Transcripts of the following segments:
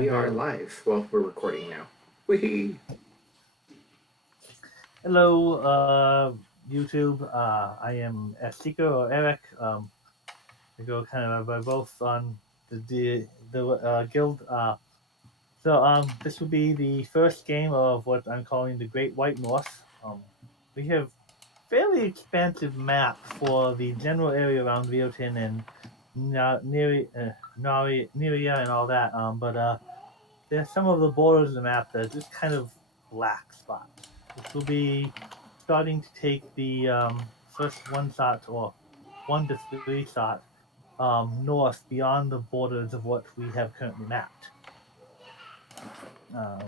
We are live. Well, we're recording now. Whee! Hello, YouTube. I am Astika or Eric. We go kind of both on the guild. This will be the first game of what I'm calling the Great White North. We have fairly expansive map for the general area around Riotin and Neria and all that. But there's some of the borders of the map that are just kind of black spots. This will be starting to take the first one shot or 1 to 3 shot north beyond the borders of what we have currently mapped.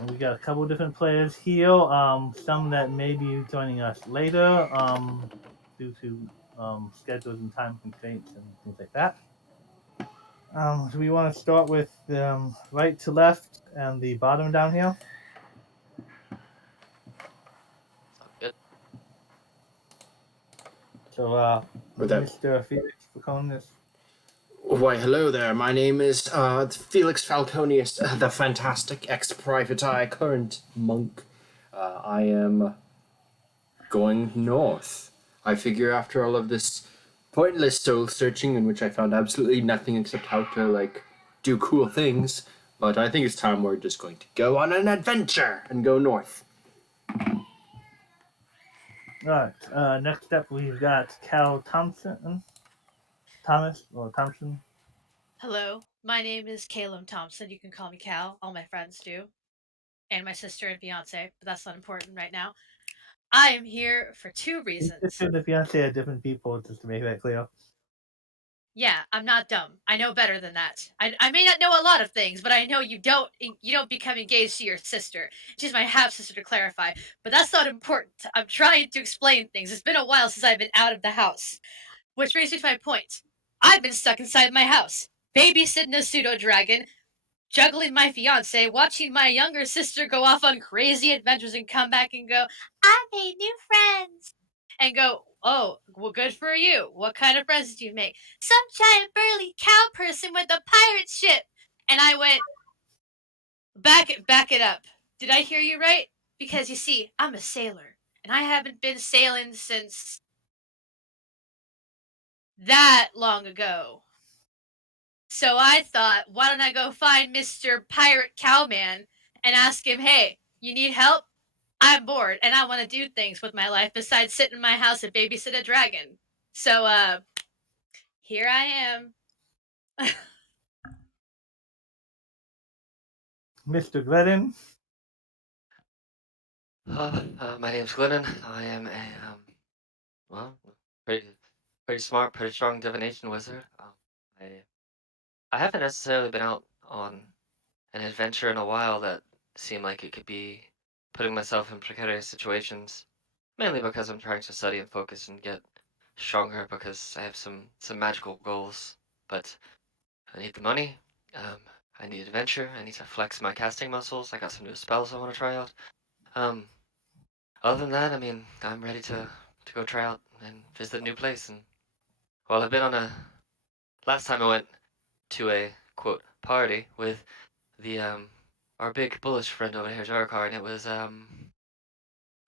We got a couple different players here, some that may be joining us later due to schedules and time constraints and things like that. Do we want to start with right to left and the bottom down here? Good. So, With that- Mr. Felix Falconius. Why, hello there. My name is Felix Falconius, the fantastic ex-private eye, current monk. I am going north. I figure after all of this pointless soul searching, in which I found absolutely nothing except how to, do cool things, but I think it's time we're just going to go on an adventure and go north. Alright, next up we've got Cal Thompson. Thompson. Hello, my name is Calum Thompson. You can call me Cal. All my friends do. And my sister and fiance, but that's not important right now. I am here for 2 reasons. Sister and the fiance are different people, just to make that clear. Yeah, I'm not dumb. I know better than that. I may not know a lot of things, but I know you don't become engaged to your sister. She's my half sister to clarify, but that's not important. I'm trying to explain things. It's been a while since I've been out of the house. Which brings me to my point. I've been stuck inside my house, babysitting a pseudo dragon, juggling my fiance, watching my younger sister go off on crazy adventures and come back and go, I made new friends. And go, oh, well, good for you. What kind of friends did you make? Some giant burly cow person with a pirate ship. And I went, back it up. Did I hear you right? Because you see, I'm a sailor. And I haven't been sailing since that long ago. So I thought, why don't I go find Mr. Pirate Cowman and ask him, hey, you need help? I'm bored and I want to do things with my life besides sit in my house and babysit a dragon. So, here I am. Mr. Glennon. My name's Glennon. I am a pretty smart, pretty strong divination wizard. I haven't necessarily been out on an adventure in a while that seemed like it could be putting myself in precarious situations, mainly because I'm trying to study and focus and get stronger because I have some magical goals. But I need the money. I need adventure. I need to flex my casting muscles. I got some new spells I want to try out. Other than that, I mean, I'm ready to go try out and visit a new place. And well, I've been on last time I went to a quote party with the our big bullish friend over here, Jarkar, and it was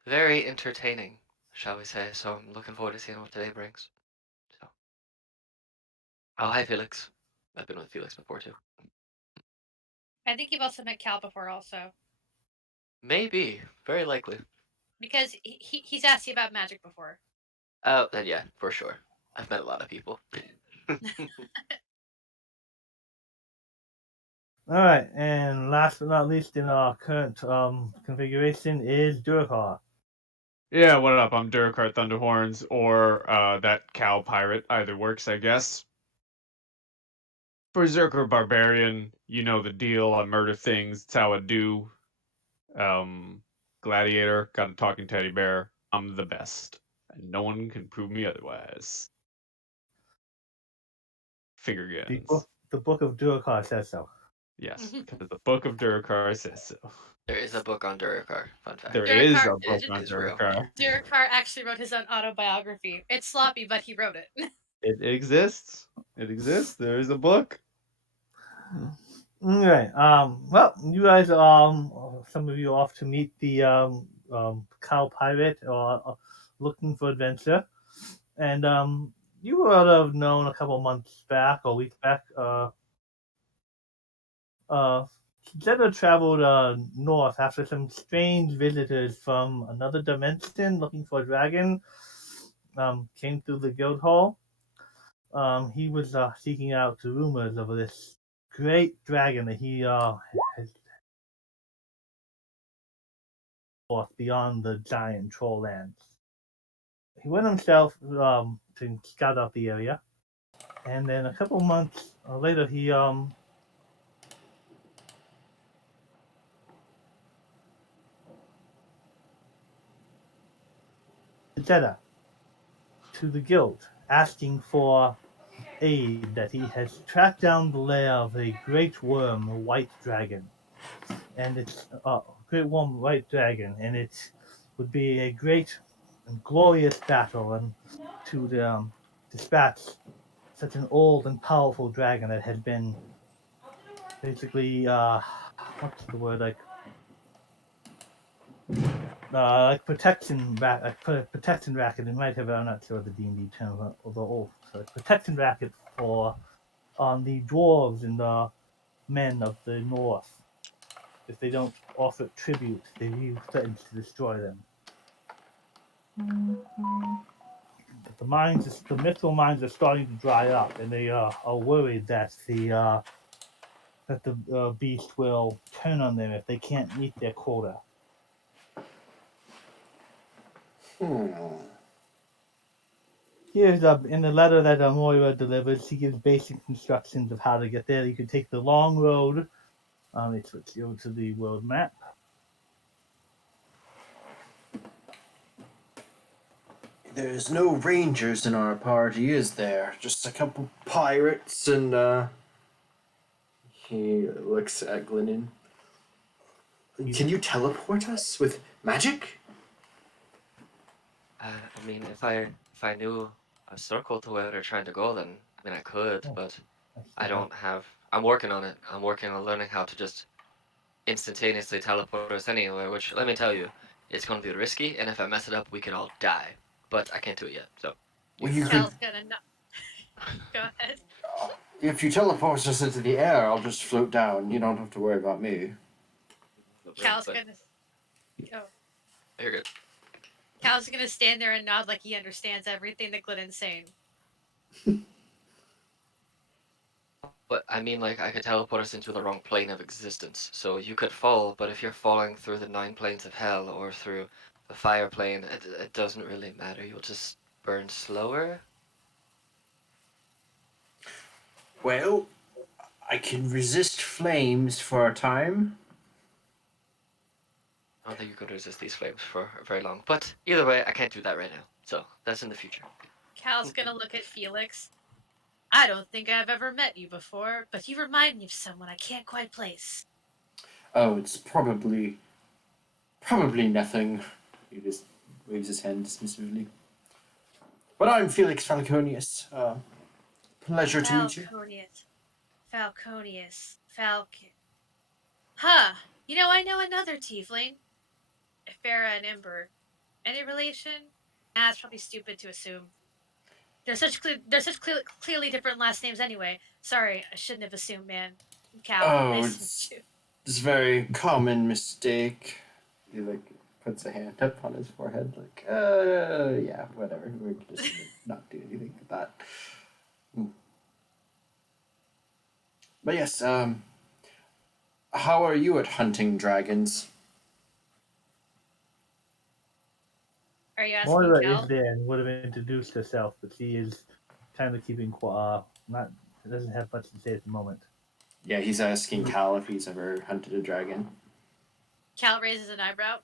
very entertaining, shall we say. So I'm looking forward to seeing what today brings. So, oh hi Felix. I've been with Felix before too. I think you've also met Cal before also. Maybe, very likely. Because he's asked you about magic before. Oh, then yeah, for sure. I've met a lot of people. Alright, and last but not least in our current configuration is Durkar. Yeah, what up? I'm Durakar Thunderhorns, or that cow pirate. Either works, I guess. Berserker Barbarian, you know the deal. I murder things, it's how I do. Gladiator, got a talking teddy bear. I'm the best, and no one can prove me otherwise. Finger guns. The book of Durkar says so. Yes, because the book of Durakar says so. There is a book on Durakar. Fun fact. There is a book on It is real. Durakar. Durakar actually wrote his own autobiography. It's sloppy, but he wrote it. It exists. It exists. There is a book. Okay. Well, you guys, some of you off to meet the cow pirate or looking for adventure, and you would have known a couple months back or weeks back. Zeta traveled north after some strange visitors from another dimension looking for a dragon. Came through the guild hall. He was seeking out the rumors of this great dragon that he has lost beyond the giant troll lands. He went himself to scout out the area, and then a couple months later, he Zeta to the guild, asking for aid that he has tracked down the lair of a great wyrm, a white dragon, and it's a great wyrm, white dragon, and it would be a great and glorious battle, and to dispatch such an old and powerful dragon that had been basically what's the word like protection protection racket. It might have, I'm not sure the D&D term, although so protection racket for the dwarves and the men of the north. If they don't offer tribute, they threaten to destroy them. But the mithril mines are starting to dry up, and they are worried that the beast will turn on them if they can't meet their quota. Here's in the letter that Moira delivers, she gives basic instructions of how to get there. You can take the long road. It puts you to the world map. There's no rangers in our party, is there? Just a couple pirates and he looks at Glennon. Can you teleport us with magic? I mean, if I knew a circle to where they're trying to go, then I mean I could, but I don't have. I'm working on it. I'm working on learning how to just instantaneously teleport us anywhere. Which let me tell you, it's gonna be risky, and if I mess it up, we could all die. But I can't do it yet. So Well, you could. Cal's gonna not. Go ahead. If you teleport us into the air, I'll just float down. You don't have to worry about me. Cal's but gonna. Oh. you're good. Cal's gonna stand there and nod like he understands everything that Glennon's saying. But I mean, like I could teleport us into the wrong plane of existence. So you could fall, but if you're falling through the 9 planes of hell or through the fire plane, it doesn't really matter. You'll just burn slower. Well, I can resist flames for a time. I don't think you could resist these flames for very long. But either way, I can't do that right now. So that's in the future. Cal's gonna look at Felix. I don't think I've ever met you before, but you remind me of someone I can't quite place. Oh, it's probably nothing. He just waves his hand dismissively. But I'm Felix Falconius. Pleasure to meet you. Falconius. Falcon. Huh. You know, I know another tiefling. Farah and Ember. Any relation? Nah, it's probably stupid to assume. They're such clearly different last names anyway. Sorry, I shouldn't have assumed, man. Cal, Oh, nice it's to meet a very common mistake. He puts a hand up on his forehead, yeah, whatever. We're just gonna not do anything with that. But yes, how are you at hunting dragons? Are you asking Moira Cal? is there and would have introduced herself, but she is kind of keeping doesn't have much to say at the moment. Yeah, he's asking Cal if he's ever hunted a dragon. Cal raises an eyebrow.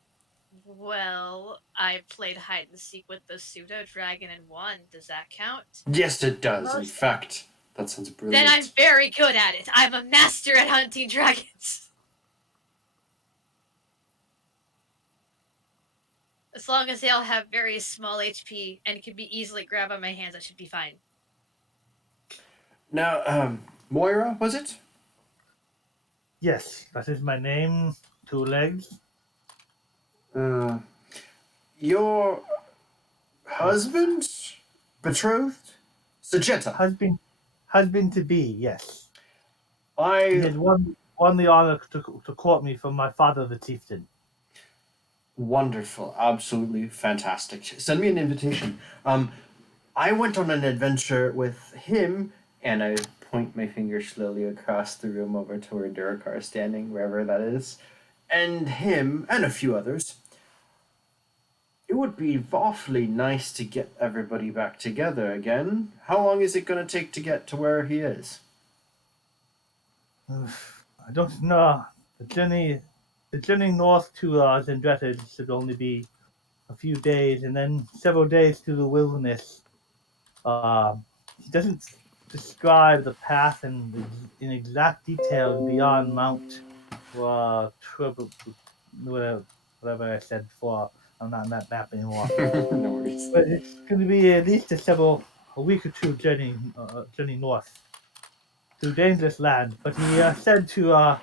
Well, I played hide and seek with the pseudo dragon and won. Does that count? Yes, it does. In fact, that sounds brilliant. Then I'm very good at it. I'm a master at hunting dragons. As long as they all have very small HP and can be easily grabbed by my hands, I should be fine. Now, Moira, was it? Yes, that is my name. 2 legs. Your husband? Betrothed? Sageata. Husband to be, yes. He I has won the honor to court me from my father, the chieftain. Wonderful, absolutely fantastic. Send me an invitation. I went on an adventure with him, and I point my finger slowly across the room over to where Durakar is standing, wherever that is, and him, and a few others. It would be awfully nice to get everybody back together again. How long is it going to take to get to where he is? I don't know. The journey north to Zendretta should only be a few days, and then several days through the wilderness. He doesn't describe the path in exact detail beyond Mount whatever I said before. I'm not on that map anymore. No worries. But it's going to be at least a week or two journey north through dangerous land. But he said to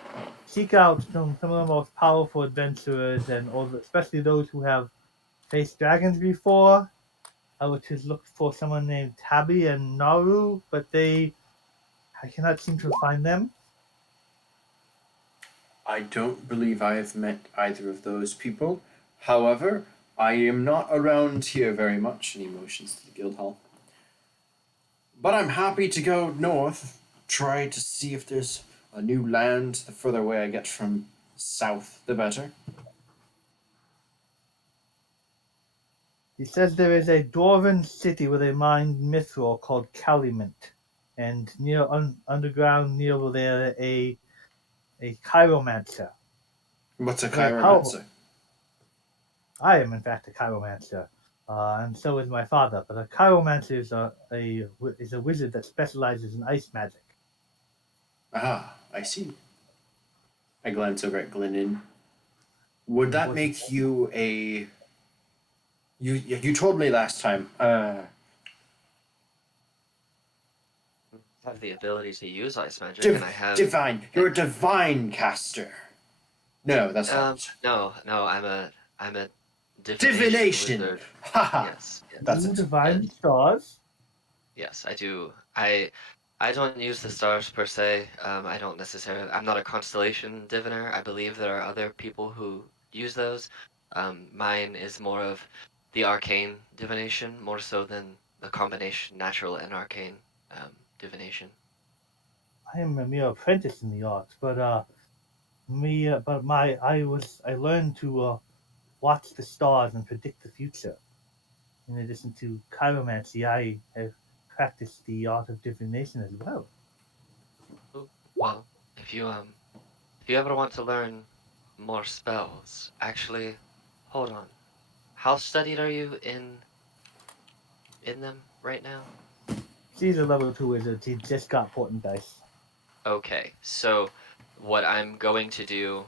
seek out some of the most powerful adventurers especially those who have faced dragons before. Which is looked for someone named Tabby and Naru, but I cannot seem to find them. I don't believe I have met either of those people. However, I am not around here very much, and he motions to the guild hall. But I'm happy to go north, try to see if there's a new land. The further away I get from south, the better. He says there is a dwarven city with a mined mithril called Calument, and underground near there a chiromancer. What's a Very powerful. chiromancer? I am in fact a chiromancer, and so is my father. But a chiromancer is a wizard that specializes in ice magic. Ah, I see. I glance over at Glennon. Would that make you a... You told me last time, Have the ability to use ice magic, and I have divine. You're a divine caster. No, that's not. no, I'm a Divination. wizard. Haha. Yes, That's it. Divine stars. yes, I do. I don't use the stars per se. I don't necessarily. I'm not a constellation diviner. I believe there are other people who use those. Mine is more of the arcane divination, more so than the combination natural and arcane divination. I am a mere apprentice in the arts, but I learned to watch the stars and predict the future. In addition to chiromancy, I have practiced the art of divination as well. Well, if you ever want to learn more spells, actually, hold on. How studied are you in them right now? She's a level 2 wizard. She just got Portent Dice. Okay, so what I'm going to do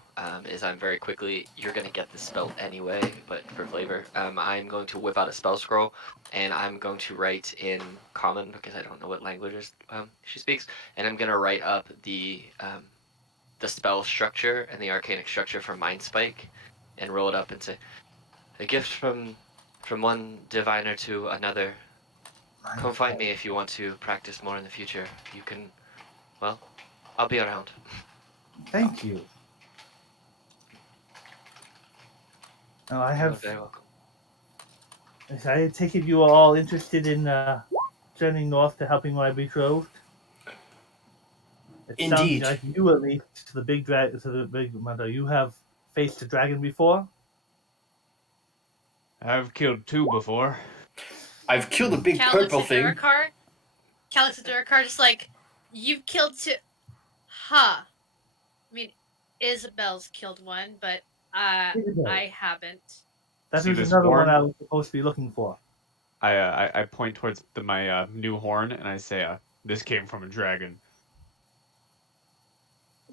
is I'm very quickly, you're going to get the spell anyway, but for flavor, I'm going to whip out a spell scroll, and I'm going to write in common, because I don't know what languages she speaks, and I'm going to write up the spell structure and the arcanic structure for Mind Spike, and roll it up and say, a gift from one diviner to another. Come find me if you want to practice more in the future. You can, well, I'll be around. Thank you. Now I You're have. very welcome. I take it you are all interested in journeying north to helping my betrothed. It Indeed. sounds like you at least to the big mother. You have faced a dragon before. I've killed 2 before. I've killed a big purple thing. Calix and Durakar just like, you've killed 2. Huh. I mean, Isabel's killed 1, but I haven't. That See was this another horn? one I was supposed to be looking for. I point towards my new horn and I say, this came from a dragon.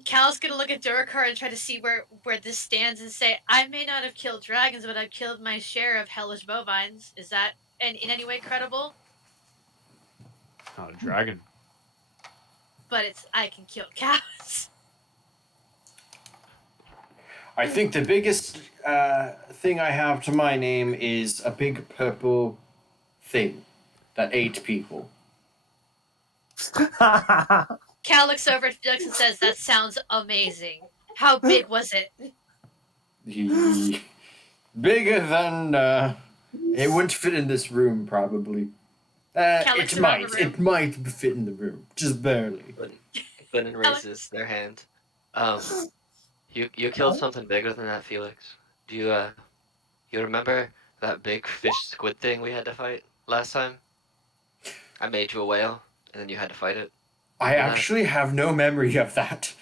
Cal's gonna look at Durakar and try to see where this stands and say, I may not have killed dragons, but I've killed my share of hellish bovines. Is that in any way credible? Not a dragon. But I can kill cows. I think the biggest thing I have to my name is a big purple thing that ate people. Cal looks over at Felix and says, "That sounds amazing. How big was it?" Bigger than it wouldn't fit in this room, probably. Calyx It around might. the room. It might fit in the room, just barely. Glennon raises their hand. You killed something bigger than that, Felix. Do you remember that big fish squid thing we had to fight last time? I made you a whale, and then you had to fight it. I Remember that? actually have no memory of that.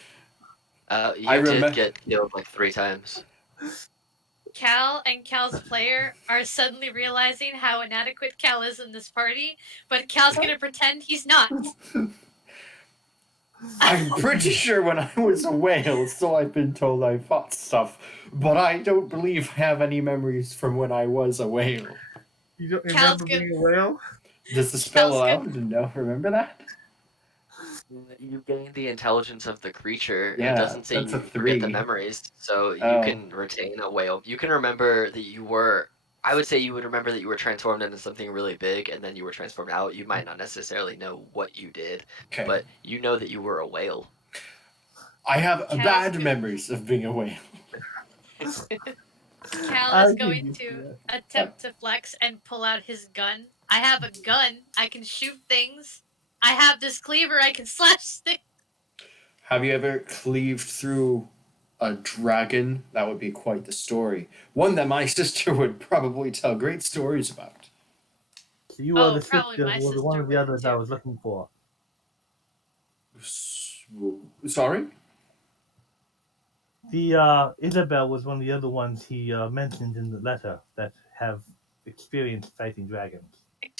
You did get killed like 3 times. Cal and Cal's player are suddenly realizing how inadequate Cal is in this party, but Cal's gonna pretend he's not. I'm pretty sure when I was a whale, so I've been told I fought stuff, but I don't believe I have any memories from when I was a whale. You don't Cal's remember good. being a whale? Does the spell Cal's allow good. to know? Remember that? You gain the intelligence of the creature. Yeah, It doesn't say that's you a forget the 3. memories, so you Oh. can retain a whale. You can remember that you were. I would say you would remember that you were transformed into something really big, and then you were transformed out. You might not necessarily know what you did, Okay. but you know that you were a whale. I have Cal's bad good. memories of being a whale. Cal I'll is give going you to that. attempt to flex and pull out his gun. I have a gun. I can shoot things. I have this cleaver. I can slash things. Have you ever cleaved through a dragon? That would be quite the story. One that my sister would probably tell great stories about. So you are Oh, the probably sister my or the one sister of the would others I too. was looking for. Sorry? The Isabel was one of the other ones he mentioned in the letter that have experience fighting dragons.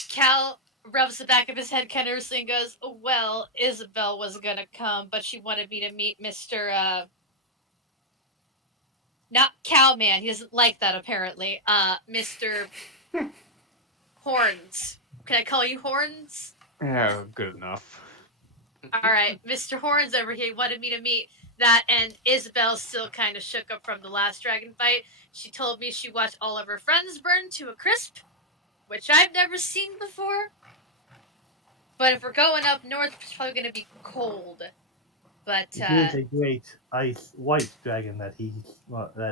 Cal rubs the back of his head kind of and goes, "Well, Isabel was gonna come, but she wanted me to meet Mr. Not Cowman. He doesn't like that apparently. Mr. Horns. Can I call you Horns? Yeah, good enough. All right, Mr. Horns over here wanted me to meet that, and Isabel still kind of shook up from the last dragon fight. She told me she watched all of her friends burn to a crisp, which I've never seen before. But if we're going up north, it's probably going to be cold. But It is a great ice white dragon that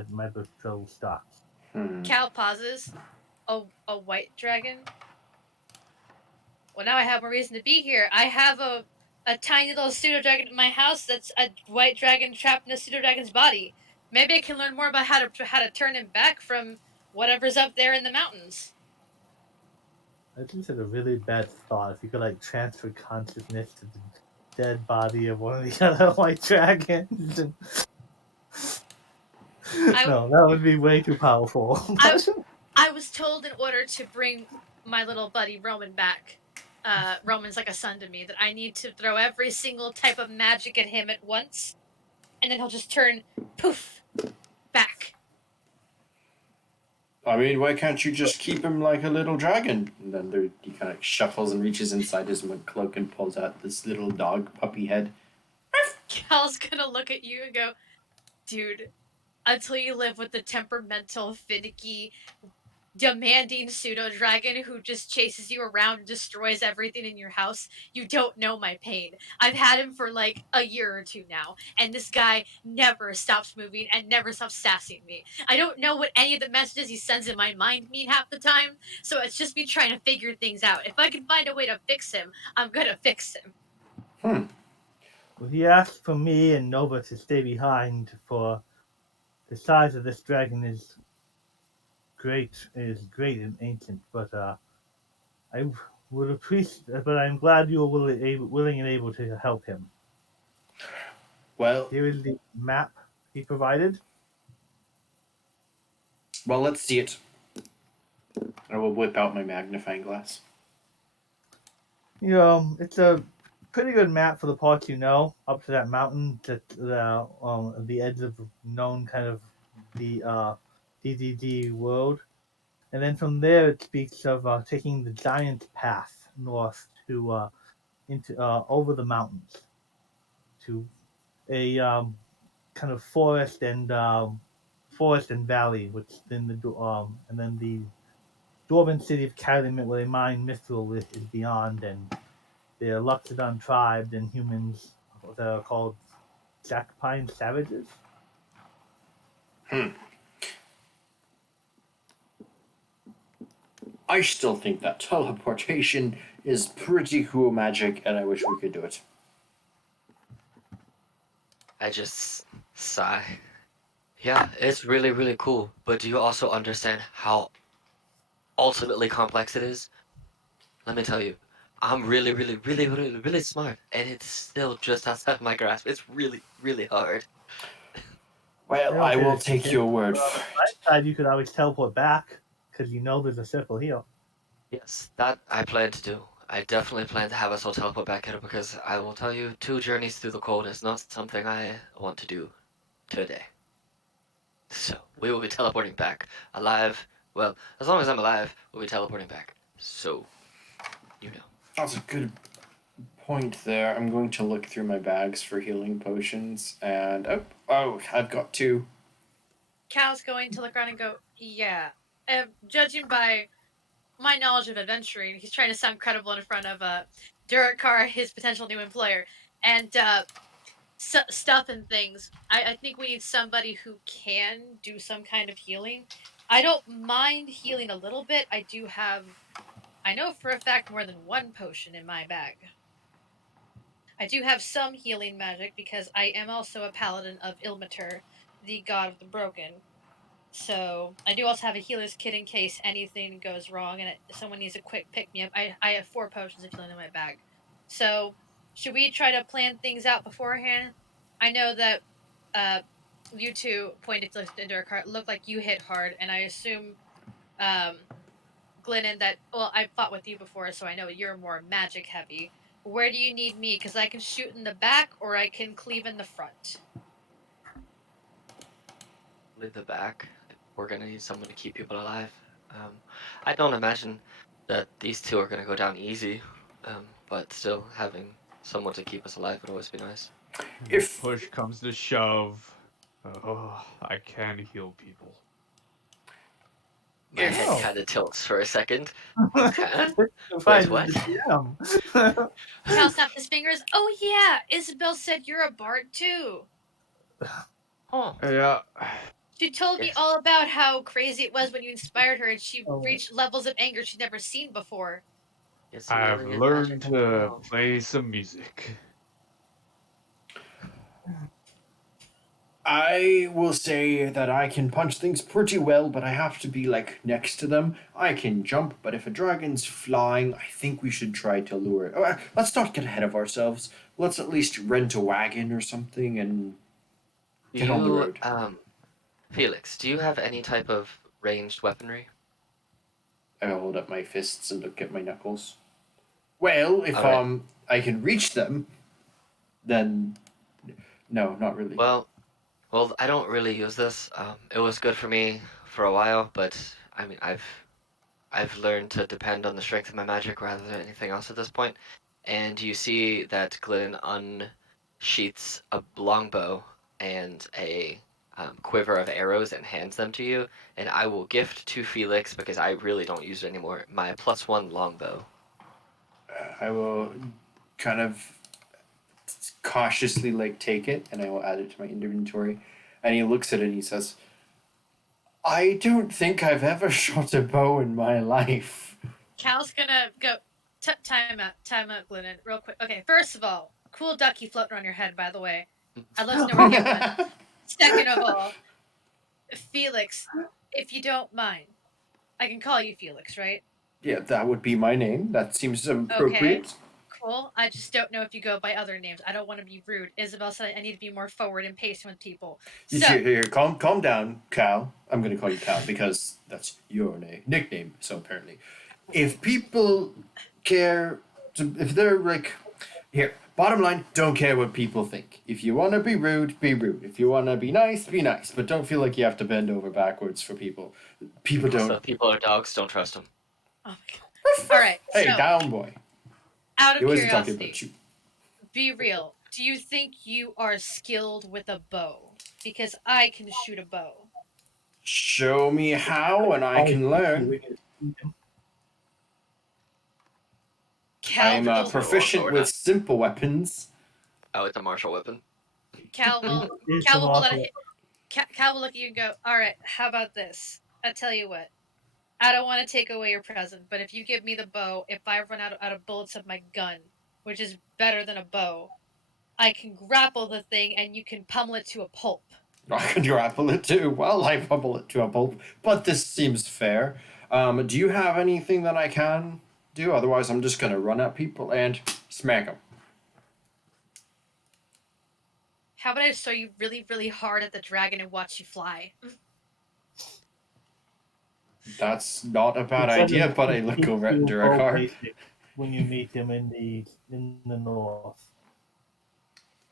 my betrothed stalks. Cal pauses. A white dragon? Well, now I have more reason to be here. I have a tiny little pseudo dragon in my house that's a white dragon trapped in a pseudo dragon's body. Maybe I can learn more about how to turn him back from whatever's up there in the mountains. I think it's a really bad thought if you could like transfer consciousness to the dead body of one of the other white dragons. No, that would be way too powerful. I was told in order to bring my little buddy Roman back, Roman's like a son to me, that I need to throw every single type of magic at him at once, and then he'll just turn poof back. I mean, why can't you just keep him like a little dragon? And then he kind of shuffles and reaches inside his cloak and pulls out this little dog puppy head. Cal's gonna look at you and go, "Dude, until you live with the temperamental, finicky, demanding pseudo dragon who just chases you around and destroys everything in your house, you don't know my pain. I've had him for like a year or 2 now, and this guy never stops moving and never stops sassing me. I don't know what any of the messages he sends in my mind mean half the time, so it's just me trying to figure things out. If I can find a way to fix him, I'm gonna fix him." Well, he asked for me and Nova to stay behind for the size of this dragon is great and ancient, but I would appreciate. But I'm glad you were willing and able to help him. Well, Here is the map he provided. well, let's see it. I will whip out my magnifying glass. It's a pretty good map for the parts you know, up to that mountain, to the edge of known kind of the DDD world. And then from there, it speaks of taking the giant path north to into over the mountains to a kind of forest and forest and valley, which then and then the Dwarven City of Calument, where they mine mithril, is beyond, and the Loxadon tribe and humans that are called Jackpine Savages. I still think that teleportation is pretty cool magic, and I wish we could do it. I just sigh. Yeah, it's really, really cool. But do you also understand how ultimately complex it is? Let me tell you, I'm really, really, really, really, really smart, and it's still just outside my grasp. It's really, really hard. Well, I will take your word On for the it. bright side, you could always teleport back because you know there's a circle here. Yes, that I plan to do. I definitely plan to have us all teleport back here because I will tell you, 2 journeys through the cold is not something I want to do today. So, we will be teleporting back. Alive. Well, as long as I'm alive, we'll be teleporting back. So, you know. That's a good point there. I'm going to look through my bags for healing potions, and I've got 2. Cal's going to look around and go, yeah. Judging by my knowledge of adventuring, he's trying to sound credible in front of Durakar, his potential new employer, and stuff and things. I think we need somebody who can do some kind of healing. I don't mind healing a little bit. I know for a fact more than 1 potion in my bag. I do have some healing magic because I am also a paladin of Ilmater, the god of the broken. So I do also have a healer's kit in case anything goes wrong and someone needs a quick pick me up. I have 4 potions of healing in my bag. So should we try to plan things out beforehand? I know that you two pointed to a card. Looked like you hit hard, and I assume Glennon that I fought with you before, so I know you're more magic heavy. Where do you need me? Because I can shoot in the back or I can cleave in the front. Leave the back. We're gonna need someone to keep people alive. I don't imagine that these 2 are gonna go down easy, but still having someone to keep us alive would always be nice. If Push comes to shove. Oh, I can heal people. My head Oh. kind of tilts for a second. Surprise what? the GM. Cal snapped his fingers. Oh yeah, Isabel said you're a bard too. Oh, Yeah. She told me yes. all about how crazy it was when you inspired her and she Oh. reached levels of anger she'd never seen before. Yes, it I've really is learned magic. to Wow. play some music. I will say that I can punch things pretty well, but I have to be like next to them. I can jump, but if a dragon's flying, I think we should try to lure it. Let's not get ahead of ourselves. Let's at least rent a wagon or something and Do get on the you, road. Felix, do you have any type of ranged weaponry? I hold up my fists and look at my knuckles. Well, if Alright. I can reach them, then no, not really. Well, I don't really use this. It was good for me for a while, but I mean, I've learned to depend on the strength of my magic rather than anything else at this point. And you see that Glyn unsheaths a longbow and a quiver of arrows and hands them to you. And I will gift to Felix, because I really don't use it anymore, my +1 longbow. I will kind of cautiously take it and I will add it to my inventory. And he looks at it and he says, I don't think I've ever shot a bow in my life. Cal's gonna go. Time out, Glennon, real quick. Okay, first of all, cool ducky floating on your head, by the way. I'd love to know where he went. Second of all, Felix, if you don't mind, I can call you Felix, right? Yeah, that would be my name. That seems Okay, appropriate. cool. I just don't know if you go by other names. I don't want to be rude. Isabel said I need to be more forward and patient with people. So, Here, calm down, Cal. I'm going to call you Cal because that's your nickname, so apparently. If people care, if they're here, bottom line, don't care what people think. If you want to be rude, be rude. If you want to be nice, but don't feel like you have to bend over backwards for people. People don't. So if people are dogs, don't trust them. oh my god. All right. Hey, so, down boy. out He of wasn't talking about curiosity, you. be real. Do you think you are skilled with a bow? Because I can shoot a bow. Show me how, and I can learn. Cal I'm will, proficient with simple weapons. Oh, it's a martial weapon. Cal will, It's Cal will hold also- out. Cal will look at you and go, "All right, how about this? I tell you what. I don't want to take away your present, but if you give me the bow, if I run out of bullets of my gun, which is better than a bow, I can grapple the thing and you can pummel it to a pulp." I can grapple it too. Well, I pummel it to a pulp, but this seems fair. Do you have anything that I can do? Otherwise, I'm just gonna run at people and smack them. How about I just throw you really, really hard at the dragon and watch you fly? That's not a bad It says idea, it but I look over at will go Durakar. basic when you meet him in the north.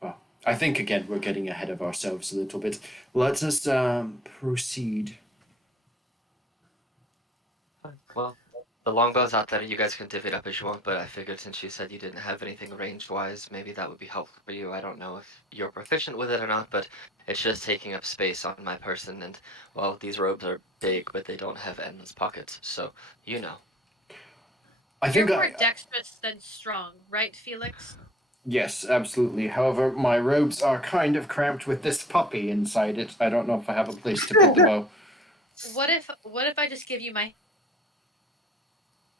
Well, I think again we're getting ahead of ourselves a little bit. Let us proceed. Well, the longbow's out there. You guys can divvy it up as you want, but I figured since you said you didn't have anything ranged-wise, maybe that would be helpful for you. I don't know if you're proficient with it or not, but it's just taking up space on my person, and, well, these robes are big, but they don't have endless pockets, so, you know. I You're think more I dexterous than strong, right, Felix? yes, absolutely. However, my robes are kind of cramped with this puppy inside it. I don't know if I have a place to put the bow. What if I just give you my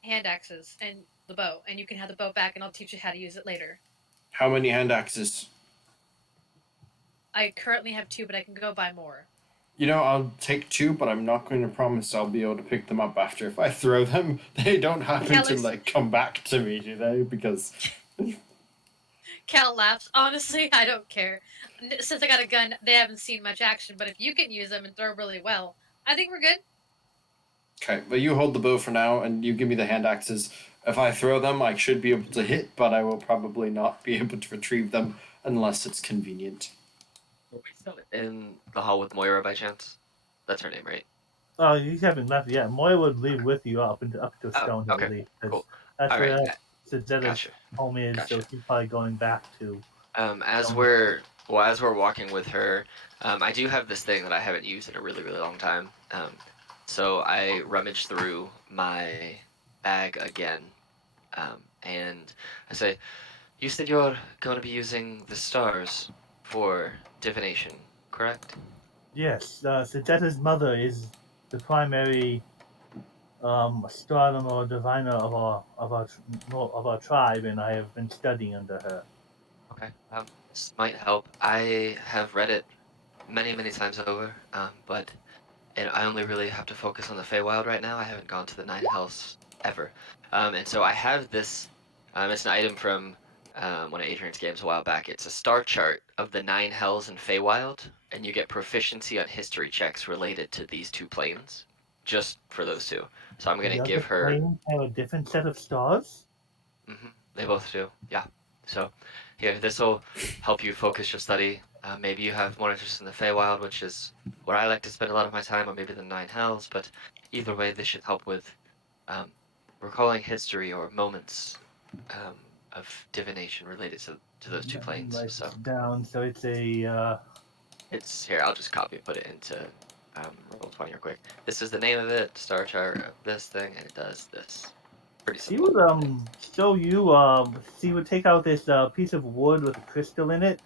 hand axes and the bow, and you can have the bow back, and I'll teach you how to use it later. How many hand axes? I currently have 2, but I can go buy more. You know, I'll take 2, but I'm not going to promise I'll be able to pick them up after. If I throw them, they don't happen to Alex- come back to me, do they? Because Cal laughs. Honestly, I don't care. Since I got a gun, they haven't seen much action, but if you can use them and throw really well, I think we're good. okay, but you hold the bow for now, and you give me the hand axes. If I throw them, I should be able to hit, but I will probably not be able to retrieve them unless it's convenient. Are we still in the hall with Moira by chance? That's her name, right? Oh, you haven't left yet. Moy would leave with you up to Oh, Stone, I okay, believe. cool. That's All right, where Sageata's gotcha. home is, so Gotcha. she's probably going back to. As we're walking with her, I do have this thing that I haven't used in a really, really long time. So I rummage through my bag again, and I say, "You said you're going to be using the stars for divination, correct?" Yes, Sageata's mother is the primary astronomer or diviner of our tribe, and I have been studying under her. Okay. This might help. I have read it many, many times over, but I only really have to focus on the Feywild right now. I haven't gone to the Nine Hells ever. And so I have this, it's an item from one of Adrian's games a while back. It's a star chart of the Nine Hells and Feywild, and you get proficiency on history checks related to these two planes, just for those two. So I'm going The to other give her... planes have a different set of stars? They both do, yeah. So here, this will help you focus your study. Maybe you have more interest in the Feywild, which is where I like to spend a lot of my time, or maybe the Nine Hells, but either way, this should help with recalling history or moments of divination related to those two planes. Write So this down. So it's a. it's here, I'll just copy and put it into Roll20 real quick. This is the name of it, star chart of this thing, and it does this. Pretty She simple. would show you. She would take out this piece of wood with a crystal in it,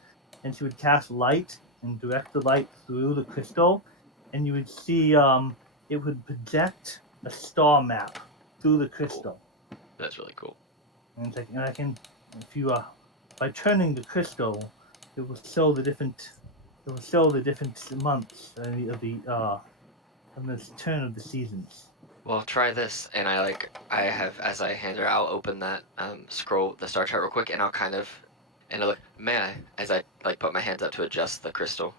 and she would cast light and direct the light through the crystal, and you would see it would project a star map through the crystal. That's really cool. And it's like, and I can, if you by turning the crystal, it will show the different. It will show the different months of the from the turn of the seasons. Well, try this, and I have, as I hand her, I'll open that scroll, the star chart real quick, and I'll kind of, and I'll look, may I, as I put my hands up to adjust the crystal.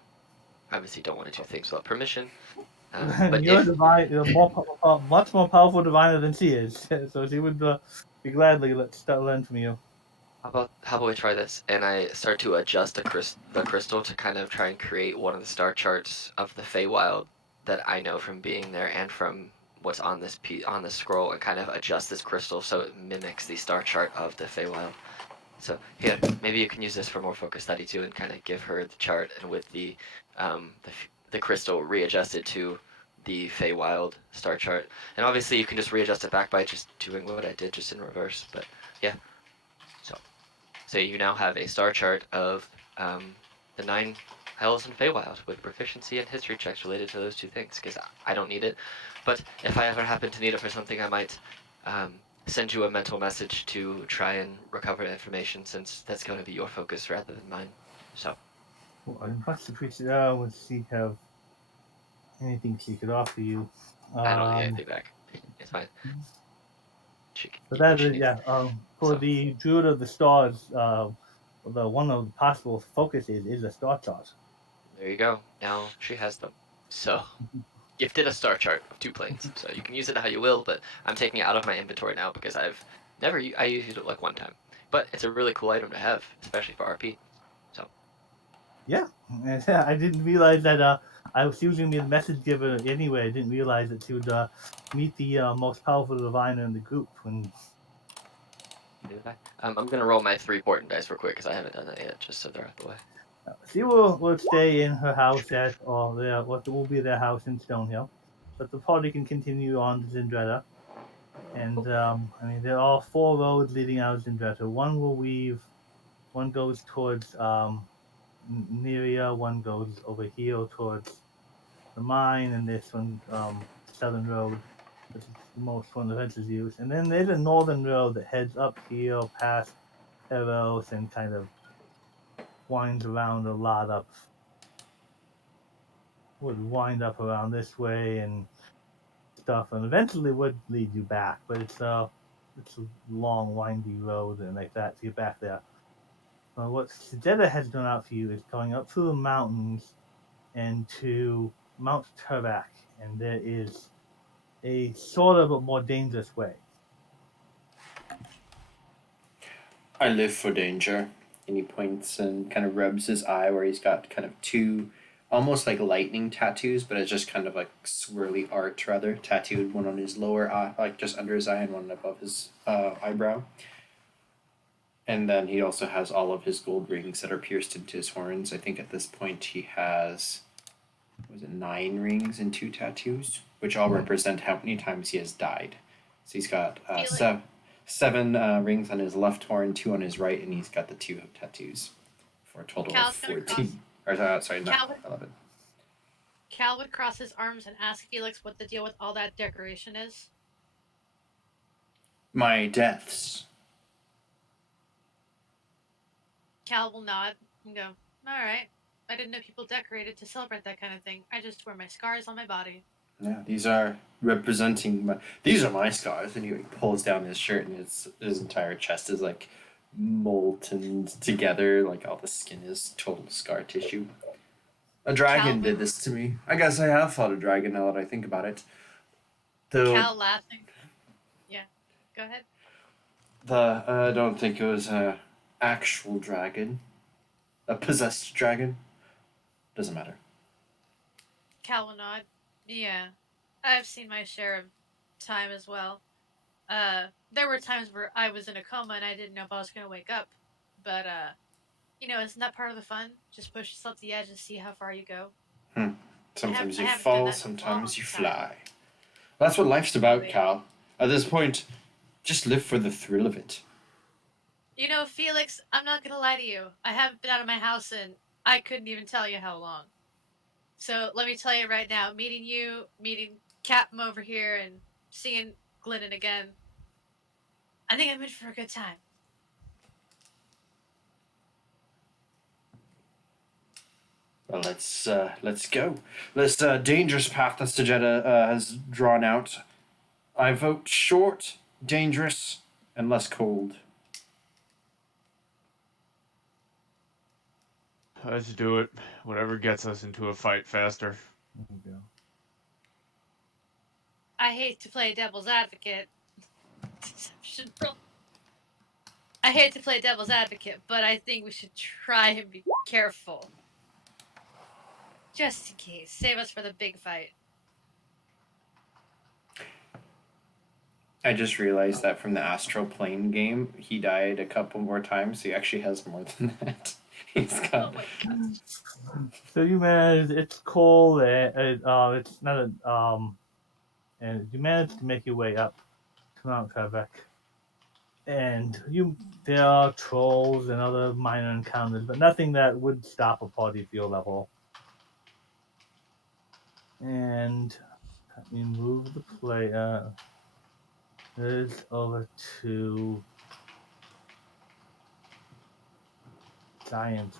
Obviously don't want to do things without permission. But You're if, divine. You're much more powerful diviner than she is. So she would be gladly learn from you. how about we try this, and I start to adjust the crystal to kind of try and create one of the star charts of the Feywild that I know from being there and from what's on this on this scroll, and kind of adjust this crystal so it mimics the star chart of the Feywild. So here, maybe you can use this for more focused study too, and kind of give her the chart, and with the crystal readjusted to the Feywild star chart. And obviously you can just readjust it back by just doing what I did, just in reverse. But yeah, so you now have a star chart of the 9 hells in Feywild with proficiency and history checks related to those 2 things, because I don't need it. But if I ever happen to need it for something, I might send you a mental message to try and recover information, since that's going to be your focus rather than mine. So Well, I must appreciate. Would she have anything she could offer you? I don't need anything back. It's fine. But that She is, needs, yeah. For so the Druid of the Stars, the one of the possible focuses is a star chart. there you go. Now she has them. So gifted a star chart of 2 planes. So you can use it how you will, but I'm taking it out of my inventory now because I used it like 1 time. But it's a really cool item to have, especially for RP. So Yeah, I didn't realize that. I was using the message giver anyway. I didn't realize that she would meet the most powerful diviner in the group. When I'm gonna roll my 3 portent dice real quick because I haven't done that yet, just so they're out the way. she will stay in her house what will be their house in Stonehill, but the party can continue on to Zindretta. And I mean, there are 4 roads leading out of Zindretta. One will weave, one goes towards Neria, one goes over here towards the mine, and this one, Southern Road, which is the most one the Reds use. And then there's a Northern Road that heads up here past Eros and kind of winds around a lot up. Would wind up around this way and stuff, and eventually would lead you back. But it's a long, windy road and like that to get back there. What Sageata has done out for you is going up through the mountains and to Mount Turbak, and there is a sort of a more dangerous way. I live for danger. And he points and kind of rubs his eye where he's got kind of 2 almost like lightning tattoos, but it's just kind of like swirly art rather, tattooed, one on his lower eye, like just under his eye, and one above his eyebrow. And then he also has all of his gold rings that are pierced into his horns. I think at this point he has, was it 9 rings and 2 tattoos, which all represent how many times he has died. So he's got seven rings on his left horn, 2 on his right, and he's got the 2 tattoos for a total Cal's of gonna 14. Sorry, not 11. Cal would cross his arms and ask Felix what the deal with all that decoration is. My deaths. Cal will nod and go, alright. I didn't know people decorated to celebrate that kind of thing. I just wear my scars on my body. Yeah, these are representing my. These are my scars, and he pulls down his shirt, and his entire chest is like molten together, like all the skin is total scar tissue. A dragon did this to me. I guess I have fought a dragon now that I think about it. Cal laughing. Yeah, go ahead. I don't think it was a actual dragon. A possessed dragon. Doesn't matter. Cal will nod. Yeah, I've seen my share of time as well. There were times where I was in a coma and I didn't know if I was gonna wake up. But isn't that part of the fun? Just push yourself to the edge and see how far you go. Sometimes you I haven't done fall, that in a sometimes you long time. fly. That's what life's about, yeah. Cal. At this point, just live for the thrill of it. Felix, I'm not gonna lie to you. I haven't been out of my house in I couldn't even tell you how long. So let me tell you right now, meeting you, meeting Captain over here, and seeing Glennon again, I think I'm in for a good time. Well, let's go. This dangerous path that Sageata has drawn out. I vote short, dangerous, and less cold. Let's do it. Whatever gets us into a fight faster. There you go. I hate to play devil's advocate. I hate to play devil's advocate, but I think we should try and be careful. Just in case. Save us for the big fight. I just realized that from the Astral Plane game, he died a couple more times. So he actually has more than that. He's Oh got. my god. So you manage. It's cold. It's not a and you manage to make your way up to Mount Trevec. And there are trolls and other minor encounters, but nothing that would stop a party of your level. And let me move the player. This over to Giants.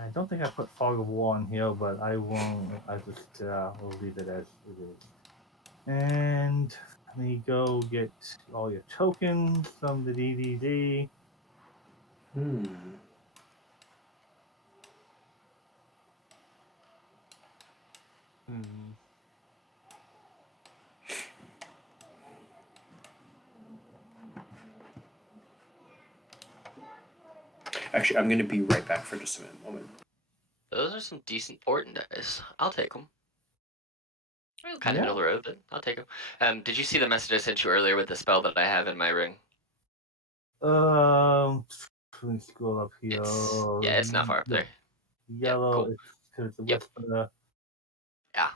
I don't think I put Fog of War in here, but I won't. I just will leave it as it is. And let me go get all your tokens from the DDD. Hmm. Actually, I'm gonna be right back for just a moment. Those are some decent Orton dice. I'll take them. Ooh, Kind of Yeah. middle of the road, but I'll take them. Did you see the message I sent you earlier with the spell that I have in my ring? Let me scroll up here. It's not far up there. Yeah, Yellow. cool. It's because it's a Yep. whisper. Yeah.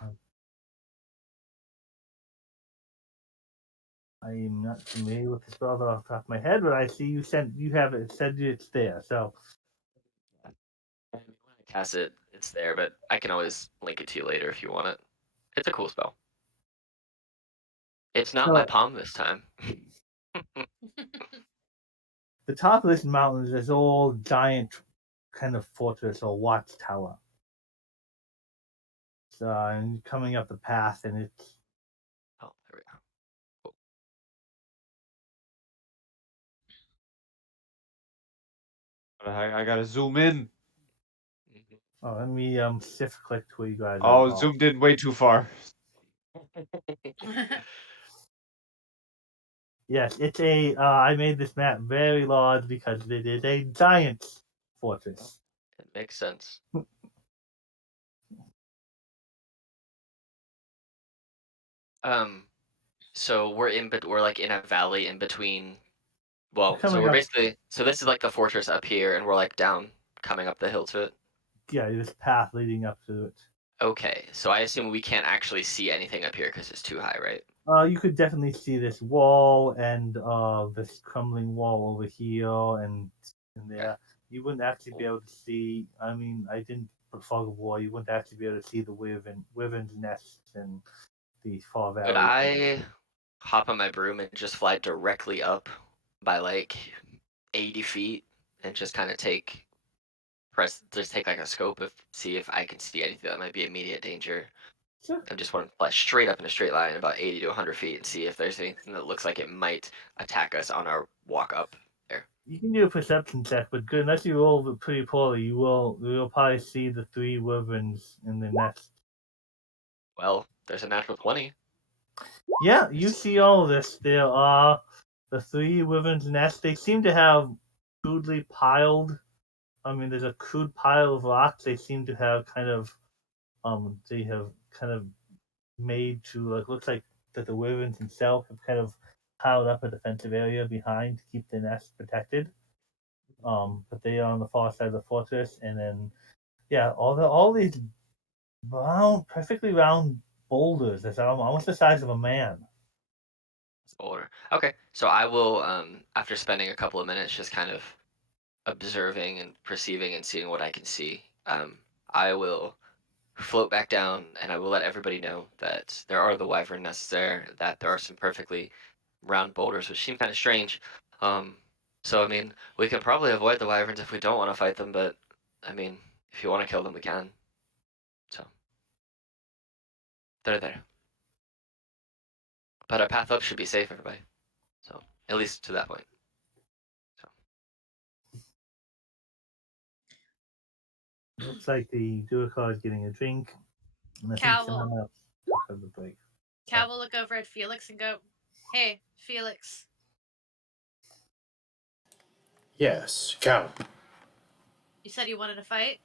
I'm not familiar with the spell off the top of my head, but I see you have it said it's there. So When I cast it, it's there, but I can always link it to you later if you want it. It's a cool spell. It's not my palm this time. the top of this mountain is this old giant kind of fortress or watchtower. So I'm coming up the path, and it's Oh, there we go. Cool. I gotta zoom in. Mhm. oh, let me shift click to where you guys Oh, are. zoomed in way too far. Yes, it's a. I made this map very large because it is a giant fortress. It makes sense. So we're like in a valley in between. Well, so Coming we're up, basically this is like the fortress up here, and we're like down, coming up the hill to it. yeah, this path leading up to it. Okay, so I assume we can't actually see anything up here because it's too high, right? You could definitely see this wall and this crumbling wall over here and there. Okay. You wouldn't actually be able to see. I mean, I didn't put fog of war. You wouldn't actually be able to see the wyvern's nests and the far Could valley. I hop on my broom and just fly directly up by like 80 feet and just kind of just take like a scope of see if I can see anything that might be immediate danger. Sure. I just want to fly straight up in a straight line about 80 to 100 feet and see if there's anything that looks like it might attack us on our walk up there. You can do a perception check, but good. Unless you roll pretty poorly, you'll probably see the three wyverns in the nest. Well, there's a natural 20. Yeah, you see all of this. There are the three wyverns' nests. They seem to have crudely piled. I mean, there's a crude pile of rocks. They seem to have they have kind of made to looks like that the wyverns themselves have kind of piled up a defensive area behind to keep the nest protected. But they are on the far side of the fortress, and then yeah, all these perfectly round boulders that's almost the size of a man. Older. Okay, so I will, after spending a couple of minutes just kind of observing and perceiving and seeing what I can see, I will float back down and I will let everybody know that there are the wyvern nests there, that there are some perfectly round boulders, which seem kind of strange. Um, so I mean, we can probably avoid the wyverns if we don't want to fight them, but I mean, if you want to kill them, we can. So they're there. But our path up should be safe, everybody. So at least to that point. So Looks like the Duocar is getting a drink, and I think Cal will, someone else took the break. Cal will look over at Felix and go, "Hey, Felix." Yes, Cal. You said you wanted to fight?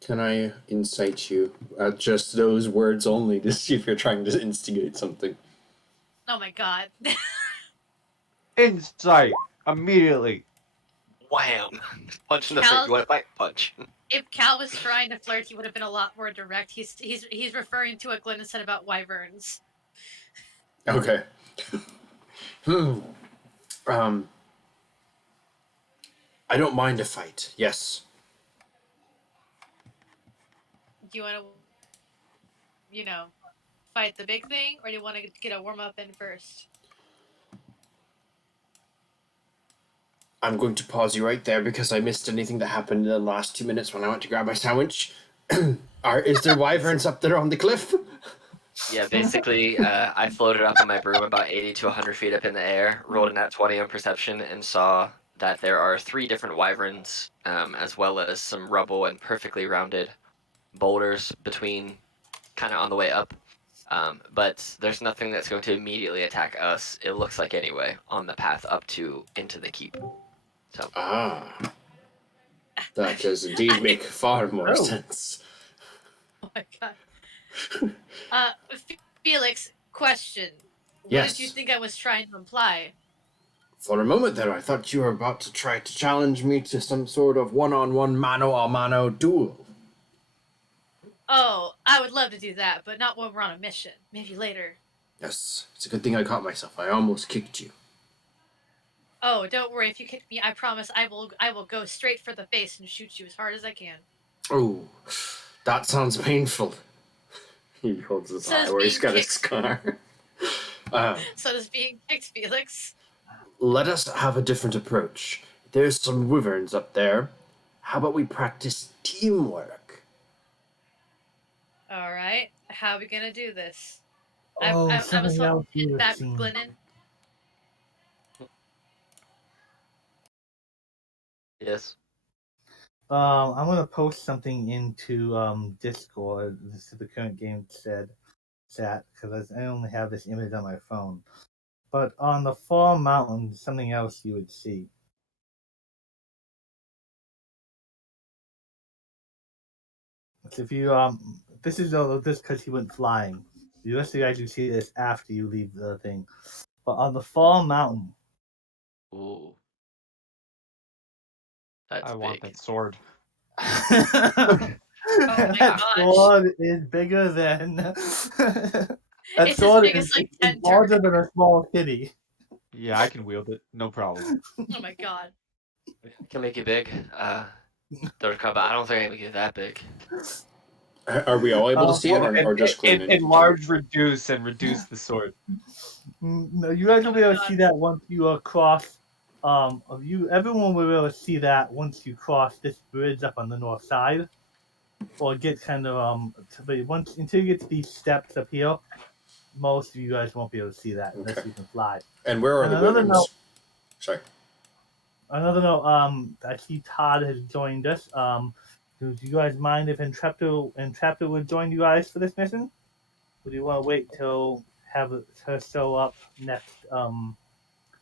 Can I incite you at just those words only to see if you're trying to instigate something? Oh my god. Insight immediately. Wham! Punch in the Cal- face. You want to fight? Punch. If Cal was trying to flirt, he would have been a lot more direct. He's referring to what Glennon said about wyverns. Okay. I don't mind a fight. Yes. Do you want to, fight the big thing, or do you want to get a warm up in first? I'm going to pause you right there because I missed anything that happened in the last 2 minutes when I went to grab my sandwich. Is there wyverns up there on the cliff? Yeah, basically, I floated up on my broom about 80 to 100 feet up in the air, rolled a nat 20 on perception, and saw that there are 3 different wyverns, as well as some rubble and perfectly rounded boulders between, kind of on the way up. But there's nothing that's going to immediately attack us, it looks like anyway, on the path up to into the keep. So Ah. That does indeed make far more sense. Oh my god. Felix, question. What Yes. did you think I was trying to imply? For a moment there, I thought you were about to try to challenge me to some sort of one-on-one mano-a-mano duel. Oh, I would love to do that, but not when we're on a mission. Maybe later. Yes, it's a good thing I caught myself. I almost kicked you. Oh, don't worry. If you kick me, I promise I will go straight for the face and shoot you as hard as I can. Oh, that sounds painful. He holds his So eye does where he's being got a kicked. scar. So does being kicked, Felix. Let us have a different approach. There's some wyverns up there. How about we practice teamwork? All right. How are we gonna do this? Oh, I something was else you hoping have back seen. with Glennon. yes. I'm gonna post something into Discord. This is the current game chat because I only have this image on my phone. But on the far mountain, something else you would see. So if you this is just because he went flying. The rest of you guys will see this after you leave the thing. But on the far mountain, Ooh. That's I big. want that sword. that gosh. sword is bigger than that It's as sword big is, as like is 10 larger turtles. than a small city. Yeah, I can wield it. No problem. Oh my god. Can make it big. But I don't think I can make it that big. Are we all able to see it, or just Glennon? Enlarge, reduce, and reduce the sword. No, you guys will be able to see that once you cross. Everyone will be able to see that once you cross this bridge up on the north side, or get kind of until you get to these steps up here. Most of you guys won't be able to see that unless Okay. you can fly. And where are And the another wyverns? note- Sorry. Another note, I see Todd has joined us. Do you guys mind if Entraptor would join you guys for this mission? Or do you want to wait till have her show up next?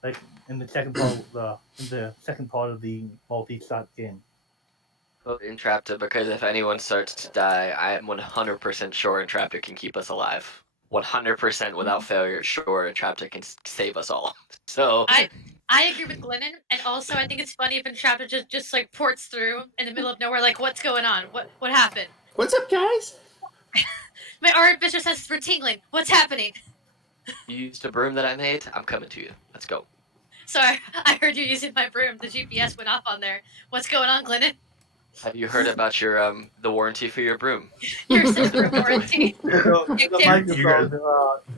Like in the second part of the multi-shot game. Entraptor, because if anyone starts to die, I am 100% sure Entraptor can keep us alive. 100% without failure, sure Entraptor can save us all. So I agree with Glennon, and also I think it's funny if Entraptor just like ports through in the middle of nowhere, like what's going on? What happened? What's up, guys? My artificer senses were tingling. What's happening? you used a broom that I made. I'm coming to you. Let's go. Sorry, I heard you using my broom. The GPS went off on there. What's going on, Glennon? Have you heard about your the warranty for your broom? Your sister warranty. So, the microphone. You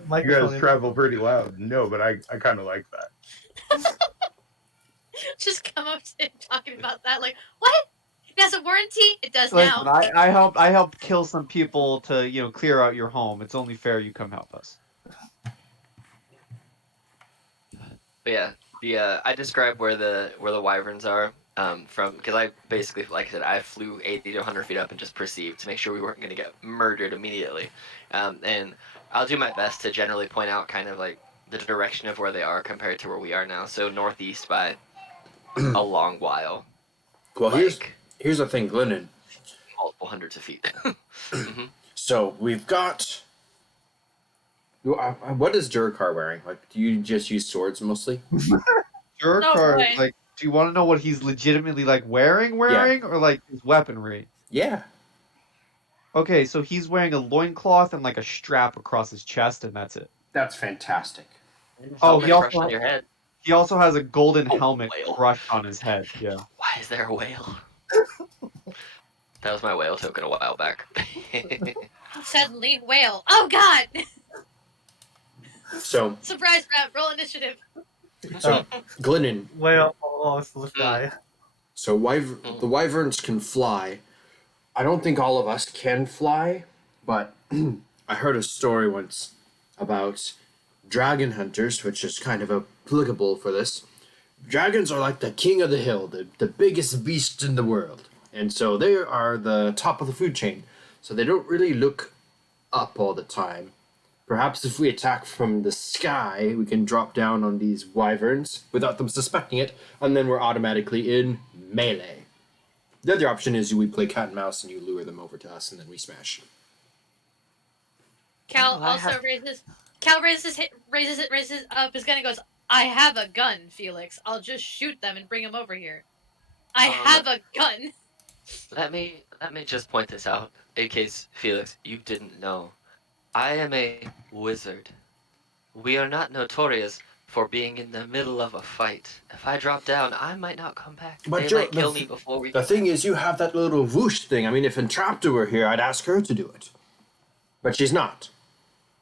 Microphone. guys travel pretty loud. No, but I kind of like that. Just come up to him talking about that. Like, what? It has a warranty? It does Listen, now. I helped kill some people to clear out your home. It's only fair you come help us. But yeah, I described where the wyverns are. From because I basically, like I said, I flew 80 to 100 feet up and just perceived to make sure we weren't going to get murdered immediately. And I'll do my best to generally point out kind of like the direction of where they are compared to where we are now. So northeast by a long while. Well, Like here's the thing, Glennon. multiple hundreds of feet. Mhm. So we've got. What is Durkar wearing? Like, do you just use swords mostly? Your No car way. like Do you want to know what he's legitimately like wearing, or like his weaponry? Yeah. Okay, so he's wearing a loincloth and like a strap across his chest, and that's it. That's fantastic. Oh, Helmet he also crushed on your head. He also has a golden Oh, helmet whale. crushed on his head. Yeah. Why is there a whale? That was my whale token a while back. Suddenly, whale. Oh God! So, Surprise round. Roll initiative. so Glennon, Well, let's die. so the wyverns can fly. I don't think all of us can fly, but I heard a story once about dragon hunters, which is kind of applicable for this. Dragons are like the king of the hill, the biggest beast in the world. And so they are the top of the food chain. So they don't really look up all the time. Perhaps if we attack from the sky, we can drop down on these wyverns without them suspecting it, and then we're automatically in melee. The other option is we play cat and mouse and you lure them over to us and then we smash. Cal Oh, I also have- raises. Cal raises up his gun and goes, "I have a gun, Felix. I'll just shoot them and bring them over here. I have a gun." Let me just point this out, in case Felix, you didn't know. I am a wizard. We are not notorious for being in the middle of a fight. If I drop down, I might not come back. But They might kill me before we. The thing is, you have that little whoosh thing. I mean, if Entrapta were here, I'd ask her to do it. But she's not.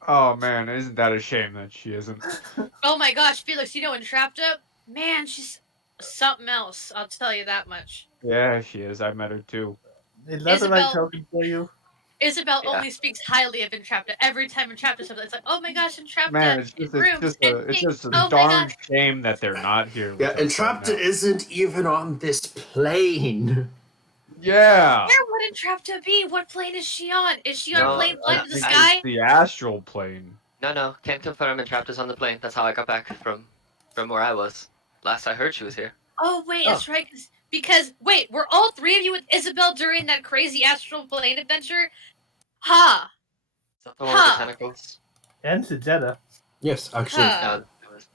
Oh man, isn't that a shame that she isn't? Oh my gosh, Felix, you know Entrapta? Man, she's something else. I'll tell you that much. Yeah, she is. I met her too. Is that the right Isabel- token for you? Isabel Yeah. only speaks highly of Entrapta. Every time Entrapta something, it's like, oh my gosh, Entrapta Man, it's in just, rooms and it's things. just a Oh my darn gosh. shame that they're not here. Yeah, with us right Entrapta now. isn't even on this plane. Yeah. Where would Entrapta be? What plane is she on? Is she on No, plane flying to the This sky? is the astral plane. No, can't confirm Entrapta's on the plane. That's how I got back from where I was. Last I heard, she was here. Oh wait, Oh. that's right. Because wait, were all three of you with Isabel during that crazy astral plane adventure? Ha! Is that the one with the Huh. tentacles? And Sageata. Yes, actually. Huh. No, it was.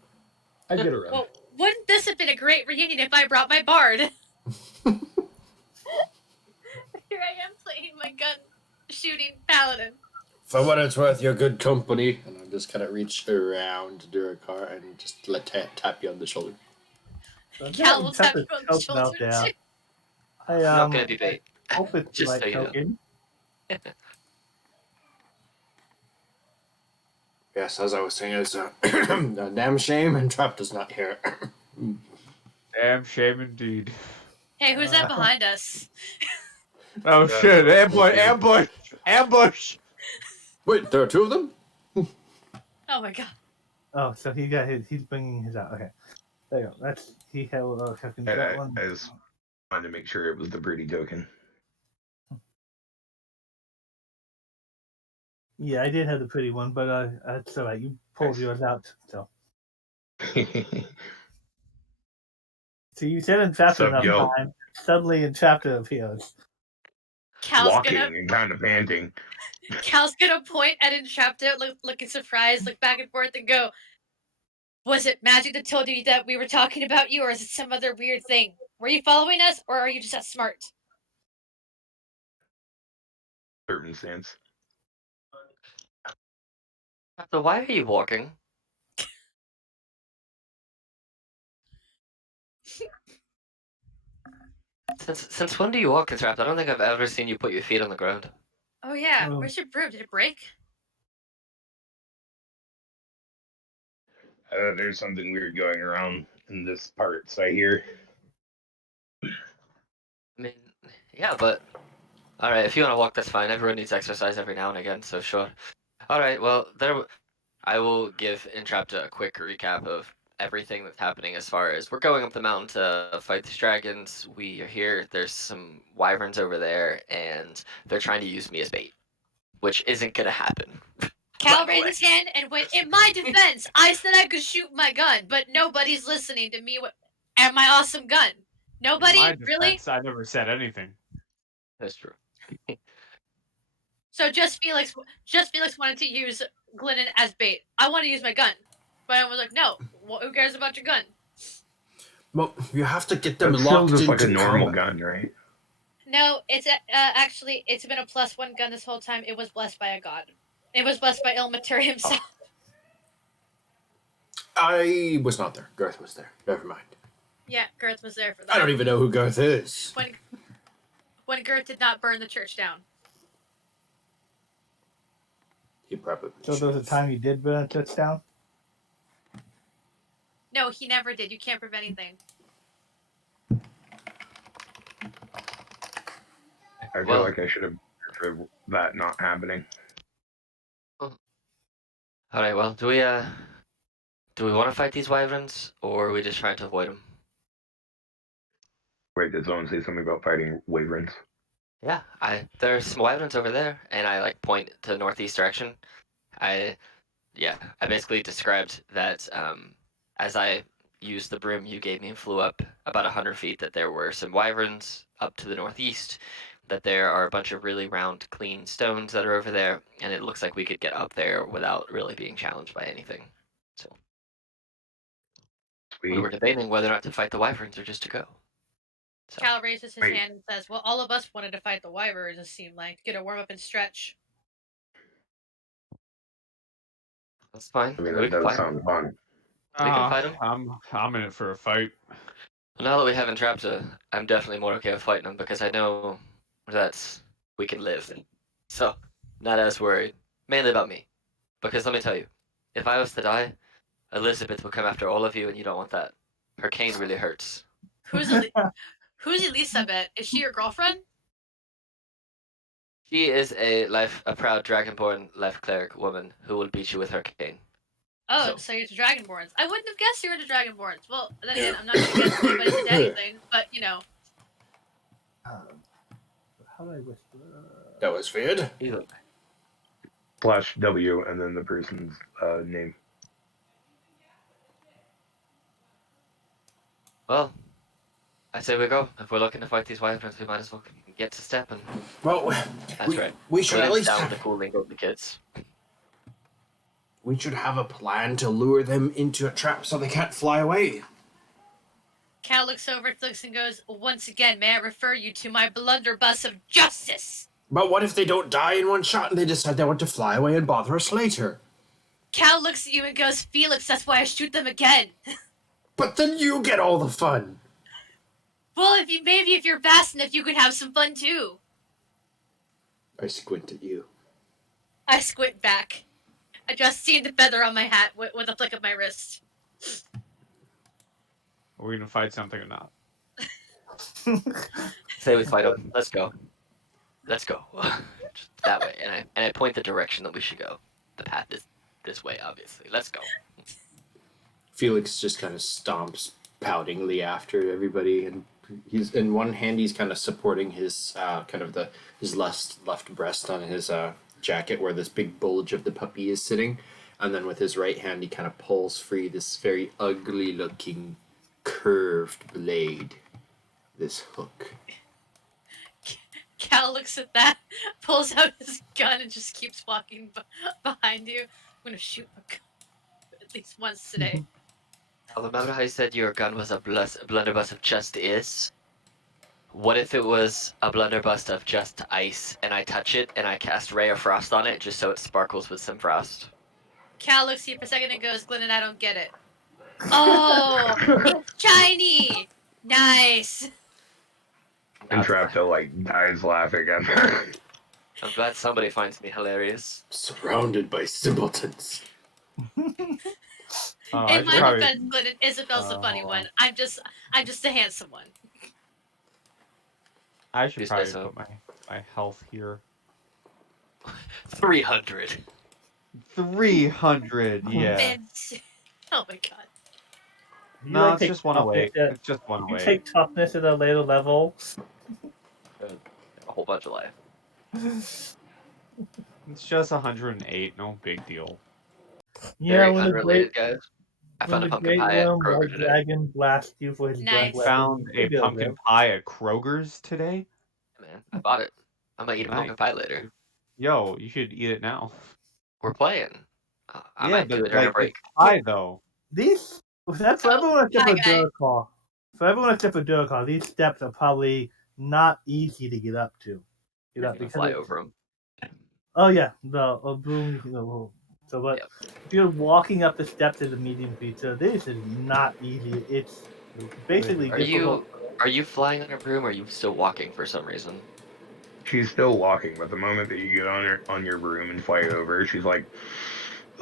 I get around. Well, wouldn't this have been a great reunion if I brought my bard? Here I am playing my gun, shooting paladin. For what it's worth, you're good company. And I'm just kind of reach around Durakar and just tap you on the shoulder. Cal will tap you on the Token out shoulder there. too. I Not gonna be bait. hope it's the Just right so you know. token. Yes, as I was saying, it's a damn shame Entrapta's not here. Damn shame indeed. Hey, who's that behind us? Oh shit! Ambush! Wait, there are two of them? Oh my god. Oh, so he got his. He's bringing his out. Okay, there you go. That's he had a token. That one. I just wanted to make sure it was the Birdie token. Yeah, I did have the pretty one, but that's all right. You pulled yours out, so. So you said entrapped Sup, enough yo? time. Suddenly entrapped appears. Walking and kind of panting. Cal's gonna point at Entrapta, looking surprised, look back and forth, and go, "Was it magic that told you that we were talking about you, or is it some other weird thing? Were you following us, or are you just that smart?" Certain sense. So why are you walking? Since when do you walk, Entrapta? I don't think I've ever seen you put your feet on the ground. Oh yeah, Oh. where's your broom? Did it break? There's something weird going around in this parts, I hear. I mean, yeah, but all right. If you want to walk, that's fine. Everyone needs exercise every now and again, so sure. All right. Well, I will give Entrapta a quick recap of everything that's happening as far as we're going up the mountain to fight these dragons. We are here. There's some wyverns over there, and they're trying to use me as bait, which isn't gonna happen. Cal By the raised way. his hand and went, "In my defense, I said I could shoot my gun, but nobody's listening to me and my awesome gun. Nobody, My really? defense, I never said anything. That's true. So just Felix wanted to use Glennon as bait. I want to use my gun, but I was like, no. Who cares about your gun? Well, you have to get them That's still locked just into like a normal combat. gun, right? No, it's actually it's been a +1 gun this whole time. It was blessed by a god. It was blessed by Ilmater himself. I was not there. Garth was there. Never mind. Yeah, Girth was there for that. I don't even know who Garth is. When Girth did not burn the church down. He probably So there was a time you did burn a touchdown? No, he never did. You can't prove anything. I feel Well- like I should have for that not happening. All right. Well, do we want to fight these wyverns, or are we just trying to avoid them? Wait, did someone say something about fighting wyverns? Yeah, there's some wyverns over there, and I like point to the northeast direction. I basically described that as I used the broom you gave me and flew up about 100 feet, that there were some wyverns up to the northeast, that there are a bunch of really round, clean stones that are over there, and it looks like we could get up there without really being challenged by anything. So we Sweet. were debating whether or not to fight the wyverns or just to go. So Cal raises his Wait. hand and says, "Well, all of us wanted to fight the wyverns. It seemed like get a warm up and stretch." that's fine. I mean, We that can does fight 'em. sound fun. We can fight 'em. I'm in it for a fight. Well, now that we have Entrapta, I'm definitely more okay with fighting them because I know that we can live. So, not as worried. Mainly about me. Because let me tell you, if I was to die, Elizabeth will come after all of you, and you don't want that. Her cane really hurts. Who's who's Elizabeth? Is she your girlfriend? She is a proud dragonborn life cleric woman who will beat you with her cane. Oh, so you're into Dragonborns. I wouldn't have guessed you were into Dragonborns. Well, then again, I'm not going to guess anybody's into anything, but you know. How do I whisper? That was weird. Either. /W and then the person's name. Well, I say we go. If we're looking to fight these wyverns, we might as well get to stepping. Well, That's we, right. we should at least down have, with the cool lingo of the kids. we should have a plan to lure them into a trap so they can't fly away. Cal looks over at Flix and goes, "Once again, may I refer you to my blunderbuss of justice?" But what if they don't die in one shot and they decide they want to fly away and bother us later? Cal looks at you and goes, "Felix, that's why I shoot them again." But then you get all the fun. Well, if you're fast enough, you can have some fun too. I squint at you. I squint back. I just see the feather on my hat with a flick of my wrist. Are we gonna fight something or not? Say we fight them. Let's go. Let's go. Just that way. And I point the direction that we should go. The path is this way, obviously. Let's go. Felix just kind of stomps poutingly after everybody, and he's in one hand he's kind of supporting his his left breast on his jacket where this big bulge of the puppy is sitting, and then with his right hand he kind of pulls free this very ugly looking curved blade, this hook. Cal looks at that, pulls out his gun, and just keeps walking behind you. I'm gonna shoot a gun at least once today. I remember how you said your gun was a blunderbuss of justice? What if it was a blunderbuss of just ice, and I touch it, and I cast Ray of Frost on it, just so it sparkles with some frost? Cal looks at you for a second and goes, "Glennon, I don't get it." Oh, it's shiny! Nice! And Trapta like dies laughing at her. I'm glad somebody finds me hilarious. Surrounded by simpletons. I In should my probably- defense, Glennon, Isabel's the funny one. I'm just the handsome one. I should You say probably so. put my health here. 300. 300, yeah. And, oh my god. You No, like it's take just one toughness away. at- It's just one You away. take toughness at a later level. A whole bunch of life. It's just 108, no big deal. Yeah, Very when the unrelated, great, guys. I when found a the pumpkin great pie at worm Kroger white today. dragon blasts you for his Nice. breath Found weapon, a you go pumpkin there. pie at Kroger's today. Man, I bought it. I'm gonna eat a Nice. pumpkin pie later. Yo, you should eat it now. We're playing. I Yeah, might do but it during a like break. it's pie though. This was that for everyone except Hi, for guys. Duraclaw. For everyone except for Durkar, these steps are probably not easy to get up to. You can fly over them. Oh yeah, the broom. So, but Yep. if you're walking up the steps at a medium speed, so this is not easy. It's basically difficult. Are you flying on a broom, or are you still walking for some reason? She's still walking, but the moment that you get on your broom and fly over, she's like,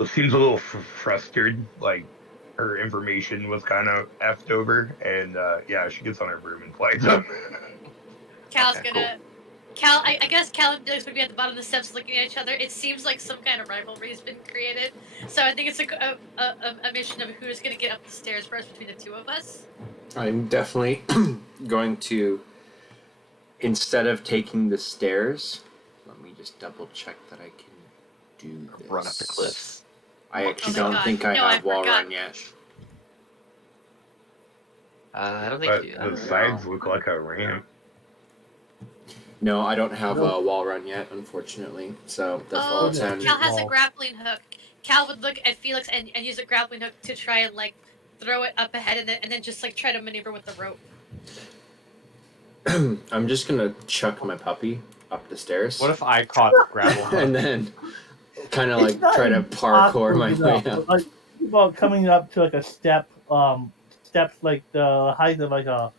seems a little frustrated. Like her information was kind of effed over, and yeah, she gets on her broom and flies up. Cal's Okay, gonna. Cal, I guess Cal and Felix would be at the bottom of the steps looking at each other. It seems like some kind of rivalry has been created. So I think it's a mission of who's going to get up the stairs first between the two of us. I'm definitely going to, instead of taking the stairs, let me just double check that I can do this. Run up the cliffs. I actually Oh my don't God. think I No, I have wall forgot. run yet. I don't think But you. I the don't sides know. look like a ramp. No, I don't have No. a wall run yet, unfortunately. So that's all Oh, it's yeah. on. Cal has a Wall. grappling hook. Cal would look at Felix and use a grappling hook to try and like throw it up ahead and then just like try to maneuver with the rope. I'm just gonna chuck my puppy up the stairs. What if I caught the grapple hook? and then kind of It's like not try to parkour my way impossible, up. like about coming up to like a step, steps like the height of like a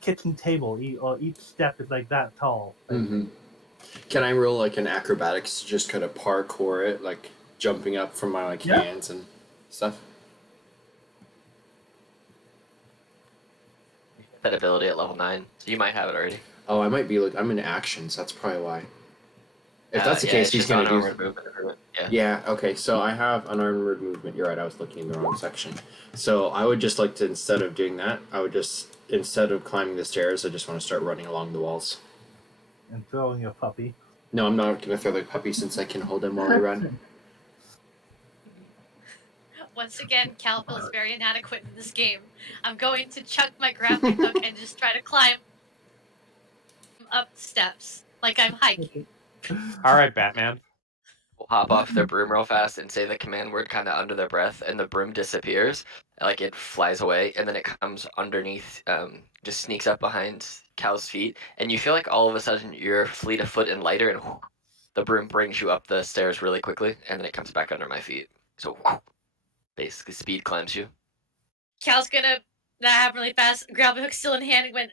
kitchen table. Each step is like that tall. Like, Can I roll like an acrobatics to just kind of parkour it, like jumping up from my like Yeah. hands and stuff? That ability at level 9, so you might have it already. Oh, I might be like I'm in actions. That's probably why. If that's the Yeah, case, it's he's just gonna do. unarmored movement. Yeah. Yeah. Okay. So I have unarmored movement. You're right. I was looking in the wrong section. So I would just like to, instead of doing that, I would just, instead of climbing the stairs, I just want to start running along the walls. and throwing your puppy. No, I'm not gonna throw the puppy since I can hold him while I run. Once again, Cal feels very inadequate in this game. I'm going to chuck my grappling hook and just try to climb up the steps like I'm hiking. All right, Batman. Will hop off their broom real fast and say the command word kind of under their breath, and the broom disappears. Like it flies away, and then it comes underneath, just sneaks up behind Cal's feet, and you feel like all of a sudden you're fleet of foot and lighter, and the broom brings you up the stairs really quickly, and then it comes back under my feet. So basically, speed climbs you. Cal's gonna that happened really fast. Grappling hook still in hand and went.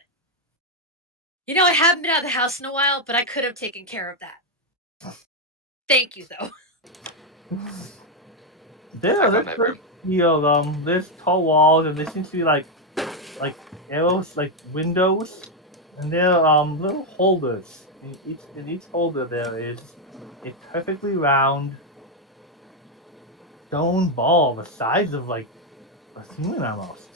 You know, I haven't been out of the house in a while, but I could have taken care of that. Thank you, though. There's tall walls, and there seems to be like arrows, like windows, and there are little holders. In each holder there is a perfectly round stone ball the size of like a human almost.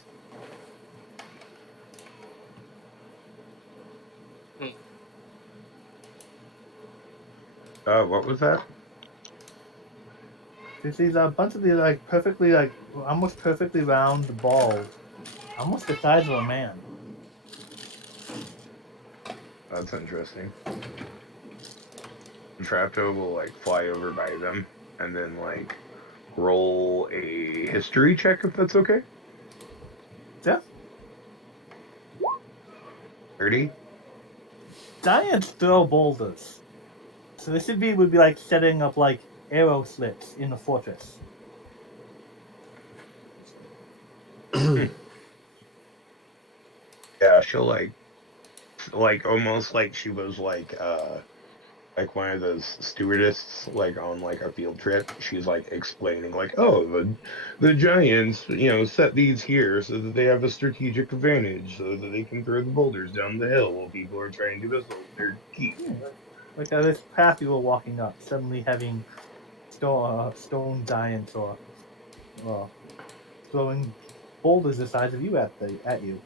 What was that? There's a bunch of these like perfectly like almost perfectly round balls, almost the size of a man. That's interesting. Trapto will like fly over by them and then like roll a history check if that's okay. Yeah. 30. Giants throw boulders, so this would be like setting up like arrow slits in the fortress. Yeah, she'll like almost like she was like one of those stewardesses like on like a field trip. She's like explaining like, oh, the giants, set these here so that they have a strategic advantage, so that they can throw the boulders down the hill while people are trying to assault their keep. Like this path you were walking up, suddenly having stone giants or throwing boulders the size of you at you.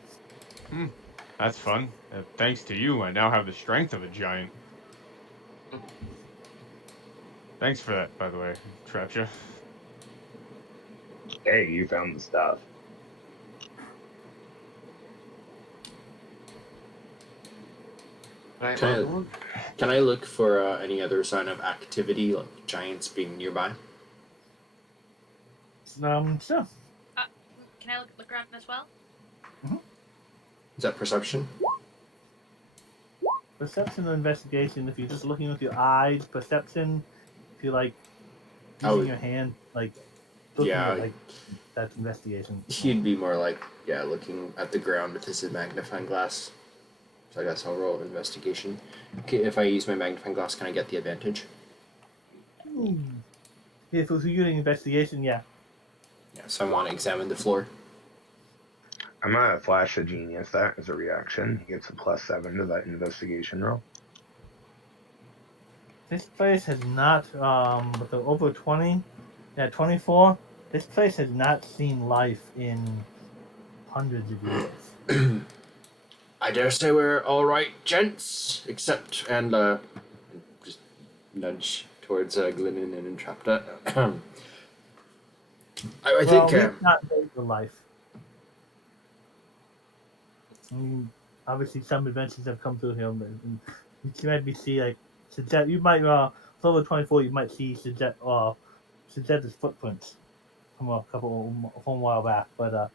That's fun. Thanks to you, I now have the strength of a giant. Thanks for that, by the way, Trapja. Hey, you found the stuff. Right, Can I look for any other sign of activity, like giants being nearby? Sure. Can I look around as well? Is that perception? Perception or investigation, if you're just looking with your eyes, perception, if you're like Oh. using your hand, like looking Yeah. at like that's investigation. He'd be more like, yeah, looking at the ground with his magnifying glass. So I guess I'll roll investigation. Okay, if I use my magnifying glass, can I get the advantage? If you're using investigation, yeah. Yeah, so I want to examine the floor. I'm gonna flash a genius that as a reaction. He gets a +7 to that investigation roll. This place has not, with the over 20, 24, this place has not seen life in hundreds of years. I dare say we're all right, gents. Except, and just nudge towards Glennon and Entrapta. I think. We've not made the life. I mean, obviously, some adventures have come through here, but you can maybe see like Sageata. You might over 24. You might see Sageata's footprints from a while back, but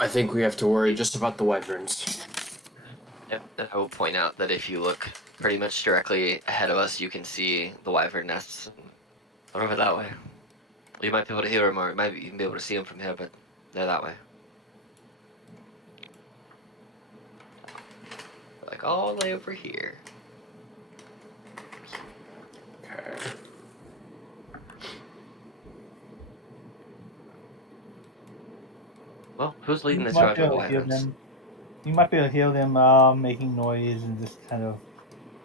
I think we have to worry just about the wyverns. Yep, and I will point out that if you look pretty much directly ahead of us, you can see the wyvern nests. Or over that way. You might be able to hear them, or you might even be able to see them from here, but they're that way. Like all the way over here. Okay. Well, who's leading this you might charge be of the able to hear wyverns? them. You might be able to hear them making noise and just kind of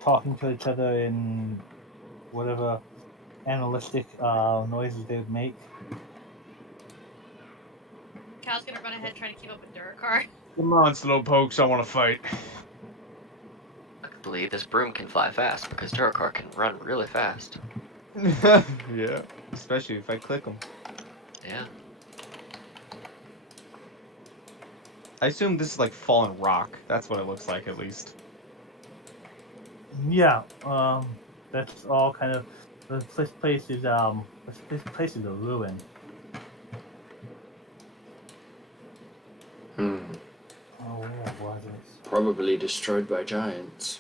talking to each other in whatever animalistic noises they would make. Cal's gonna run ahead trying to keep up with Durakar. Come on, slowpokes, I want to fight. I can believe this broom can fly fast because Durakar can run really fast. Yeah, especially if I click them. Yeah. I assume this is like fallen rock. That's what it looks like, at least. Yeah, that's all kind of. This place is a ruin. Oh, where was it? Probably destroyed by giants.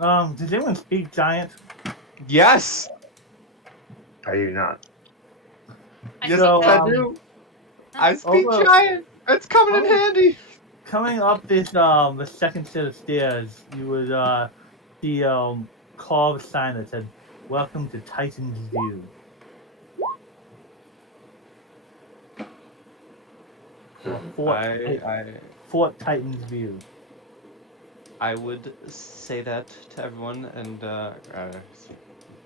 Does anyone speak giant? Yes! I do not. Yes, So, I do. I speak giant. It's coming in handy. Coming up this the second set of stairs, you would see carved sign that said, "Welcome to Titan's View." Fort Titan's View. I would say that to everyone, and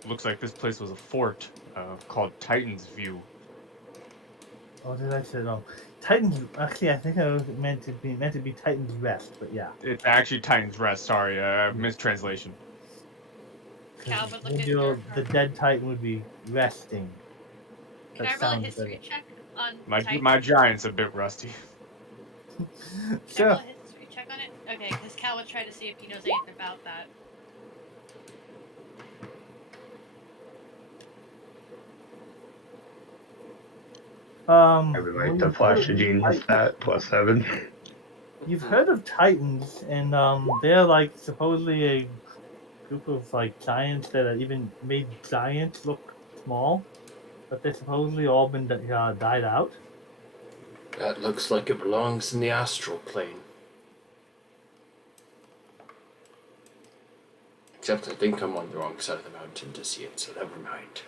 looks like this place was a fort called Titan's View. Oh, did I say it wrong? Titan's. Actually, I think it was meant to be Titan's Rest, but yeah. It's actually Titan's Rest. Sorry, mistranslation. Cal would look at The Durakar. dead Titan would be resting. Can That I roll a sounds history better. check on My Titan? giant's a bit rusty. Can I Sure. roll a history check on it? Okay, because Cal would try to see if he knows anything about that. I would like to flash a genius that +7. You've heard of Titans, and they're like supposedly a group of like giants that are even made giants look small, but they're supposedly all been died out. That looks like it belongs in the astral plane. Except I think I'm on the wrong side of the mountain to see it, so never mind.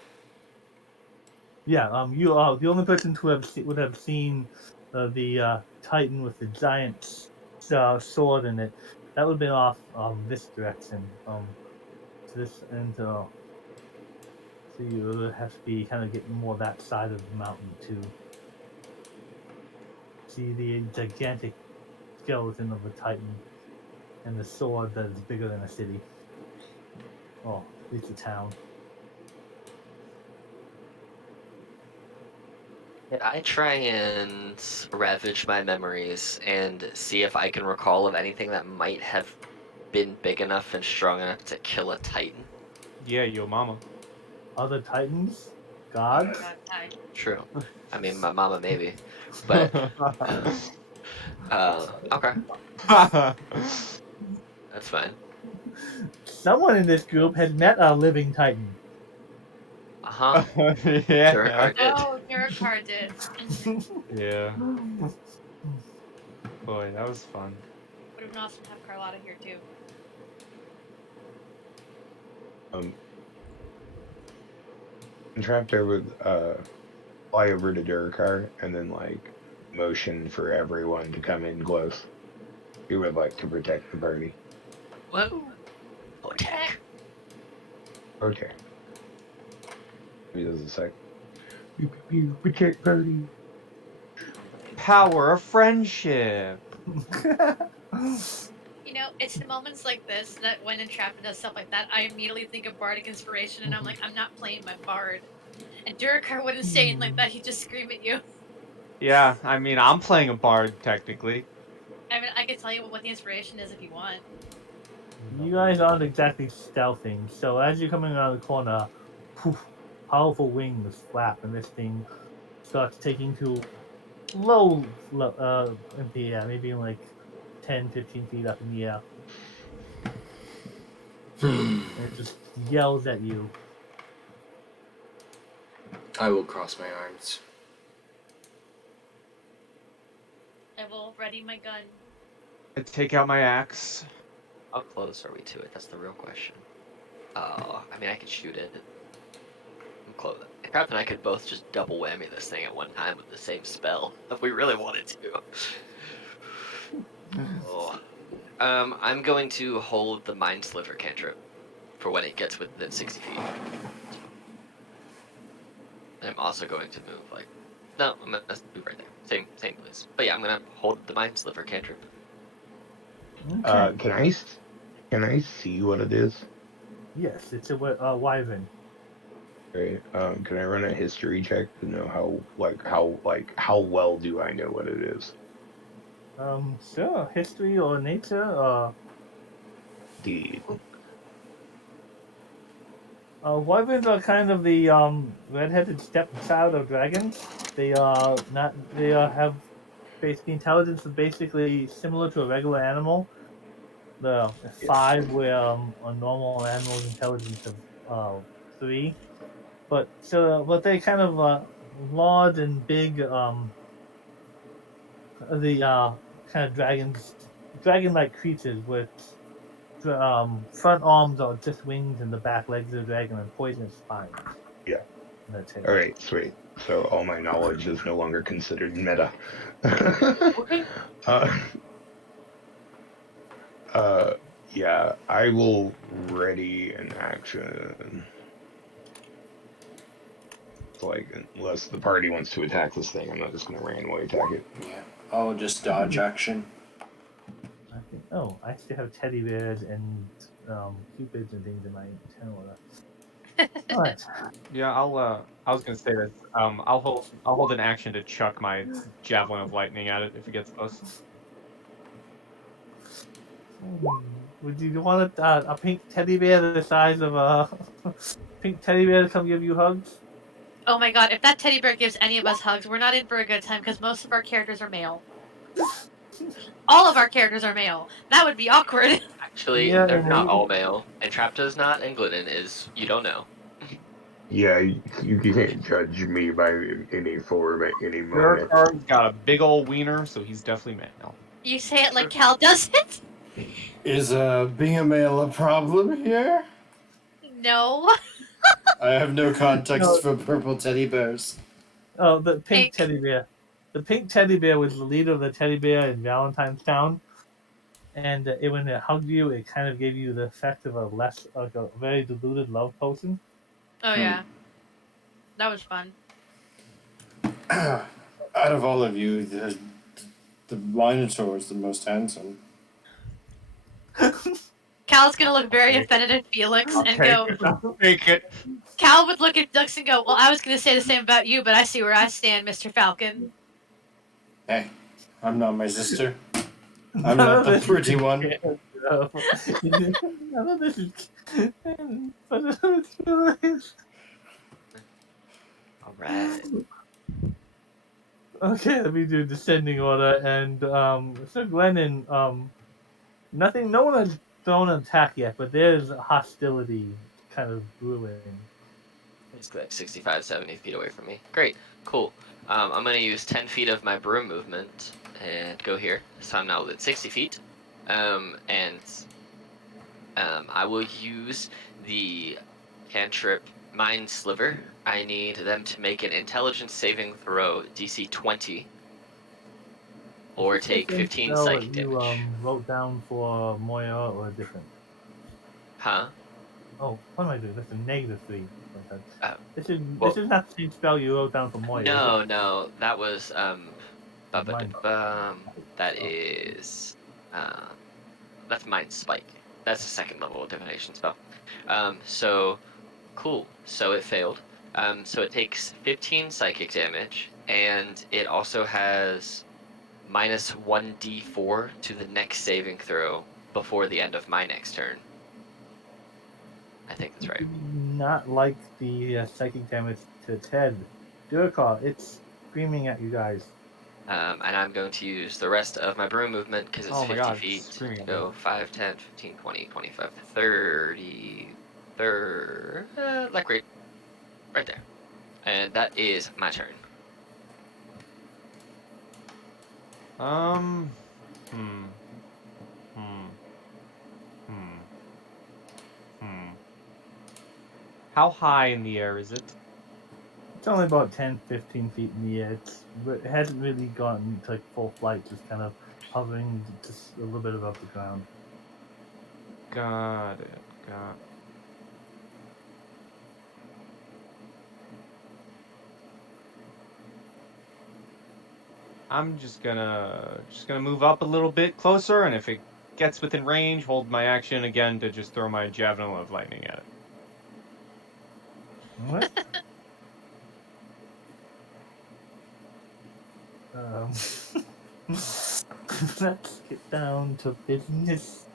Yeah, you are the only person who would have seen the Titan with the giant sword in it. That would have been off this direction. So you would have to be kind of getting more that side of the mountain to see the gigantic skeleton of the Titan and the sword that is bigger than a city. Well, at least a town. I try and ravage my memories and see if I can recall of anything that might have been big enough and strong enough to kill a Titan. Yeah, yo mama. other titans, Oh gods. God, hi. True. I mean, my mama maybe, but okay, that's fine. Someone in this group has met a living titan. Uh huh. Yeah. Durkar did. Oh, Durkar did. Yeah. Boy, that was fun. Would have been awesome to have Carlotta here too. Contractor would fly over to Durkar and then like motion for everyone to come in close. He would like to protect the party. Whoa. Attack. Okay. He does a sec. You protect party. Power of friendship. You know, it's the moments like this that when Entrapment does stuff like that, I immediately think of Bardic Inspiration, and I'm like, I'm not playing my bard. And Durkar wouldn't say anything like that; he'd just scream at you. Yeah, I mean, I'm playing a bard technically. I mean, I could tell you what the inspiration is if you want. You guys aren't exactly stealthing, so as you're coming around the corner, poof, powerful wings flap, and this thing starts taking to low in the air, maybe like 10, 15 feet up in the air. And it just yells at you. I will cross my arms. I will ready my gun. I take out my axe. How close are we to it? That's the real question. I mean, I could shoot it. I'm close. Crap, and I could both just double whammy this thing at one time with the same spell if we really wanted to. Oh. I'm going to hold the Mind Sliver cantrip for when it gets within 60 feet. And I'm also going to move like. No, I'm gonna move right there. Same place. But yeah, I'm gonna hold the Mind Sliver cantrip. Okay. Can I see what it is? Yes, it's a wyvern. Right. Can I run a history check to know how well do I know what it is? Sure. History or nature. Indeed. Wyverns are kind of the red-headed stepchild of dragons. They are not. They have basically intelligence is basically similar to a regular animal. The 5 where a normal animal's intelligence of 3. But they kind of large and big. The kind of dragon-like creatures with front arms are just wings and the back legs of the dragon and poisonous spines. Yeah. That's it. All right, sweet. So all my knowledge is no longer considered meta. Okay. Yeah, I will ready an action. Like, unless the party wants to attack this thing, I'm not just going to randomly attack it. Yeah. I'll just dodge action. I still have teddy bears and cupids and things in my channel. All right. Yeah, I was gonna say this. I'll hold an action to chuck my javelin of lightning at it if it gets close. Would you want a pink teddy bear the size of a pink teddy bear to come give you hugs? Oh my god, if that teddy bear gives any of us hugs, we're not in for a good time because most of our characters are male. All of our characters are male. That would be awkward. Actually, Yeah, they're and not you- all male. And Trapta's not, and Glidden is. You don't know. Yeah, you can't judge me by any form at any moment. Durkar's got a big old wiener, so he's definitely male. You say it like Cal does it? Is being a male a problem here? No. I have no context No. for purple teddy bears. Oh, the pink Pink. teddy bear. The pink teddy bear was the leader of the teddy bear in Valentinestown, and when it hugged you, it kind of gave you the effect of a very diluted love potion. Oh yeah. That was fun. Out of all of you, the Minotaur is the most handsome. Cal's gonna look very offended at Felix and go. I'll take it. Cal would look at Dux and go, "Well, I was gonna say the same about you, but I see where I stand, Mr. Falcon." Hey, I'm not my sister. I'm not the pretty one. None of this is. right. Okay, let me do descending order, and so Glennon, nothing, no one has thrown an attack yet, but there's hostility kind of brewing. It's like 65, 70 feet away from me. Great, cool. I'm gonna use 10 feet of my broom movement and go here. So I'm now at 60 feet. And I will use the cantrip Mind Sliver. I need them to make an intelligence saving throw DC 20 or Is this the take same 15 spell that psychic you damage. wrote down for Moira or different? Huh? Oh, what am I doing? That's a -3. Okay. Uh, This is well, not the same spell you wrote down for Moira, is it? no, that was Mine. that Oh. is that's Mind Spike. That's a second level divination spell. So cool. So it failed. So it takes 15 psychic damage, and it also has minus 1d4 to the next saving throw before the end of my next turn. I think that's right. Do not like the psychic damage to its head. Durkar, it's screaming at you guys. And I'm going to use the rest of my broom movement because it's Oh my 50 god, it's feet screaming to at me. go 5, 10, 15, 20, 25, 30, 30, like right there. And that is my turn. Hmm. Hmm. Hmm. Hmm. How high in the air is it? It's only about 10, 15 feet in the air. It hasn't really gotten to full flight, just kind of hovering just a little bit above the ground. Got it. Got. I'm just gonna move up a little bit closer, and if it gets within range, hold my action again to just throw my javelin of lightning at it. What? Um, let's get down to business.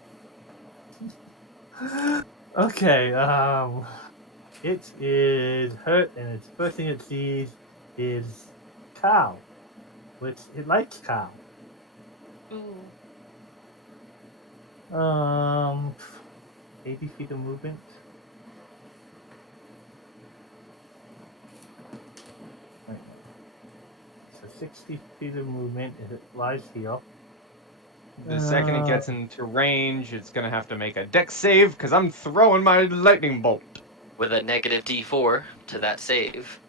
Okay, it is hurt, and its first thing it sees is cow, which it likes cow. Ooh. 80 feet of movement. Right. So 60 feet of movement. It lies here. The second it gets into range, it's gonna have to make a dex save because I'm throwing my lightning bolt. With a negative d4 to that save.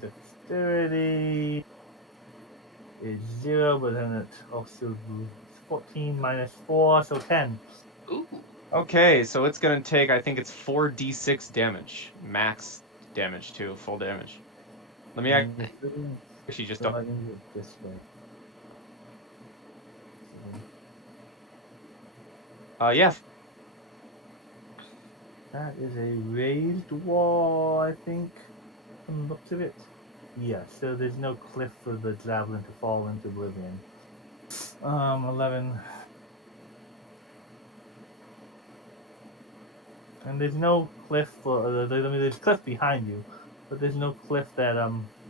Dexterity is 0, but then it also 14 minus 4, so 10. Ooh. Okay, so it's gonna take, I think it's 4d6 damage, max damage too, full damage. Let me actually just. So I can do it this way. Yeah. That is a raised wall, I think, from the looks of it. Yeah, so there's no cliff for the javelin to fall into oblivion. 11. And there's no cliff for. I mean, there's cliff behind you, but there's no cliff that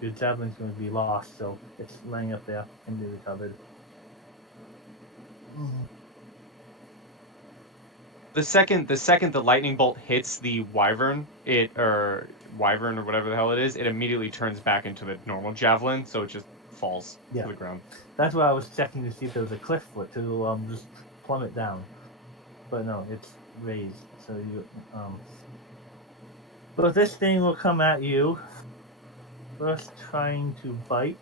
your javelin's going to be lost, so it's laying up there and be recovered. The second the lightning bolt hits the wyvern, wyvern or whatever the hell it is, it immediately turns back into the normal javelin, so it just falls Yeah. to the ground. That's why I was checking to see if there was a cliff foot to just plummet down, but no, it's raised. So you But this thing will come at you. First, trying to bite.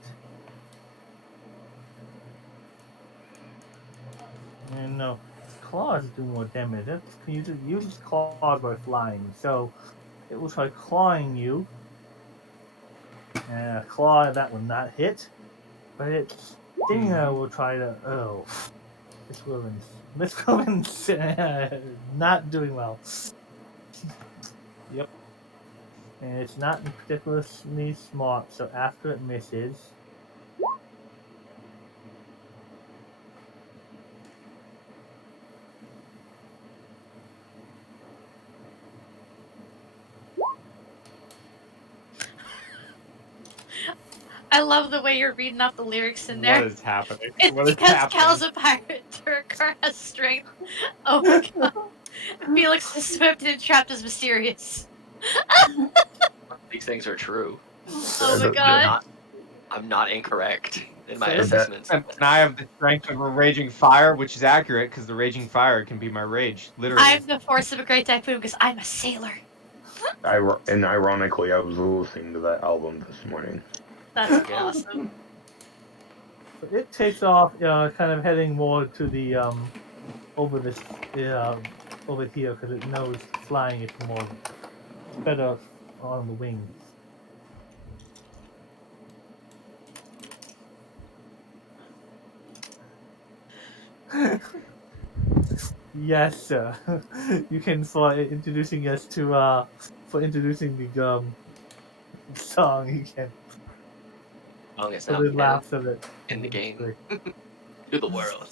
And no, claws do more damage. That's, you just use claws by flying. So it will try clawing you. And a claw that will not hit. But its stinger will try to. Oh, this woman's not doing well. Yep. And it's not particularly smart. So after it misses, I love the way you're reading off the lyrics in there. What is happening? It's What is because happening? Cal's a pirate. Duergar has strength. Oh my god. Felix is swift and trapped is mysterious. These things are true. Oh my That- god. I'm not incorrect in my So- assessments. And I have the strength of a raging fire, which is accurate because the raging fire can be my rage, literally. I'm the force of a great typhoon because I'm a sailor. And ironically, I was listening to that album this morning. That's awesome. It takes off, kind of heading more to the over this over here because it knows flying is more better on the wings. Yes, sir. You can for introducing us to for introducing the song. You can Song is for now the canon laughs of it in the game Great. to the world.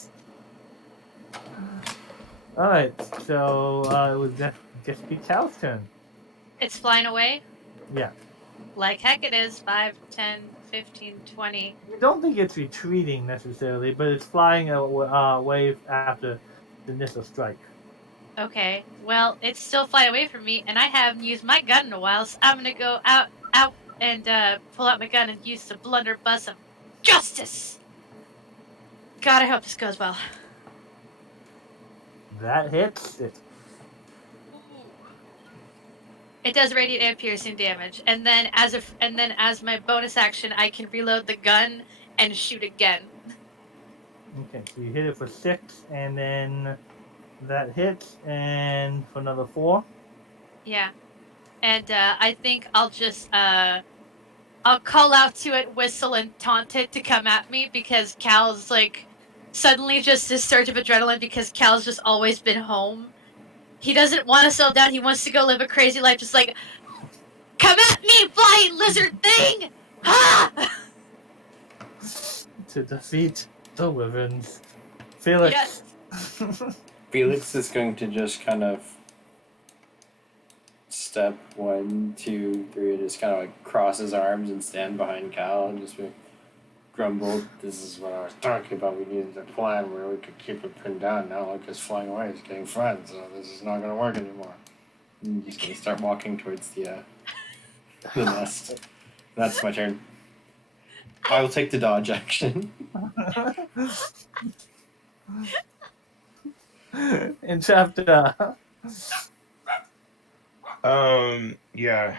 All right, so it was just be Cal's turn. It's flying away? Yeah. Like heck it is. 5, 10, 15, 20. I don't think it's retreating necessarily, but it's flying away after the initial strike. Okay. Well, it's still flying away from me, and I haven't used my gun in a while, so I'm gonna go out, and pull out my gun and use the blunderbuss of justice. God, I hope this goes well. That hits it. It does radiant and piercing damage, and then as my bonus action, I can reload the gun and shoot again. Okay, so you hit it for 6, and then that hits, and for another 4. Yeah, and I think I'll just I'll call out to it, whistle, and taunt it to come at me because Cal's like suddenly just this surge of adrenaline because Cal's just always been home. He doesn't want to settle down. He wants to go live a crazy life, just like, come at me, flying lizard thing! Ha! To defeat the wyverns. Felix. Yes. Felix is going to just kind of step 1, 2, 3, and just kind of like cross his arms and stand behind Cal and just be grumble. This is what I was talking about. We needed a plan where we could keep it pinned down. Now look, it's flying away. It's getting friends. So this is not going to work anymore. And he's going to start walking towards the nest. That's my turn. I will take the dodge action. In chapter. Yeah.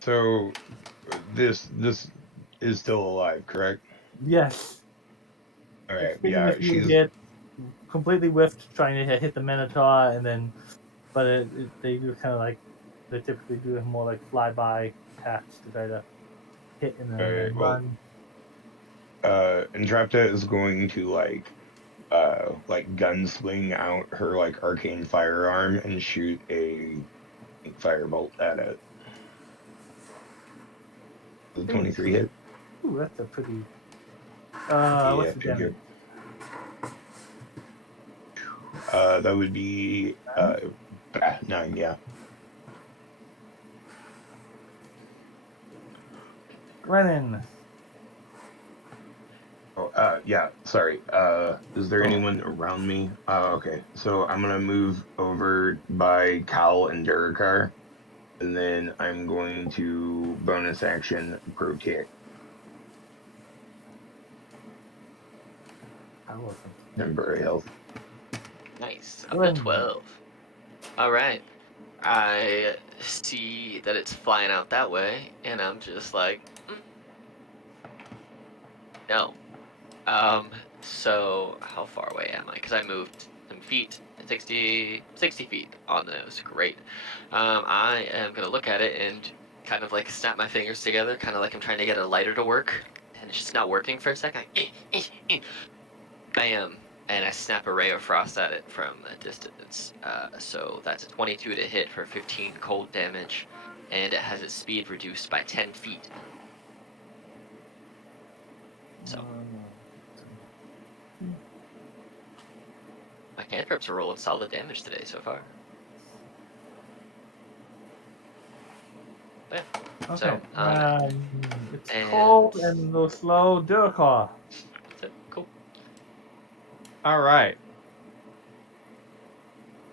So this is still alive, correct? Yes. All right. Taking Yeah. a few She's hit, completely whiffed trying to hit the Minotaur, and then, but they do kind of like, they typically do more like flyby attacks to try to hit and then Alright, well, run. Entrapta is going to like gunsling out her like arcane firearm and shoot a firebolt at it. The 23 hit. Ooh, that's a pretty. Yeah, What's the figure. damage? That would be 9. Yeah. Glennon. Oh, yeah. Sorry. Is there anyone around me? Okay. So I'm gonna move over by Cal and Duergar, and then I'm going to bonus action protect. Temporary health. Nice. Up to 12. All right. I see that it's flying out that way, and I'm just like, no. So how far away am I? Because I moved some feet, 60 feet on those. Great. I am gonna look at it and kind of like snap my fingers together, kind of like I'm trying to get a lighter to work, and it's just not working for a second. Bam. And I snap a ray of frost at it from a distance. So that's a 22 to hit for 15 cold damage, and it has its speed reduced by 10 feet. So my cantrips are rolling solid damage today so far. But yeah. Okay. So, It's and- cold and a little slow. Duracor. that's it. Cool. All right.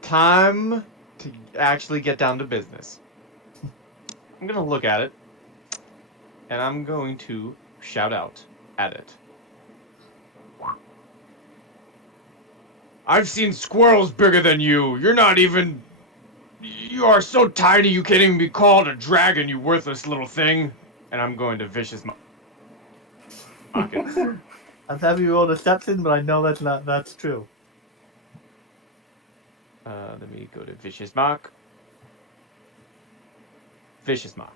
Time to actually get down to business. I'm gonna look at it, and I'm going to shout out at it. I've seen squirrels bigger than you. You're not even. You are so tiny you can't even be called a dragon, you worthless little thing. And I'm going to vicious mock it. I've had you roll deception, but I know that's true. Let me go to vicious mock. Vicious mock.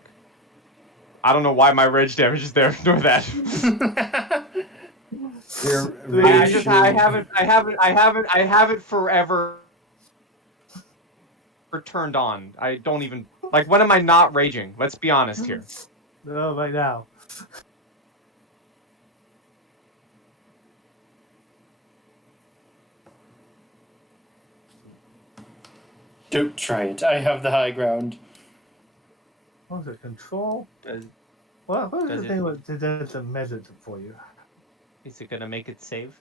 I don't know why my rage damage is there. Ignore that. Your I rage just- I have it forever turned on. I don't even like. When am I not raging? Let's be honest here. No, right now. Don't try it. I have the high ground. What was it? Control? Does, What is Does the it- thing that does the measure for you? is it gonna make it save?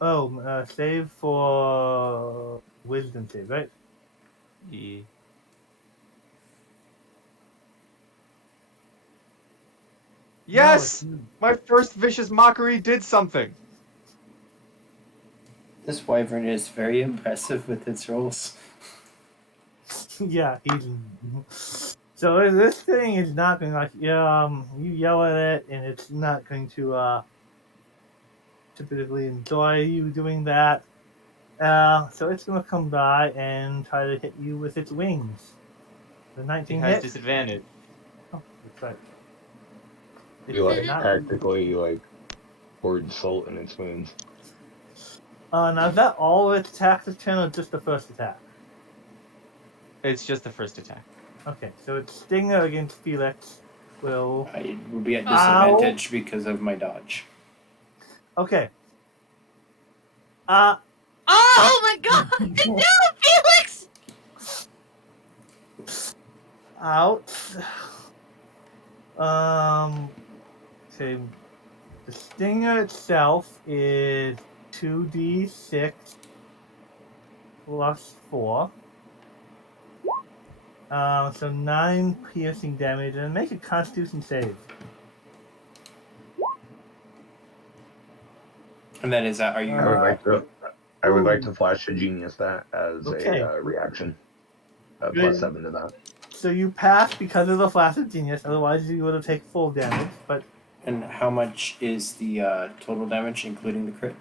Oh, save for wisdom save, right? Yeah. Yes, No, my first vicious mockery did something. This wyvern is very impressive with its rolls. yeah, he's. So this thing is not going to you yell at it, and it's not going to typically enjoy you doing that. So it's going to come by and try to hit you with its wings. The It 19 has hit. disadvantage. Oh, that's right. You like not- practically like poured salt in its wounds. Now is that all of its attacks this turn, or just the first attack? It's just the first attack. Okay, so its stinger against Felix will. I will be at disadvantage because of my dodge. Okay. Oh my god! No, Felix! Out. Okay. The stinger itself is 2d6 plus 4. So 9 piercing damage, and make a Constitution save. And then is that, are you... I would like to flash a genius that as Okay. a reaction. Good. Plus 7 to that. So you pass because of the Flash of Genius, otherwise you would have taken full damage, but And how much is the total damage, including the crit?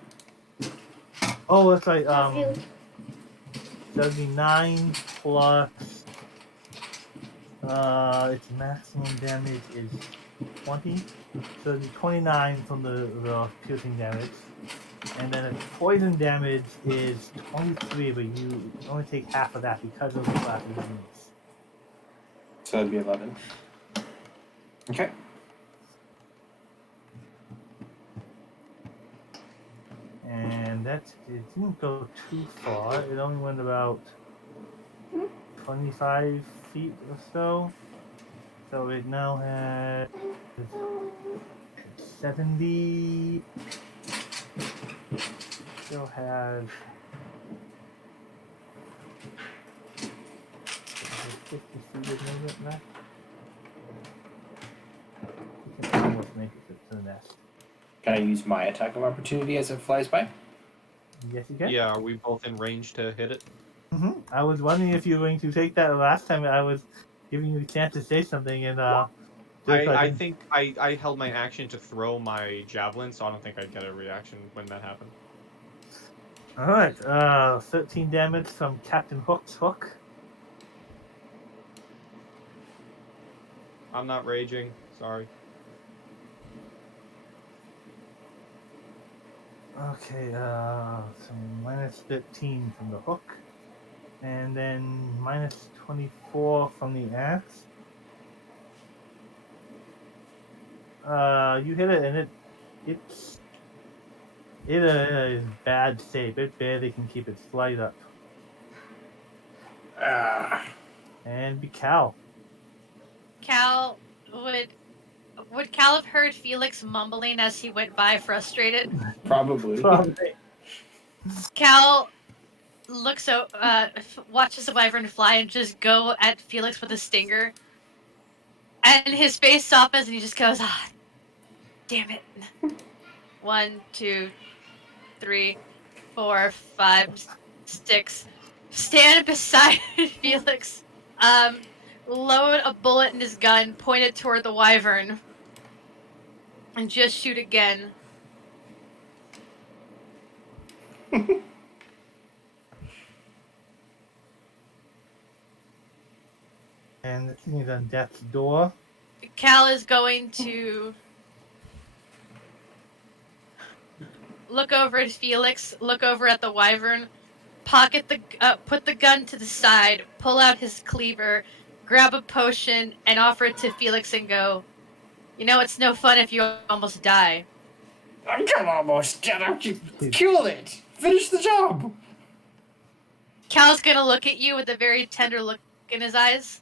oh, that's right. That'd be 9 plus. Its maximum damage is 20, so it'd be 29 from the piercing damage, and then its poison damage is 23, but you only take half of that because of the Flash of Genius. So that'd be 11. Okay. And it didn't go too far. It only went about 25 feet or so. So it now has 70. Still has 50 feet of movement left. You can almost make it to the nest. Can I use my attack of opportunity as it flies by? Yes, you can. Yeah, are we both in range to hit it? I was wondering if you were going to take that last time. I was giving you a chance to say something, and I think I held my action to throw my javelin, so I don't think I'd get a reaction when that happened. All right. 13 damage from Captain Hook's hook. I'm not raging. Sorry. Okay. So minus 13 from the hook, and then minus 24 from the axe. You hit it, and it's a bad save. It barely can keep its flight up. Ah. And be Cal. Cal would Cal have heard Felix mumbling as he went by, frustrated? Probably. Probably. Cal watches the wyvern fly and just go at Felix with a stinger, and his face softens and he just goes, "Ah, damn it!" 1, 2, 3, 4, 5, 6. Stand beside Felix. Load a bullet in his gun, point it toward the wyvern, and just shoot again. And the thing is on death's door. Cal is going to look over at Felix, look over at the wyvern, put the gun to the side, pull out his cleaver, grab a potion, and offer it to Felix and go, "You know, it's no fun if you almost die." I can almost get up. Kill it. Finish the job. Cal's gonna look at you with a very tender look in his eyes.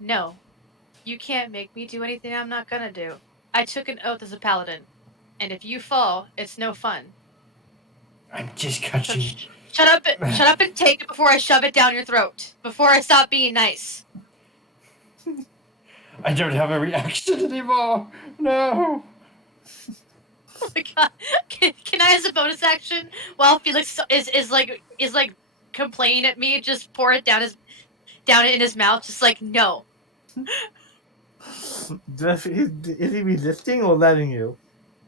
"No, you can't make me do anything I'm not gonna do. I took an oath as a paladin, and if you fall, it's no fun. I'm just So catching. shut up and take it before I shove it down your throat. Before I stop being nice." I don't have a reaction anymore. No. Oh my god! Can I, as a bonus action, while Felix is like complaining at me, just pour it down in his mouth, just like, no. Is he resisting or letting you?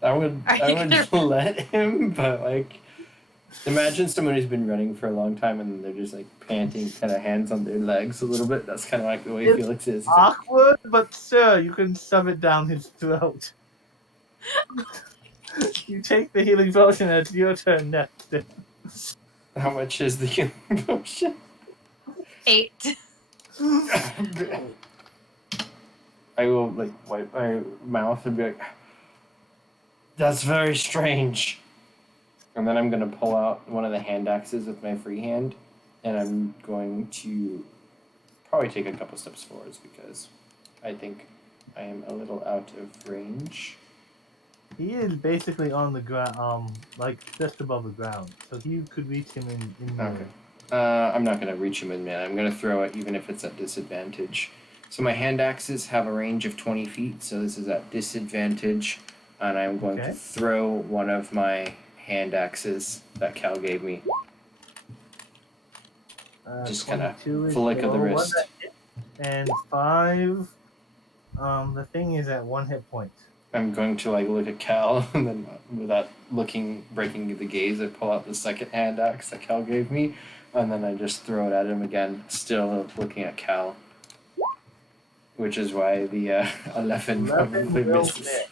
I would let him, but like, imagine someone who's been running for a long time and they're just like panting, kind of hands on their legs a little bit. That's kind of like the way It's Felix is. Awkward, but sir, you can shove it down his throat. You take the healing potion, and it's your turn next. How much is the healing potion? 8. I will like wipe my mouth and be like, "That's very strange." And then I'm gonna pull out one of the hand axes with my free hand, and I'm going to probably take a couple steps forwards because I think I am a little out of range. He is basically on the ground, like just above the ground, so you could reach him in Okay. I'm not gonna reach him in man. I'm gonna throw it even if it's at disadvantage. So my hand axes have a range of 20 feet, so this is at disadvantage, and I'm going to throw one of my hand axes that Cal gave me. Just kind of 22 is flick of the below one wrist. that hit, and 5. The thing is at 1 hit point. I'm going to like look at Cal, and then without breaking the gaze, I pull out the second hand axe that Cal gave me, and then I just throw it at him again, still looking at Cal. Which is why the 11 probably will misses. miss.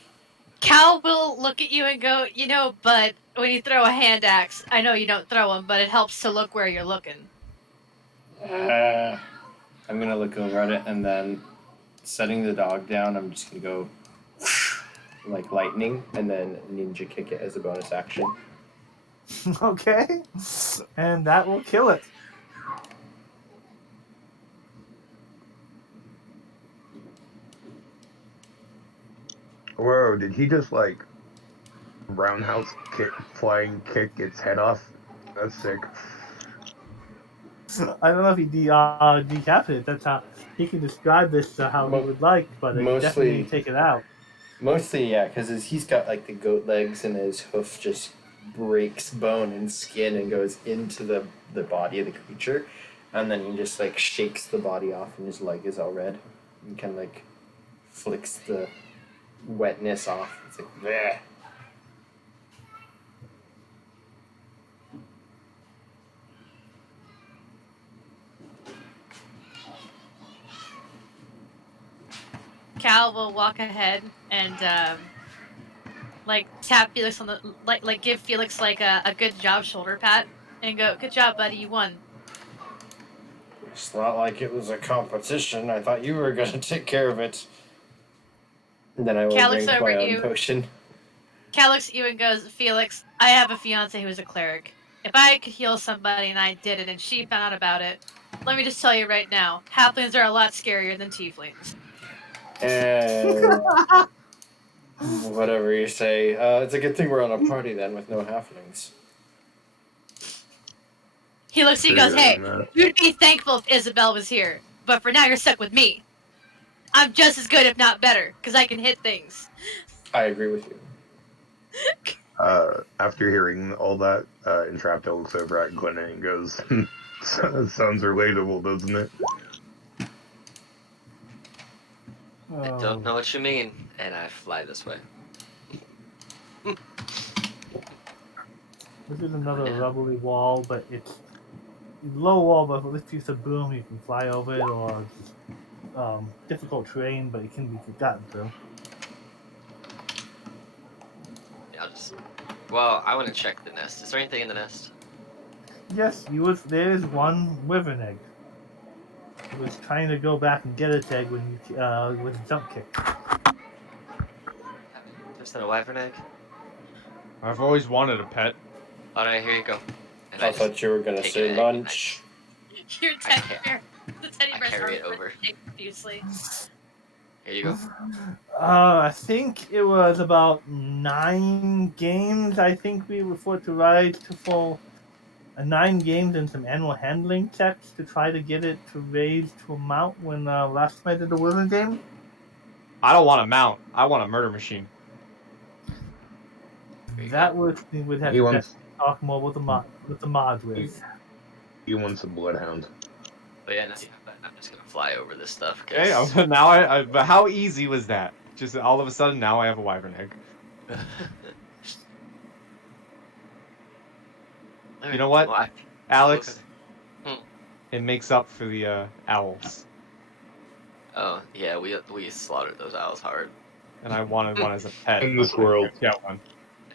Cal will look at you and go, "You know, but when you throw a hand axe, I know you don't throw them, but it helps to look where you're looking." I'm gonna look over at it, and then setting the dog down, I'm just gonna go like lightning, and then ninja kick it as a bonus action. Okay, and that will kill it. Whoa, did he just like roundhouse kick, flying kick its head off? That's sick. I don't know if he decapitated. That's how he can describe this how he would like, but it definitely take it out. Mostly, yeah, because he's got like the goat legs, and his hoof just breaks bone and skin and goes into the body of the creature, and then he just like shakes the body off, and his leg is all red, and kind of like flicks the wetness off. It's like, bleh. Cal will walk ahead and like tap Felix on the like give Felix like a good job shoulder pat and go, "Good job, buddy, you won." It's not like it was a competition. I thought you were gonna take care of it. And then I will Cal looks drink over my at own you. potion. Cal looks at you and goes, "Felix, I have a fiance who is a cleric. If I could heal somebody and I did it and she found out about it, Let me just tell you right now, halflings are a lot scarier than tieflings. And whatever you say. It's a good thing we're on a party then with no halflings. He looks at you Sure, and goes, hey, man. you'd be thankful if Isabel was here. But for now, you're stuck with me. I'm just as good, if not better, because I can hit things. I agree with you. After hearing all that, Entrapta looks over at Glennon and goes, sounds relatable, doesn't it? I don't know what you mean, and I fly this way. This is another Yeah. rubbly wall, but it's low wall, but with use of boom, you can fly over it, or just difficult terrain, but it can be gotten through. Yeah, I'll just. Well, I want to check the nest. Is there anything in the nest? Yes, there is one wyvern egg. He was trying to go back and get its egg when you was jump kicked. Just in a wyvern egg? I've always wanted a pet. Alright, here you go. And I just thought you were gonna take say an egg and lunch. Your I teddy can't- bear. The teddy I bear's carry it arms over. shake profusely. Here you go. I think it was about 9 games. I think we were forced to ride to full 9 games and some animal handling checks to try to get it to raise to a mount when last time I did the wyvern game. I don't want a mount. I want a murder machine. Here you That go. was we would have He to wants talk more with the mods with. he wants a bloodhound. But yeah, now you have that. I'm just gonna fly over this stuff. Okay, 'Cause... now but how easy was that? Just all of a sudden, now I have a wyvern egg. You know what, Well, Alex? Hmm. It makes up for the owls, Oh yeah, we slaughtered those owls hard, and I wanted one as a pet. And the squirrel. Yeah, one.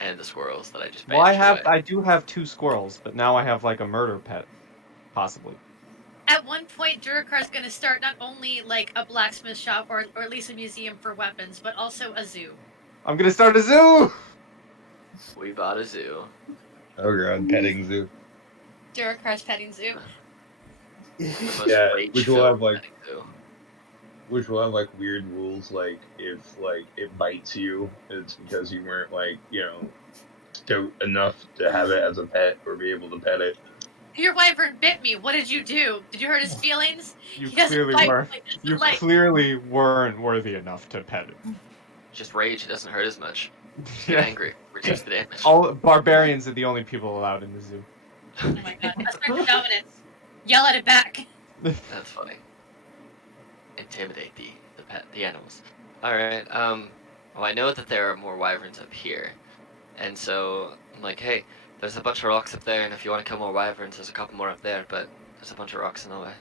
and the squirrels that I just Well, banished away. I do have 2 squirrels, but now I have like a murder pet, possibly. At one point, Durakar's going to start not only like a blacksmith shop or at least a museum for weapons, but also a zoo. I'm gonna start a zoo. We bought a zoo. Oh god, petting zoo. Durakar's petting zoo. The most Yeah, rage which will filled have like petting zoo. which will have like weird rules, like if like it bites you, it's because you weren't like, stout enough to have it as a pet or be able to pet it. Your wyvern bit me. What did you do? Did you hurt his feelings? You He doesn't clearly like- weren't. like, doesn't You like- clearly weren't worthy enough to pet it. Just rage. It doesn't hurt as much. Get Yeah. angry. Reduce the damage. All barbarians are the only people allowed in the zoo. Oh my god. Assert dominance. Yell at it back. That's funny. Intimidate the animals. All right. Well, I know that there are more wyverns up here, and so I'm like, hey, there's a bunch of rocks up there, and if you want to kill more wyverns, there's a couple more up there, but there's a bunch of rocks in the way.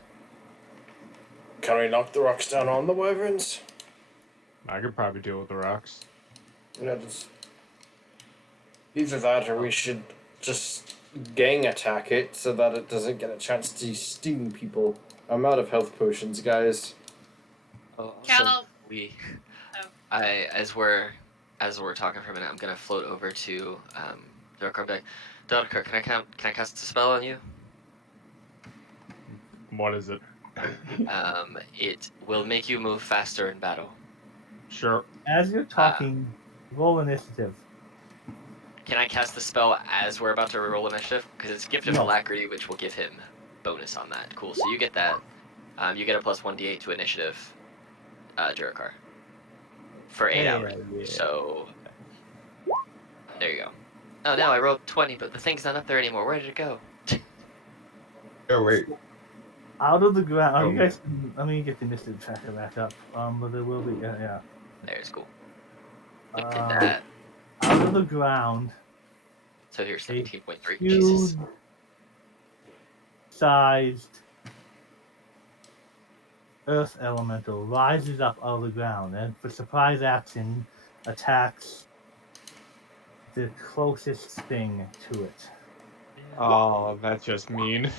Can we knock the rocks down on the wyverns? I could probably deal with the rocks. Yeah, just either that or we should just gang attack it so that it doesn't get a chance to sting people. I'm out of health potions, guys. Oh, also, Cal- Oh. as we're talking for a minute, I'm gonna float over to Darkar back. Darkar, can I cast a spell on you? What is it? It will make you move faster in battle. Sure. As you're talking, roll initiative. Can I cast the spell as we're about to roll initiative? Because it's Gift of No. Alacrity, which will give him bonus on that. Cool. So you get that. You get a plus 1d8 to initiative, Durakar. For 8 hours. Yeah. So there you go. Oh, now I rolled 20, but the thing's not up there anymore. Where did it go? Oh wait, Out of the ground. Oh. You guys, let me get the initiative tracker back up. But there will be. Yeah. There's cool. Look at Uh, that. Out of the ground. So here's 17.3. Huge Jesus. sized earth elemental rises up out of the ground and for surprise action attacks the closest thing to it. Oh, that's just mean.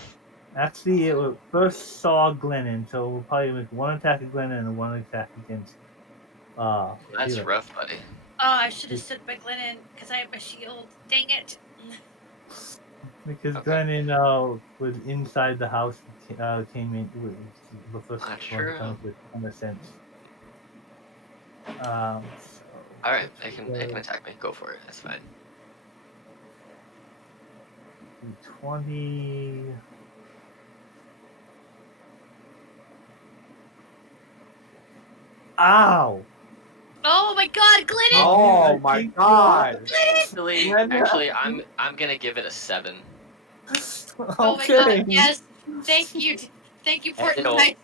Actually, it will first saw Glennon, so we'll probably make one attack at Glennon and one attack against That's Felix. rough, buddy. Oh, I should have stood by Glennon because I have my shield. Dang it. Because Okay. Glennon was inside the house came in with the first That's one to true. come up with common sense. So All right, they can attack me. Go for it. That's fine. 20. Ow! Oh my God, Glennon! Oh my god! Actually, I'm gonna give it a 7. Oh my God, Okay. yes. Thank you, And it'll, Fortnite.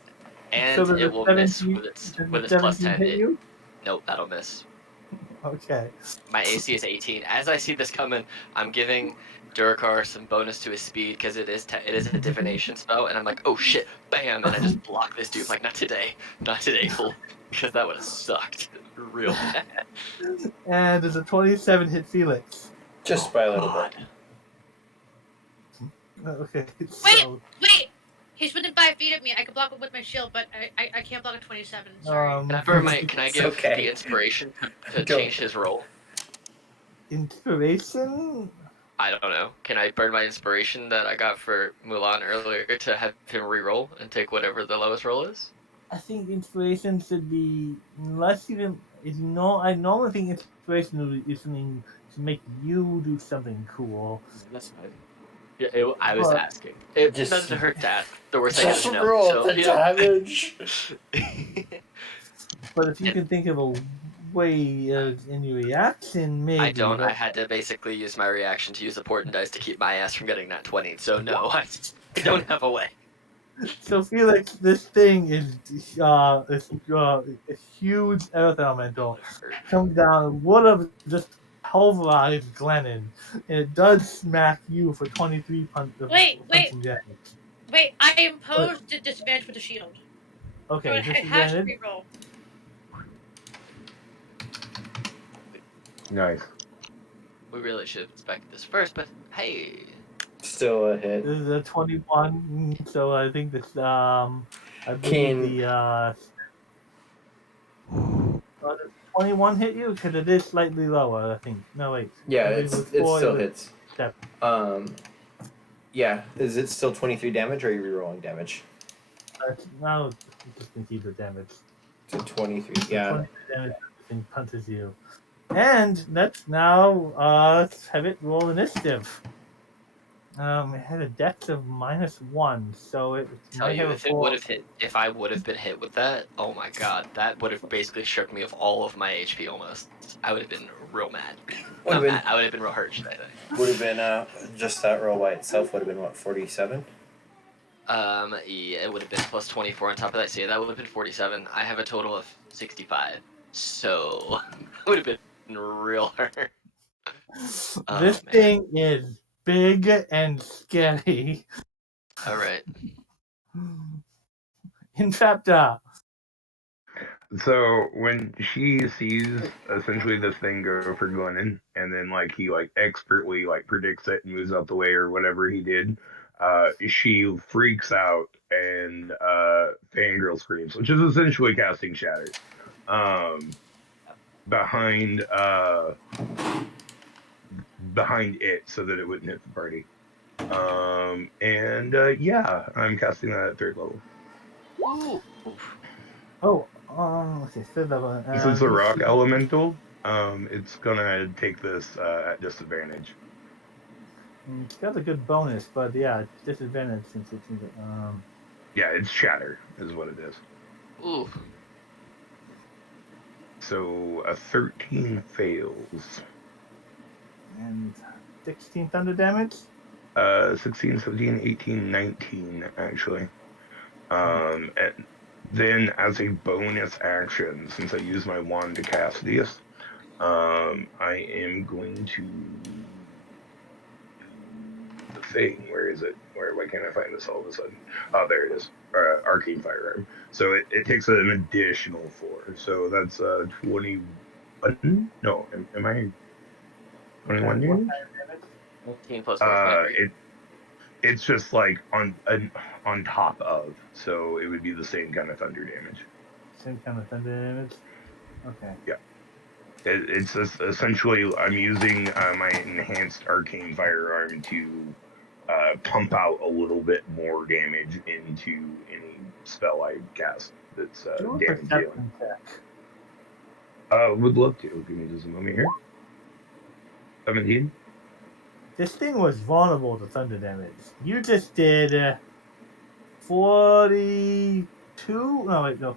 and So it will miss with its plus 10. hit you? Nope, that'll miss. Okay. My AC is 18. As I see this coming, I'm giving Durakar some bonus to his speed because it is a divination spell, and I'm like, oh shit, bam, and I just block this dude. Like, not today, fool, because that would have sucked real bad. And does a 27 hit Felix? Just by a little bit. Okay. Wait, So, wait. He's within 5 feet of me. I can block him with my shield, but I can't block a 27. Sorry. Can I give okay. the inspiration to Go. change his roll? inspiration? I don't know. Can I burn my inspiration that I got for Mulan earlier to have him re-roll and take whatever the lowest roll is? I think inspiration should be unless you can. I normally think inspiration is something to make you do something cool. That's fine. Yeah, I was But- asking. It Just- doesn't hurt to ask. The worst thing Just is no. roll So, the yeah. damage. But if you can think of a way in your reaction, maybe. I don't. but- I had to basically use my reaction to use the portent dice to keep my ass from getting that 20. So no, I don't have a way. So Felix, this thing is a huge earth elemental. Comes down, would have just pulverized Glennon, and it does smack you for 23 Wait. punching damage. Wait, I imposed a disadvantage with the shield. So Okay, it has to disadvantage. reroll. Nice. We really should have inspected this first, but hey. Still a hit. This is a 21, so I think this I Can- believe the 21 hit you because it is slightly lower. I think. No wait. Yeah, I believe it was 4, still it was hits. 7. Yeah. Is it still 23 damage, or are you rerolling damage? Now just can keep the damage. So 23. Yeah. 23 damage and punches you. And let's now have it roll initiative. It had a dex of -1, so it Tell might you, have a if it 4. would have hit, if I would have been hit with that, oh my god, that would have basically stripped me of all of my HP almost. I would have been real mad. Would've Not been- mad, I would have been real hurt, should I say. Would have been just that roll by itself would have been what, 47? Yeah, it would have been plus 24 on top of that. So yeah, that would have been 47. I have a total of 65. So it would have been real hurt. This man. thing is big and scary. All right. In chapter. So when she sees essentially this thing go for Glennon, and then like he like expertly like predicts it and moves out the way or whatever he did, she freaks out and fangirl screams, which is essentially casting Shatter. Behind it so that it wouldn't hit the party. Yeah, I'm casting that at 3rd level. Ooh. Oh, okay, 3rd level. This is a rock elemental. It's gonna take this at disadvantage. It's got a good bonus, but yeah, it's disadvantage since it's Yeah, it's shatter is what it is. Ooh. So a 13 fails. and 16 thunder damage. 16, 17, 18, 19 actually. And then as a bonus action, since I use my wand to cast this, I am going to the thing. Where is it? Why can't I find this all of a sudden? Oh, there it is. Arcane Firearm. So it takes an additional 4. So that's 21. No, am I 21 damage? 19 plus 4. It's just like on top of, so it would be the same kind of thunder damage. Same kind of thunder damage. Okay. Yeah. It's just essentially I'm using my enhanced arcane firearm to pump out a little bit more damage into any spell I cast that's Do a damage dealing. perception check. Would love to. Give me just a moment here. 17. This thing was vulnerable to thunder damage. You just did 42. No, wait, no.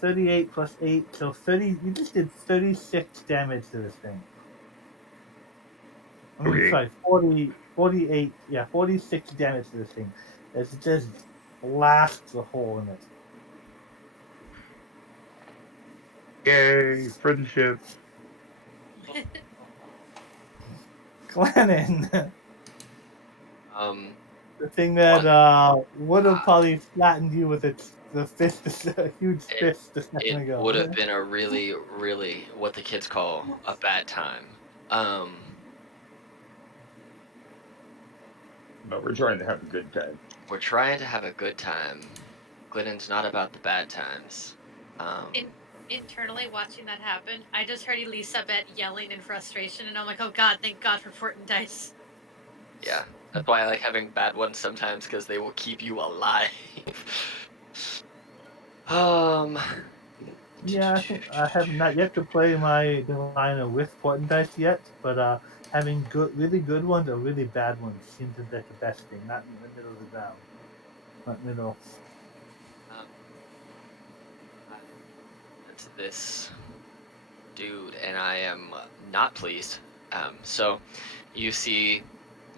38 plus 8. So 30. You just did 36 damage to this thing. I mean, Okay. sorry, 40, 48. Yeah, 46 damage to this thing. As it just blasts a hole in it. Yay, friendship. Glennon, Um, the thing that would have Ah. probably flattened you with the fist, a huge fist a second it ago. would have been a really, really what the kids call a bad time. But we're trying to have a good time. We're trying to have a good time. Glennon's not about the bad times. Internally watching that happen, I just heard Elisabeth yelling in frustration, and I'm like, oh god, thank god for Fortin dice. Yeah, that's why I like having bad ones sometimes, because they will keep you alive. Yeah, I think I have not yet to play my Diviner with Fortin dice yet, but having really good ones or really bad ones seems to be the best thing, not in the middle of the ground. Not middle. It's this dude, and I am not pleased. So you see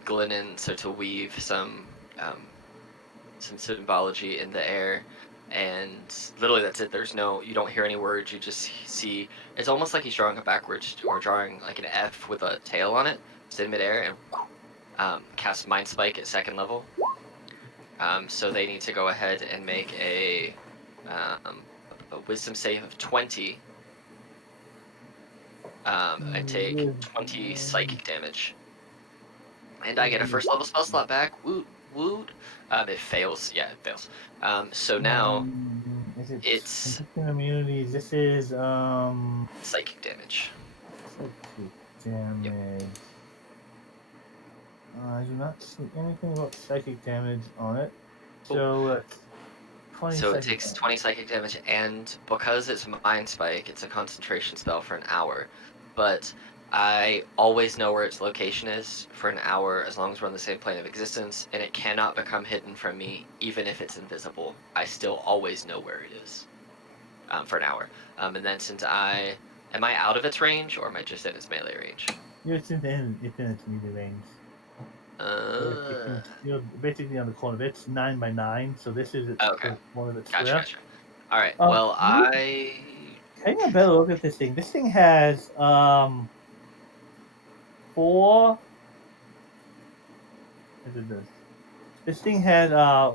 Glennon start to weave some symbology in the air, and literally that's it. You don't hear any words. You just see. It's almost like he's drawing a backwards or drawing like an F with a tail on it. It's in midair and cast Mind Spike at 2nd level. So they need to go ahead and make a Wisdom save of 20. And take 20 psychic damage. And I get a 1st level spell slot back. Woot, woot. It fails. Yeah, it fails. So now Is it it's immunity? This is psychic damage. psychic damage. I do not see anything about psychic damage on it. So 20 So it psychic takes damage. 20 psychic damage, and because it's Mind Spike, it's a concentration spell for an hour. But I always know where its location is for an hour as long as we're on the same plane of existence, and it cannot become hidden from me even if it's invisible. I still always know where it is for an hour. And then am I out of its range, or am I just in its melee range? It's in its melee range. You're basically on the corner. It's 9 by 9, so this is Okay. the corner of the Gotcha, square. gotcha. All right. Well, Taking a better look at this thing. This thing has 4. This thing had yeah.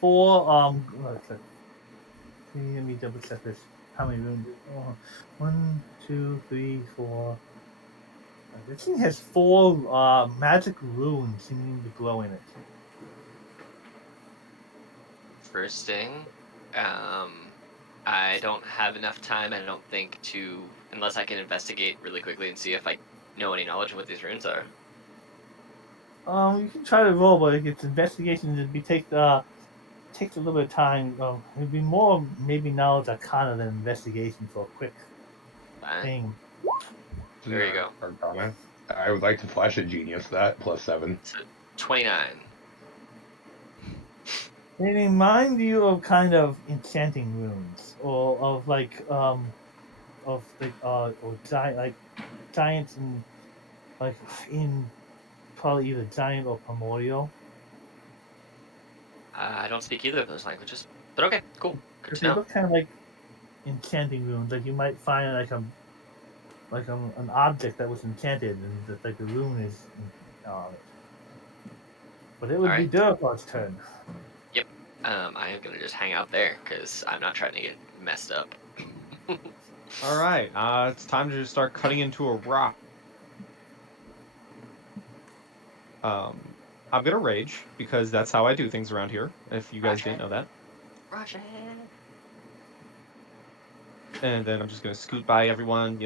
4 let me double check this. How many rooms? 1, 2, 3, 4. This thing has 4 magic runes seeming to glow in it. First thing, I don't have enough time, I don't think, unless I can investigate really quickly and see if I know any knowledge of what these runes are. You can try to roll, but it's investigation. Takes a little bit of time. It'd be more maybe knowledge arcana than investigation for a quick thing. There you go. Arcana. I would like to flash a genius that +7. So 29. They remind you of kind of enchanting runes, or of or giants in probably either giant or primordial. I don't speak either of those languages, but okay, cool. Good to They know. look kind of like enchanting runes, like you might find an object that was enchanted, and that the rune is on it. But it would be Durapod's turn. Yep. I am gonna just hang out there because I'm not trying to get messed up. All right, it's time to just start cutting into a rock. I'm gonna rage because that's how I do things around here. If you guys didn't know that. Roger. And then I'm just gonna scoot by everyone.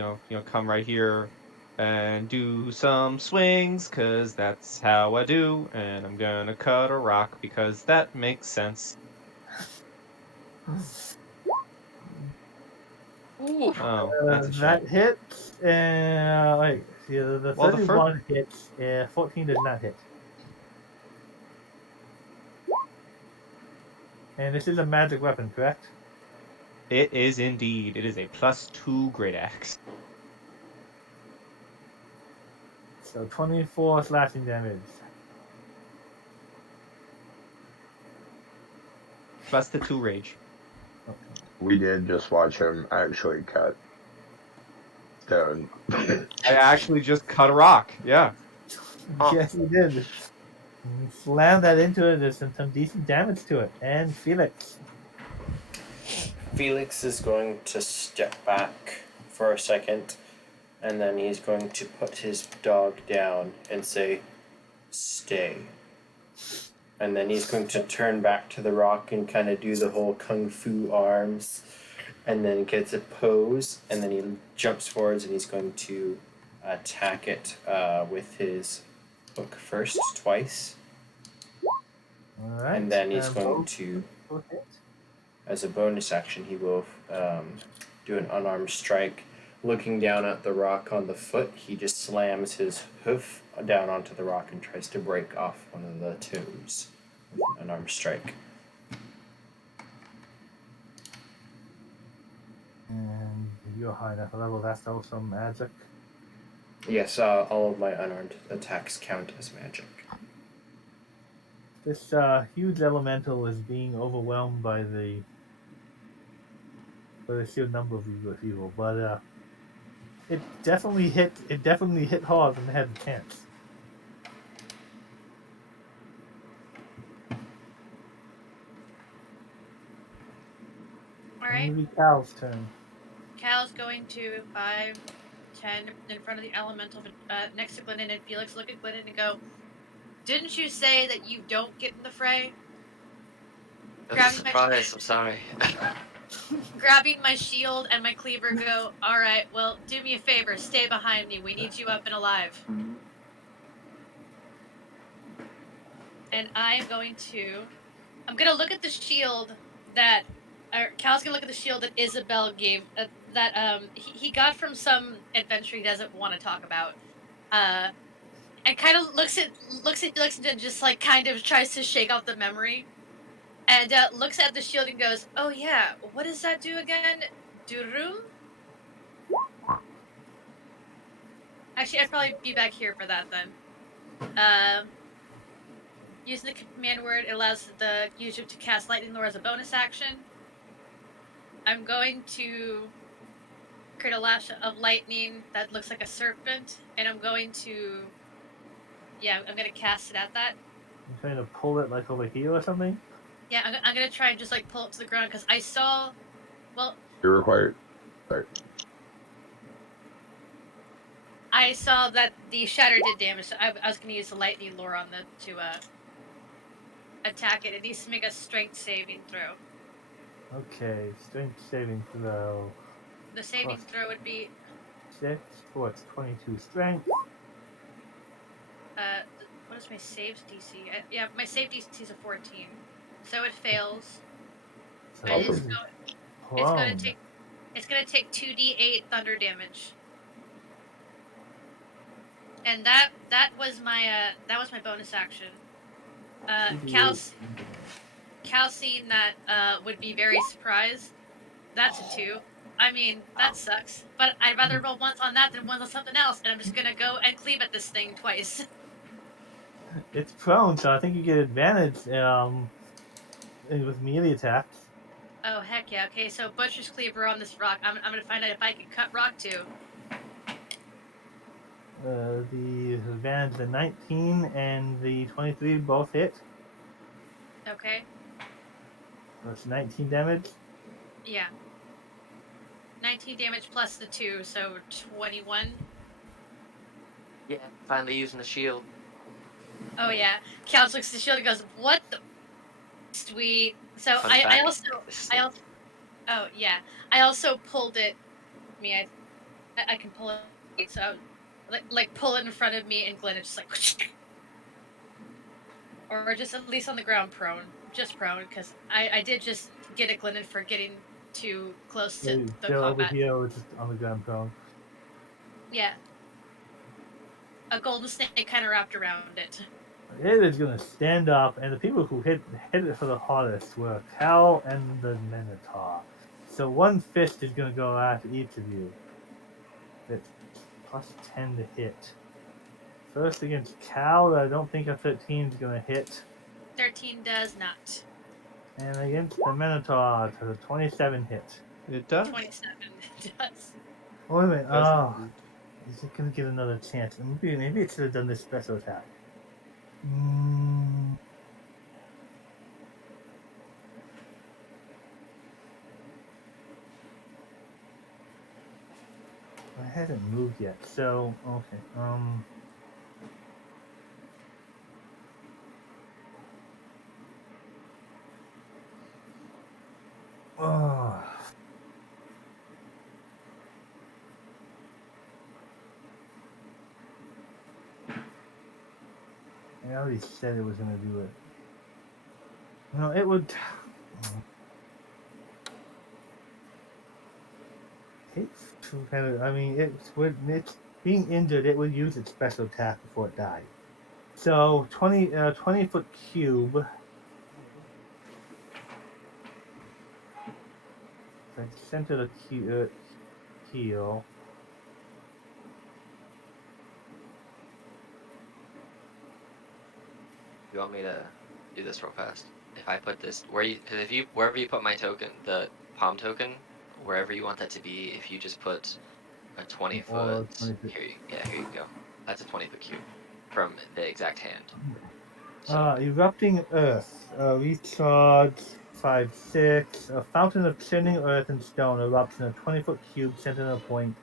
Come right here. and do some swings, because that's how I do. And I'm going to cut a rock, because that makes sense. Ooh. Oh, that's a shame. That hits. Wait, see, the Well, the 31 hits. 14 does not hit. And this is a magic weapon, correct? It is indeed. It is a +2 great axe. So 24 slashing damage. Plus the 2 rage. Okay. We did just watch him actually cut stone. I actually just cut a rock. Yeah. Oh. Yes, you did. And slam that into it. There's some decent damage to it. And Felix. Felix is going to step back for a second, and then he's going to put his dog down and say, "Stay." And then he's going to turn back to the rock and kind of do the whole kung fu arms, and then gets a pose, and then he jumps forwards and he's going to attack it with his hook first, twice. All right. And then he's going both to, will hit. as a bonus action, he will do an unarmed strike. Looking down at the rock on the foot, he just slams his hoof down onto the rock and tries to break off one of the toes with an unarmed strike. And you're high enough level. That's also magic. Yes, all of my unarmed attacks count as magic. This huge elemental is being overwhelmed by the sheer number of evil, but it definitely hit. It definitely hit hard and had a chance. All right. Maybe Cal's turn. Cal's going to 5, 10 in front of the elemental next to Glennon, and Felix look at Glennon and go, "Didn't you say that you don't get in the fray?" It was a surprise. I'm sorry. Grabbing my shield and my cleaver, go, "All right, well, do me a favor, stay behind me. We need you up and alive." And I'm going to look at the shield that, Cal's gonna look at the shield that Isabel gave, that he got from some adventure he doesn't want to talk about, and kind of looks at Felix and just like kind of tries to shake off the memory, and looks at the shield and goes, "Oh yeah, what does that do again? Durum?" Actually, I'd probably be back here for that then. Using the command word, it allows the user to cast Lightning Lore as a bonus action. I'm going to create a lash of lightning that looks like a serpent, and I'm going to cast it at that. I'm trying to pull it like over here or something. Yeah, I'm gonna try and just like pull it to the ground because I saw, well, You're required. Sorry. I saw that the shatter did damage, so I was gonna use the lightning lore on to attack it. It needs to make a strength saving throw. Okay, strength saving throw. The saving throw would be 6 for its 22 strength. what is my save DC? Yeah, my save DC is a 14, so it fails. So And it is prone. it's gonna take 2d8 thunder damage. And that was my bonus action. Cal seeing that would be very surprised. That's a 2. I mean, that sucks. But I'd rather roll once on that than once on something else, and I'm just gonna go and cleave at this thing twice. It's prone, so I think you get advantage with melee attacks. Oh heck yeah! Okay, so Butcher's Cleaver on this rock. I'm gonna find out if I can cut rock too. The advantage, the 19 and the 23 both hit. Okay. That's 19 damage. Yeah. 19 damage plus the 2, so 21. Yeah, finally using the shield. Oh yeah. Cal looks at the shield and goes, "What the sweet." So Fun I fact, also I also pulled it. I can pull it. So like pull it in front of me, and Glenn is just like, or just at least on the ground, prone, just prone, because I did just get a Glennon for getting too close to So the they're over combat. here, or just on the ground prone. Yeah, a golden snake kind of wrapped around it. It is going to stand up, and the people who hit it for the hardest were Cal and the Minotaur. So one fist is going to go after each of you. It's plus 10 to hit. First against Cal, I don't think a 13 is going to hit. 13 does not. And against the Minotaur, to the 27 hit. It does. 27 does. Oh, wait a minute. Does Oh, indeed. is it going to get another chance? Maybe it should have done this special attack. I haven't moved yet, so okay. Oh. I already said it was gonna do it. No, it would. It's kind of. I mean, it's being injured. It would use its special attack before it died. So 20-foot cube. Like center the keel. You want me to do this real fast? If I put this wherever you put my token, the palm token, wherever you want that to be, if you just put a 20 foot, 20 foot. here you go. That's a 20-foot cube from the exact hand. So, Erupting earth. Recharge 5/6. A fountain of churning earth and stone erupts in a 20-foot cube centered on a point.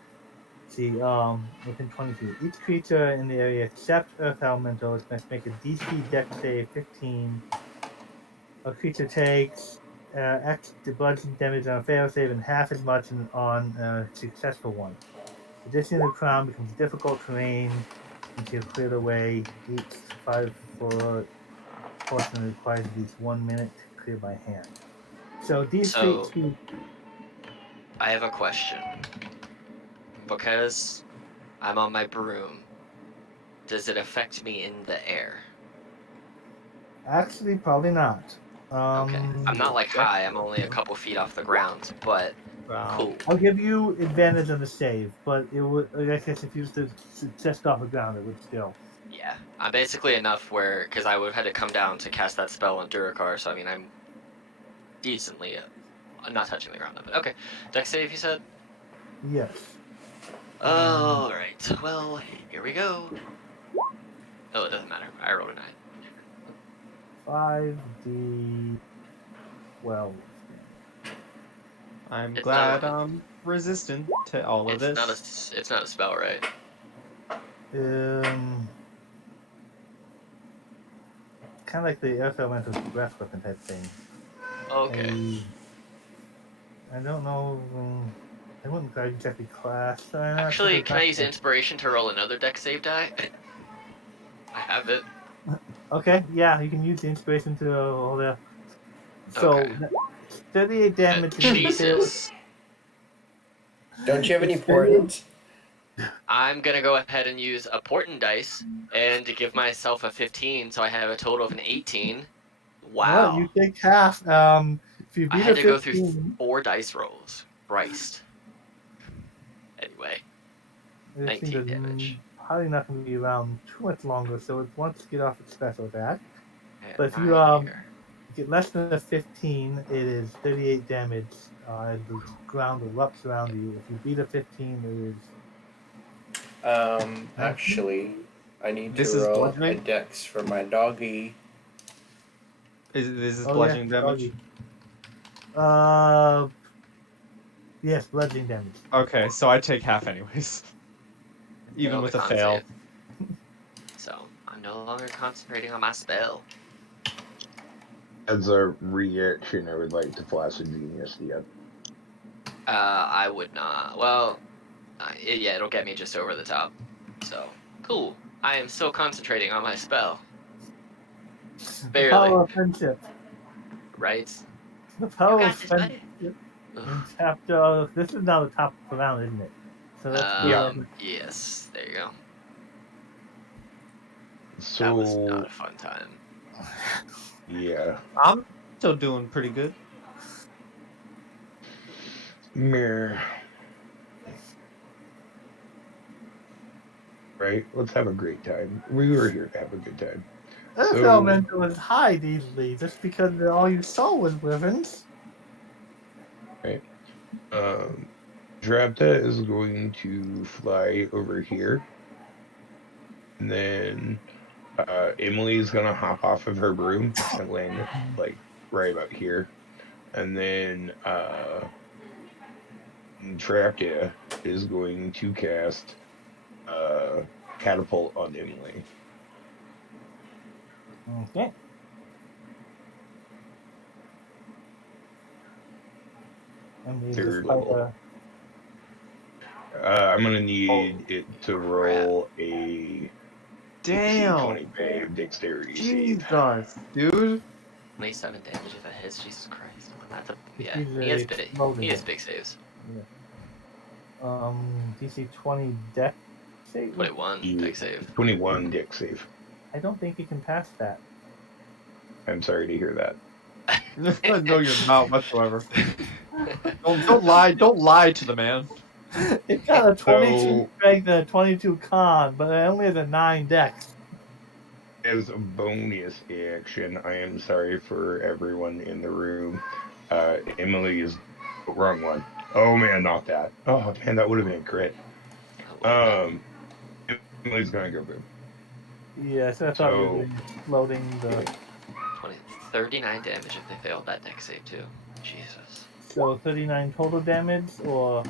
See, within 20 feet. Each creature in the area except earth elementals must make a DC Dex save 15. A creature takes X bludgeoning damage on a fail save and half as much on a successful one. Additionally, the crown becomes difficult terrain until cleared away. Each 5-foot portion requires at least 1 minute to clear by hand. So these three. I have a question. Because I'm on my broom, does it affect me in the air? Actually, probably not. Okay. I'm not like high, I'm only a couple feet off the ground, but cool. I'll give you advantage on the save, but it would. I guess if you was to just off the ground, it would still. Yeah, I'm basically enough where, because I would have had to come down to cast that spell on Durakar, so I mean, I'm decently not touching the ground, but okay. Dex save, you said? Yes. Alright, well, here we go. Oh, it doesn't matter. I rolled a 9. 5d12. I'm It's glad not- I'm resistant to all of this. It's not a spell, right? Kind of like the Earth Elemental's breath weapon type thing. Okay. I don't know. I wouldn't exactly class. Actually, can I use inspiration to roll another dex save die? I have it. Okay, yeah, you can use the inspiration to roll there. So, Okay. 38 damage. Jesus. Don't you have any portents? I'm gonna go ahead and use a portent dice and give myself a 15, so I have a total of an 18. Wow. Well, you take half. If you beat I had to a go 15, through 4 dice rolls. Christ. Anyway, this 19 thing is damage. probably not going to be around too much longer, so it wants to get off its special attack. Okay, But if you here. get less than a 15, it is 38 damage as the ground erupts around you. If you beat a 15, it is. Actually, I need This to is roll a bludgeoning? dex for my doggy. This is Oh, bludgeoning yeah, damage? doggy. Yes, bludgeoning damage. Okay, so I take half anyways. Even Failed with the a con fail. save. So, I'm no longer concentrating on my spell. As a reaction, I would like to flash a genius yet. I would not. Well, yeah, it'll get me just over the top. So, cool. I am still concentrating on my spell. The Barely. power of friendship. Right? The You power got of this, buddy. friendship. In Ugh. chapter, this is now the top of the round, isn't it? So let's do Yeah. Yes, there you go. So That was not a fun time. yeah. I'm still doing pretty good. Meh. Right? Let's have a great time. We were here to have a good time. This So- elemental was hide easily just because all you saw was wyverns. Right. Drapta is going to fly over here. And then Emily's gonna hop off of her broom and land like right about here. And then Drapta is going to cast catapult on Emily. Okay. And we Third just fight level. I'm gonna need it to roll a Damn. DC 20 dexterity save. Jesus, dude. 27 damage if it hits. Jesus Christ. That's a, It's yeah, usually he has big. exploding He has it. big saves. DC 20 deck save? 21 Yeah. deck save. 21 dex save. I don't think you can pass that. I'm sorry to hear that. No, you're not whatsoever. Don't lie. Don't lie to the man. It's got a 22 So- strength and a 22 con, but it only has a 9 dex. As a bonus action, I am sorry for everyone in the room. Emily is wrong one. Oh man, not that. Oh man, that would have been a crit. Emily's gonna go boom. Yes, I thought you So- were loading the. 39 damage if they failed that deck save too. Jesus. So 39 total damage, or.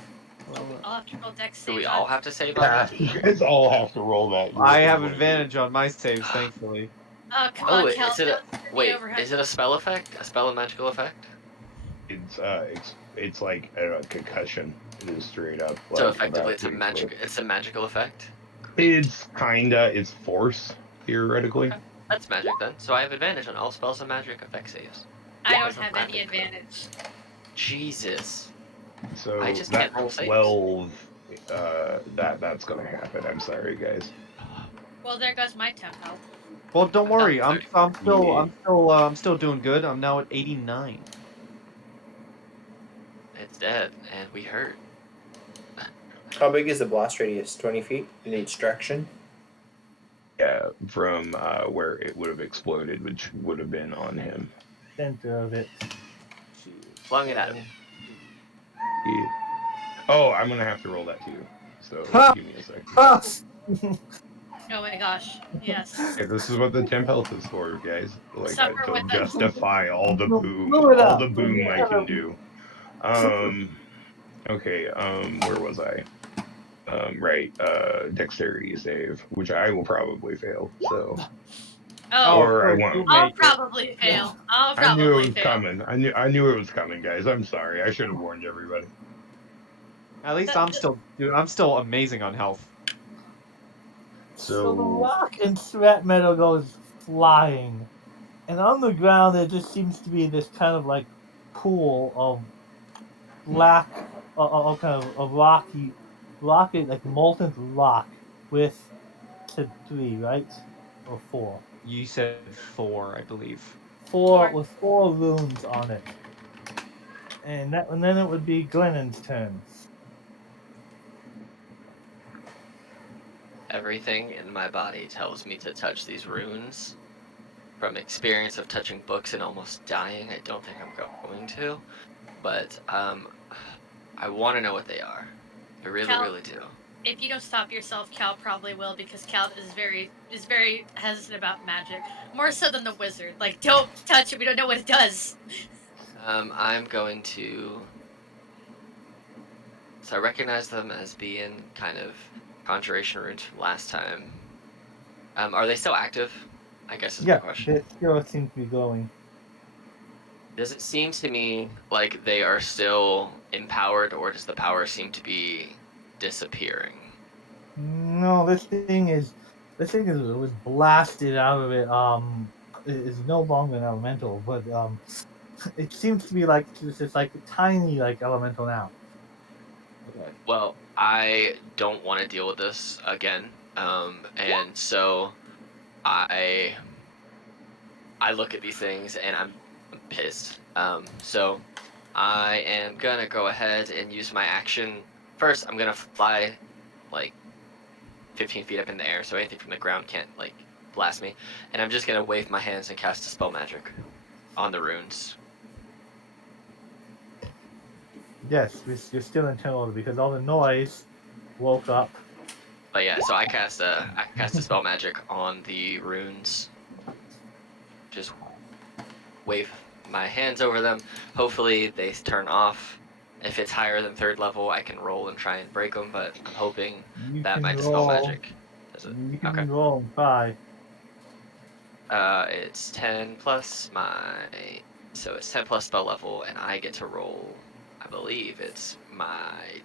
I'll have to roll dex Do we save all on. have to save on Yeah, that? you guys all have to roll that. I have advantage on my saves, thankfully. Come Oh, on, Cal. is it a wait? overhead. Is it a spell effect? A spell and magical effect? It's like a concussion. It is straight up. So like, effectively, about it's a to magic. explode. It's a magical effect. It's it's force theoretically. Okay. That's magic then. So I have advantage on all spells and magic effect saves. I don't Doesn't have matter. any advantage. Jesus. So I just that can't roll saves. 12. That's gonna happen. I'm sorry, guys. Well, there goes my temp health. Well, don't I've got worry. I'm 30. I'm still doing good. I'm now at 89. It's dead, and we hurt. How big is the blast radius? 20 feet in each direction? Yeah, from where it would have exploded, which would have been on him. Center of it. Flung it at him. Yeah. Oh, I'm gonna have to roll that too. So Ha! give me a second. Ah! Oh my gosh. Yes. Okay, this is what the temp health is for, guys. Like Suffer to with us. justify all the boom, Blow it all up. the boom I can do. Okay. Where was I? Right. Dexterity save, which I will probably fail. So, Oh, or I you won't. make I'll it. probably fail. I'll I knew it probably was fail. coming. I knew it was coming, guys. I'm sorry. I should have warned everybody. At least I'm still amazing on health. So the So rock and scrap metal goes flying, and on the ground there just seems to be this kind of like pool of black, kind of a rocky, like molten rock with said 3, right, or 4, You said 4, I believe. 4 Four. with 4 runes on it, and then it would be Glennon's turn. Everything in my body tells me to touch these runes. From experience of touching books and almost dying, I don't think I'm going to. But I want to know what they are. I really, Cal- really do. If you don't stop yourself, Cal probably will, because Cal is very hesitant about magic, more so than the wizard. Like, don't touch it. We don't know what it does. I'm going to. So I recognize them as being kind of conjuration runes from last time. Are they still active? I guess is my Yeah, question. it still seems to be glowing. Does it seem to me like they are still empowered, or does the power seem to be disappearing? No, this thing was blasted out of it. Is no longer an elemental, but it seems to be like it's just like a tiny like elemental now. Okay. Well, I don't want to deal with this again. And so I look at these things and I'm pissed. So I am gonna go ahead and use my action. First, I'm gonna fly like 15 feet up in the air, so anything from the ground can't like blast me. And I'm just gonna wave my hands and cast a spell magic on the runes. Yes, you're still in turn order because all the noise woke up. But yeah, so I cast a spell magic on the runes. Just wave my hands over them. Hopefully they turn off. If it's higher than 3rd level, I can roll and try and break them. But I'm hoping You that can my dispel roll. magic does it. You can Okay. roll and try. It's 10 plus so it's 10 plus spell level, and I get to roll. I believe it's my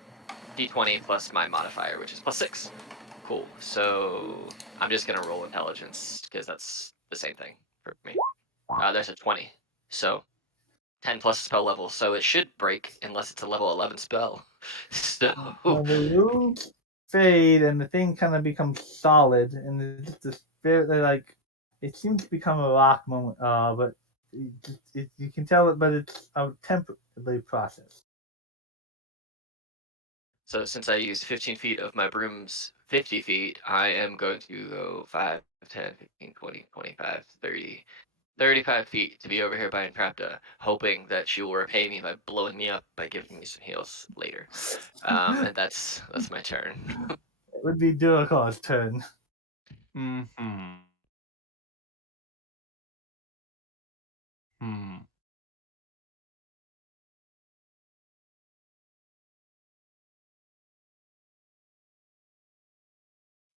d20 plus my modifier, which is +6. Cool. So I'm just gonna roll intelligence because that's the same thing for me. There's a 20, so 10 plus spell level, so it should break unless it's a level 11 spell. So Well, the runes fade and the thing kind of becomes solid, and it's just very like it seems to become a rock moment. But you can tell it, but it's a temporary process. So since I used 15 feet of my broom's 50 feet, I am going to go 5, 10, 15, 20, 25, 30, 35 feet to be over here by Entrapta, hoping that she will repay me by blowing me up by giving me some heals later. And that's my turn. It would be Durakar's turn. Mm-hmm. Hmm.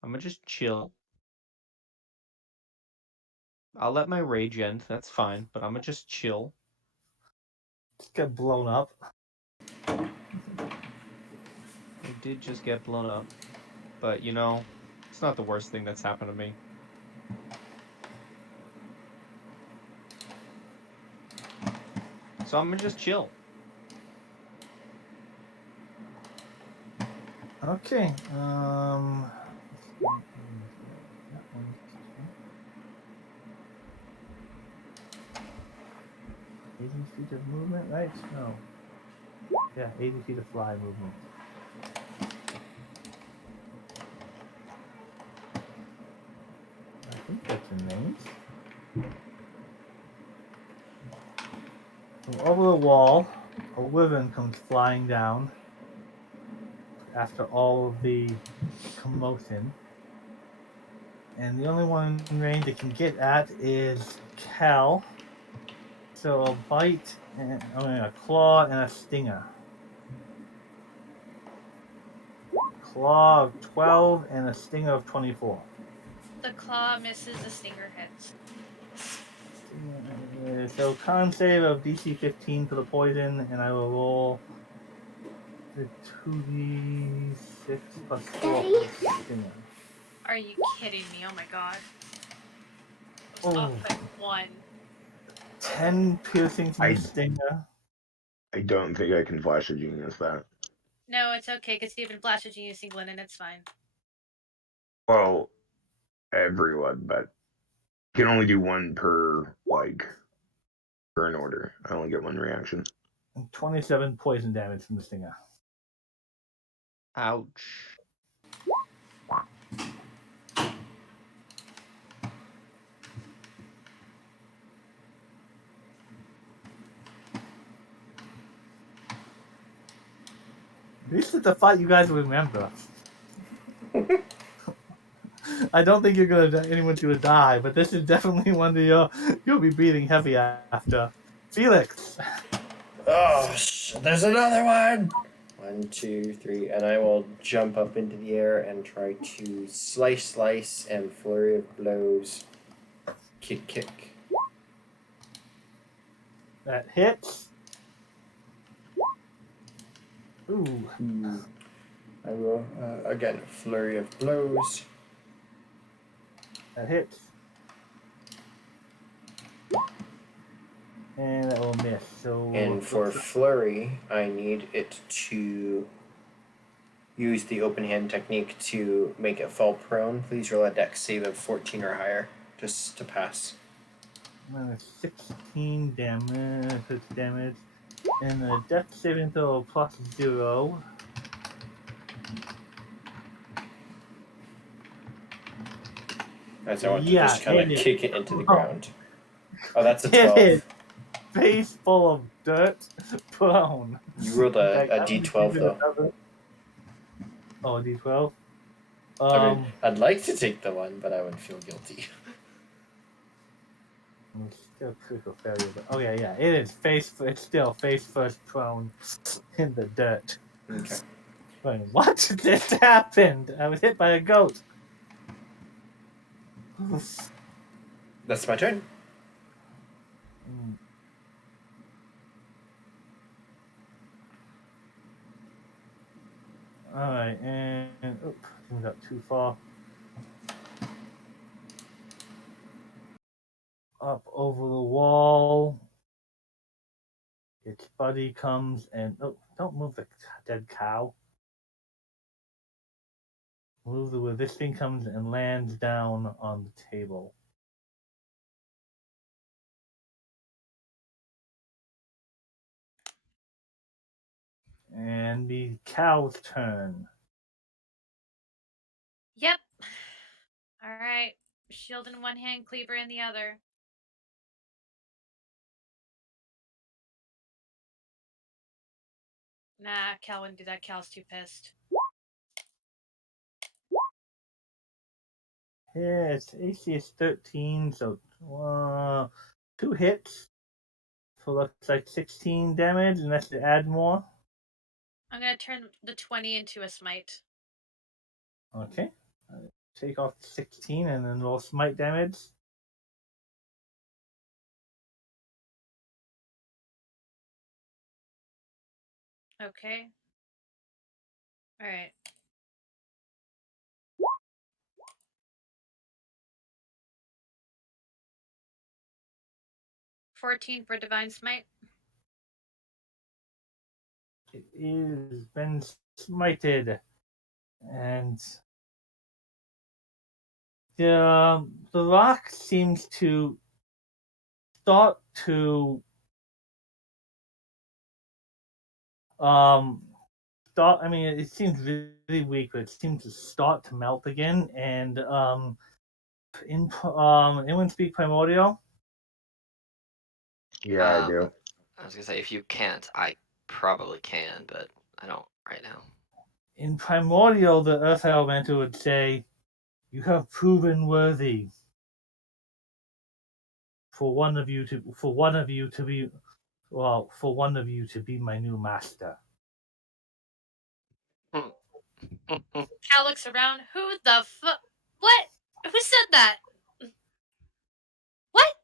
I'm gonna just chill. I'll let my rage end. That's fine, but I'm gonna just chill. Just get blown up. I did just get blown up, but you know, it's not the worst thing that's happened to me. So I'm gonna just chill. Okay. That one's 80 feet of movement, right? No. Yeah, 80 feet of fly movement. I think that's in range. From over the wall, a wyvern comes flying down after all of the commotion. And the only one in range it can get at is Cal. So a bite, and a claw and a stinger. Claw of 12 and a stinger of 24. The claw misses, the stinger hits. So con save of DC 15 for the poison, and I will roll the 2d6 plus 4 for the stinger. Are you kidding me? Oh my god. Oh. Off by 1. 10 piercing from the stinger. I don't think I can flash a genius that. No, it's okay, because even Blast of Genius England, and it's fine. Well, everyone, but you can only do one per turn order. I only get one reaction. And 27 poison damage from the stinger. Ouch. At least it's a fight you guys remember. I don't think anyone's gonna die, but this is definitely one that you'll be breathing heavy after. Felix. Oh, there's another one! 1, 2, 3, and I will jump up into the air and try to slice, and flurry of blows. Kick. That hits. Ooh. I will again flurry of blows. That hits. And that will miss. So And for flurry, I need it to use the open hand technique to make it fall prone. Please roll a dex save of 14 or higher, just to pass. 16 damage. And the death saving throw +0. As I want to Yeah, just kind and of it- kick it into the ground. Oh, that's a It 12. is face full of dirt, prone. You rolled In fact, a I'm gonna d12 give it though. another- Oh, a d12. I mean, I'd like to take the one, but I would feel guilty. It's still critical failure, but oh yeah, it is face. It's still face first prone in the dirt. Okay. Going, what just happened? I was hit by a goat. That's my turn. All right, and we got too far. Up over the wall. Its buddy comes and don't move the dead cow. Move the where this thing comes and lands down on the table. And the cow's turn. Yep. All right. Shield in one hand, cleaver in the other. Nah, Cal wouldn't do that. Cal's too pissed. Yeah, its AC is 13, so 2 hits. So looks like 16 damage, unless to add more. I'm gonna turn the 20 into a smite. Okay. Take off 16 and then roll smite damage. Okay. All right. $14 for divine smite. It is been smited, and the rock seems to start to start. I mean, it seems really weak, but it seems to start to melt again. And anyone speak primordial? Yeah, I do. I was gonna say if you can't, I probably can, but I don't right now. In primordial, the Earth Elemental would say, "You have proven worthy for one of you to be my new master." Cal looks around. Who the fuck? What? Who said that? What?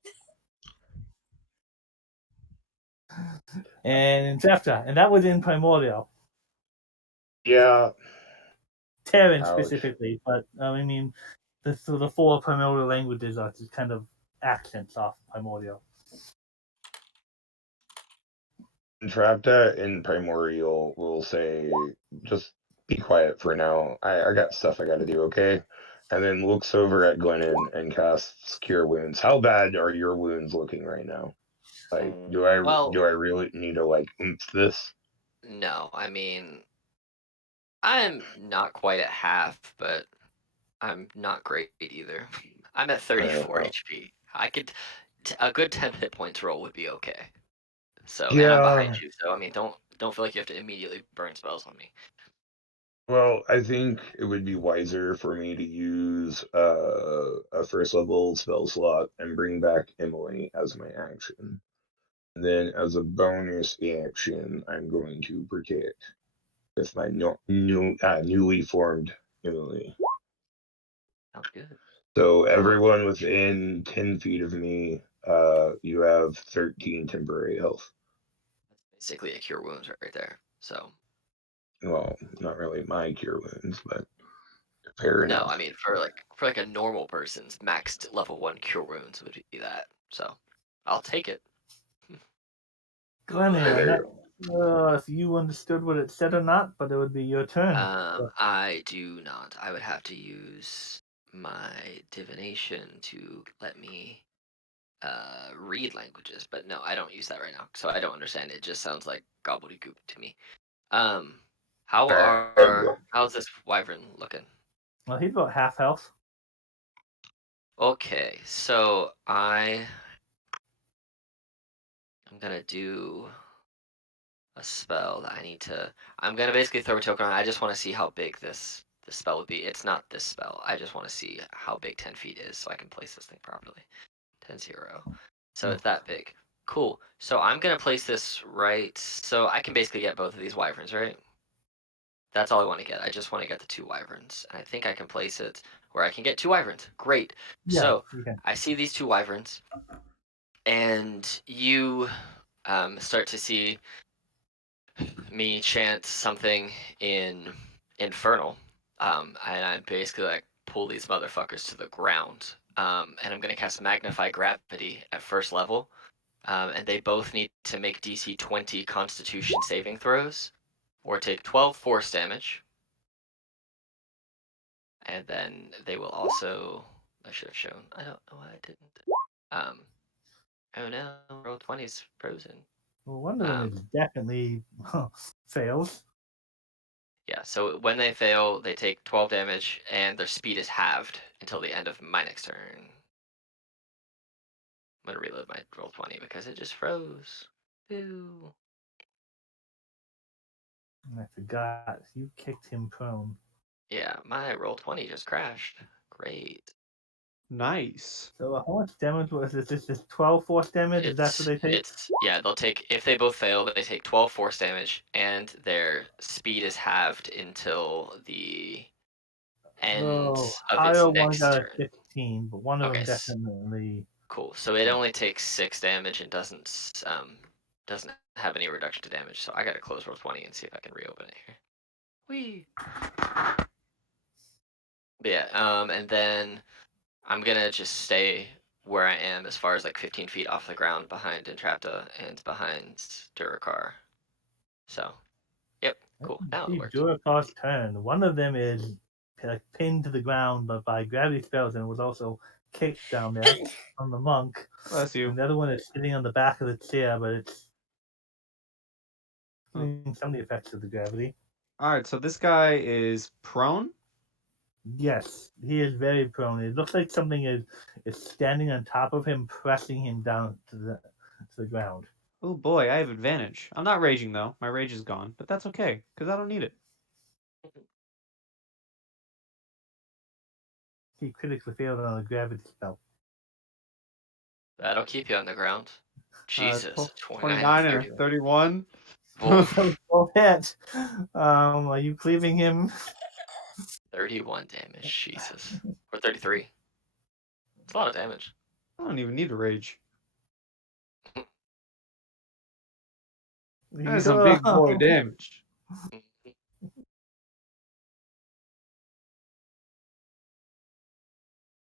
And chapter, and that was in primordial. Yeah. Terran Ouch. specifically, but I mean, the 4 primordial languages are just kind of accents off primordial. Trapta in Primordial will say, just be quiet for now. I got stuff I gotta do, okay? And then looks over at Glennon and casts Cure Wounds. How bad are your wounds looking right now? Like, do I really need to like oomph this? No, I mean, I'm not quite at half, but I'm not great either. I'm at 34 HP. I could a good 10 hit points roll would be okay. So and I'm behind you, so I mean, don't feel like you have to immediately burn spells on me. Well, I think it would be wiser for me to use a first level spell slot and bring back Emily as my action. And then as a bonus action, I'm going to protect with my newly formed Emily. Sounds good. So everyone within 10 feet of me, you have 13 temporary health. That's basically a cure wounds right there. So Well, not really my cure wounds, but fair No, enough. I mean for like a normal person's maxed level 1 cure wounds would be that. So I'll take it. Glenny, I'm Fair. not sure if you understood what it said or not, but it would be your turn. I do not. I would have to use my divination to let me read languages, but no, I don't use that right now, so I don't understand. It just sounds like gobbledygook to me. Um, how's this wyvern looking? Well, he's about half health. Okay, so I'm gonna do a spell that I need to. I'm gonna basically throw a token on. I just want to see how big this spell would be. It's not this spell. I just want to see how big 10 feet is, so I can place this thing properly. 10-0. So it's that big. Cool. So I'm gonna place this right. So I can basically get both of these wyverns, right? That's all I want to get. I just want to get the 2 wyverns, and I think I can place it where I can get 2 wyverns. Great. Yeah, So you can. I see these 2 wyverns, and you start to see me chant something in infernal, and I basically like pull these motherfuckers to the ground. And I'm gonna cast magnify gravity at first level, and they both need to make DC 20 Constitution saving throws, or take 12 force damage. And then they will also. I should have shown. I don't know why I didn't. Um. Oh no, roll 20's frozen. Well, one of them Um. is definitely fails. Yeah, so when they fail, they take 12 damage, and their speed is halved until the end of my next turn. I'm gonna reload my roll 20 because it just froze. Ew. I forgot. You kicked him prone. Yeah, my roll 20 just crashed. Great. Nice. So how much damage was this? This is 12 force damage? Is that what they take? Yeah, they'll take, if they both fail, they take 12 force damage, and their speed is halved until the end So of its higher one next got a turn. 15, but one of Okay, them definitely. cool. So it only takes 6 damage and doesn't have any reduction to damage. So I gotta close roll 20 and see if I can reopen it here. Whee! But yeah, and then I'm gonna just stay where I am as far as like 15 feet off the ground behind Entrapta and behind Durakar. So, yep, cool. Now it worked. Durakar's turn. One of them is like pinned to the ground, but by gravity spells, and was also kicked down there on the monk. Bless you. And the other one is sitting on the back of the chair, but it's Oh. feeling some of the effects of the gravity. All right, so this guy is prone. Yes, he is very prone. It looks like something is standing on top of him, pressing him down to the ground. Oh boy, I have advantage. I'm not raging though. My rage is gone, but that's okay because I don't need it. He critically failed on a gravity spell. That'll keep you on the ground. Jesus, 29 and 29 and a 31. 31. Wolf, Both hit. Are you cleaving him? 31 damage. Jesus. Or 33. It's a lot of damage. I don't even need a rage. That's some big boy damage.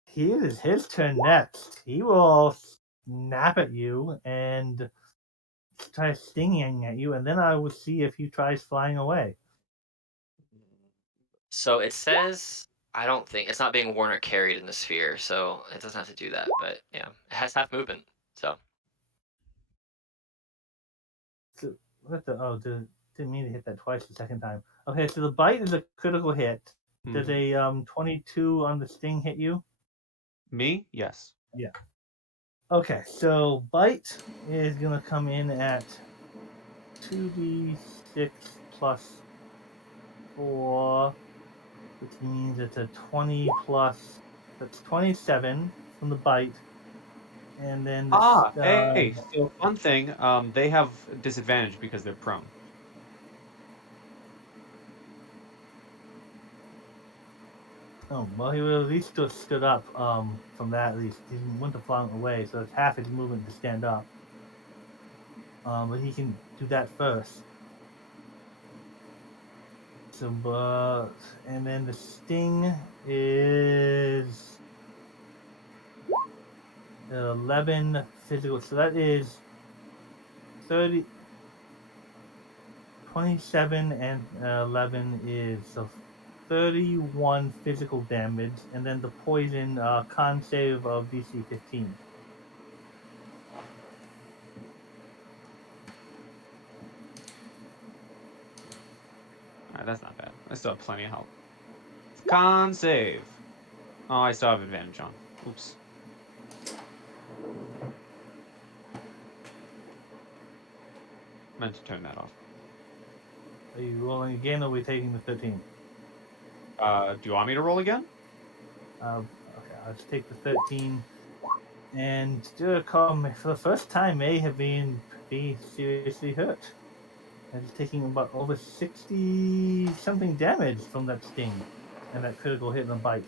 He is his turn next. He will snap at you and try stinging at you, and then I will see if he tries flying away. So it says, I don't think, it's not being worn or carried in the sphere, so it doesn't have to do that, but yeah, it has half movement, so. So, didn't mean to hit that twice the second time. Okay, so the bite is a critical hit. Does a 22 on the sting hit you? Me? Yes. Yeah. Okay, so bite is gonna come in at 2d6 plus 4, which means it's a 20 plus. That's 27 from the bite, and then the Hey, so one thing, they have disadvantage because they're prone. oh well, he would at least have stood up. From that at least he wouldn't have flown away, so it's half his movement to stand up. But he can do that first. So, and then the sting is 11 physical. So that is 30, 27 and 11 is so 31 physical damage, and then the poison con save of DC 15. Alright, that's not bad. I still have plenty of health. Con save. Oh, I still have advantage on. Oops. Meant to turn that off. Are you rolling again, or are we taking the 13? Do you want me to roll again? Okay, I'll just take the 13. And Duracom, for the first time, may have been pretty seriously hurt. And he's taking about over 60 something damage from that sting and that critical hit and bite.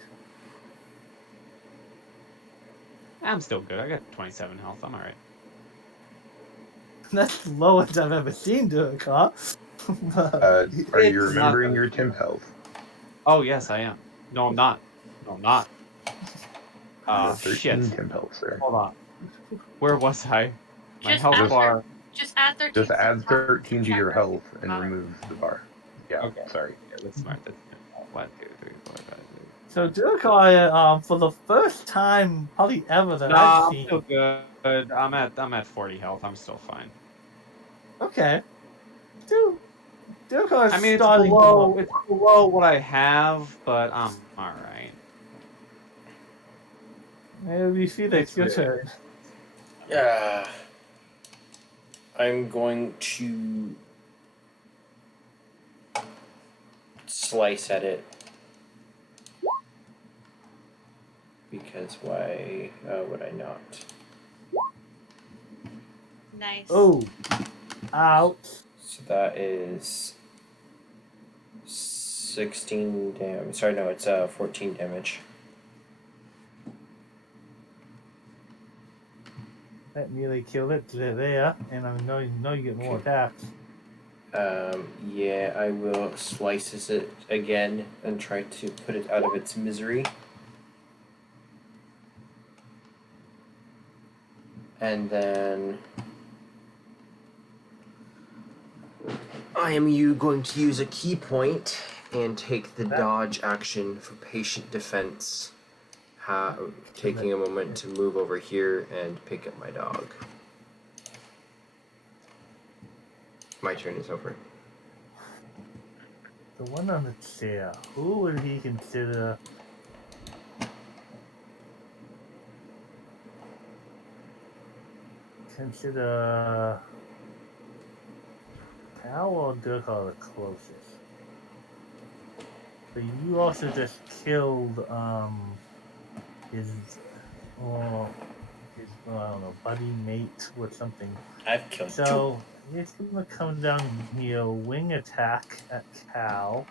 I'm still good. I got 27 health. I'm alright. That's the lowest I've ever seen Duracom. Are It's you not remembering bad. your temp health? Oh, yes, I am. No, I'm not. No, I'm not. You have 13 Shit. temp health, sir. Hold on. Where was I? My Just health add bar. Just add 13. Just to the add top, 13 to subtract your 13 health from the and bottom. remove the bar. Yeah, Okay. sorry. Yeah, that's smart. That's 1, 2, 3, 4, 5, 6. So Duracom, for the first time probably ever that I've Nah, I'm seen. still good. I'm at 40 health. I'm still fine. Okay. Duracom is I mean, starting it's below what I have, but I'm all right. Maybe Felix, It's your really- turn. I'm going to slice at it. Because why would I not? Nice. Oh. Out. So that is 16 damage. Sorry, no, it's 14 damage. That nearly killed it there, and I know you get more attacks. Yeah, I will slices it again and try to put it out of its misery. And then I am going to use a key point and take the dodge action for patient defense. Taking a moment to move over here and pick up my dog. My turn is over. The one on the chair, who would he consider? Cal or Dirk are the closest. But you also just killed his I don't know, buddy mate or something. I've killed two. So he's gonna come down here, wing attack at Cal,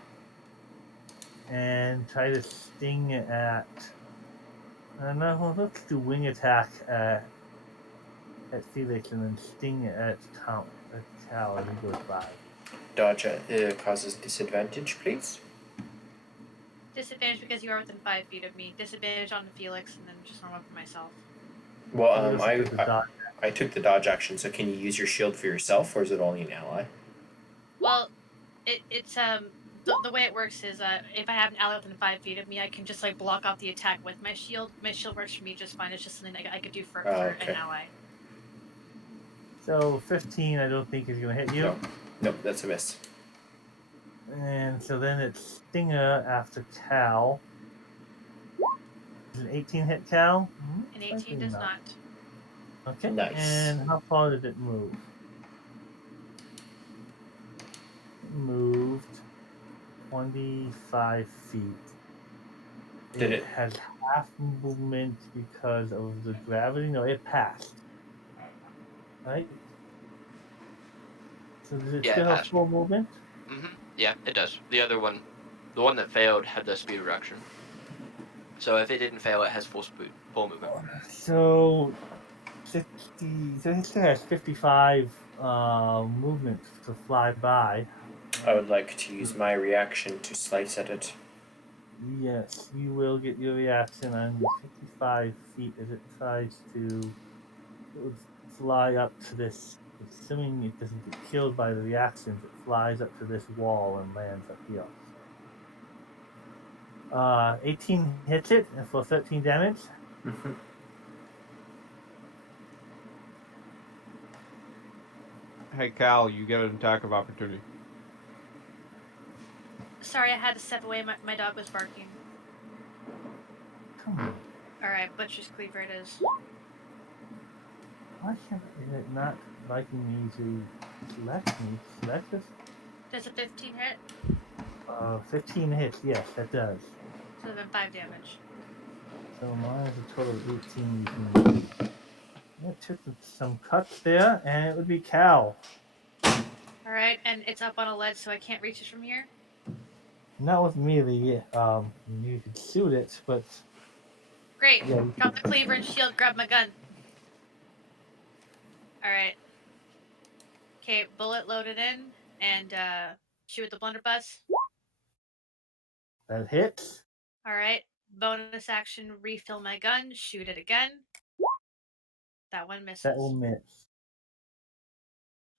and try to sting at. No, let's do wing attack at Felix and then sting at Cal as he goes by. Dodge causes disadvantage, please. Disadvantage because you are within 5 feet of me. Disadvantage on Felix, and then just normal for myself. Well, I I took the dodge action, so can you use your shield for yourself, or is it only an ally? Well, it's the way it works is if I have an ally within 5 feet of me, I can just like block off the attack with my shield. My shield works for me just fine. It's just something I could do for Okay. an ally. So 15, I don't think is gonna hit you. Nope, that's a miss. And so then it's Stinger after Cal. Does an 18 hit Cal? An 18 does not. Okay. Nice. And how far did it move? It moved 25 feet. Did it? has half movement because of the gravity? No, it passed. Right? So does it Yeah, still it have passed. full movement? Yeah, it does. The other one, the one that failed, had the speed reduction. So if it didn't fail, it has full movement. So 60. So it still has 55 movement to fly by. I would like to use my reaction to slice at it. Yes, you will get your reaction on 55 feet as it tries to. It would fly up to this. Assuming it doesn't get killed by the reactions, it flies up to this wall and lands up here. 18 hits it for 13 damage. Hey Cal, you get an attack of opportunity. Sorry, I had to step away. My dog was barking. Come on. Alright, Butcher's Cleaver it is. Why can't it not liking me to select me? Select this? Does a 15 hit? 15 hits, yes, that does. So then 5 damage. So mine is a total of 18. It took some cuts there, and it would be Cal. Alright, and it's up on a ledge, so I can't reach it from here? Not with melee, you could shoot it, but Great. yeah. Drop the cleaver and shield, grab my gun. Alright. Okay, bullet loaded in, and shoot with the blunderbuss. That hits. Alright. Bonus action, refill my gun, shoot it again. That one misses. That will miss.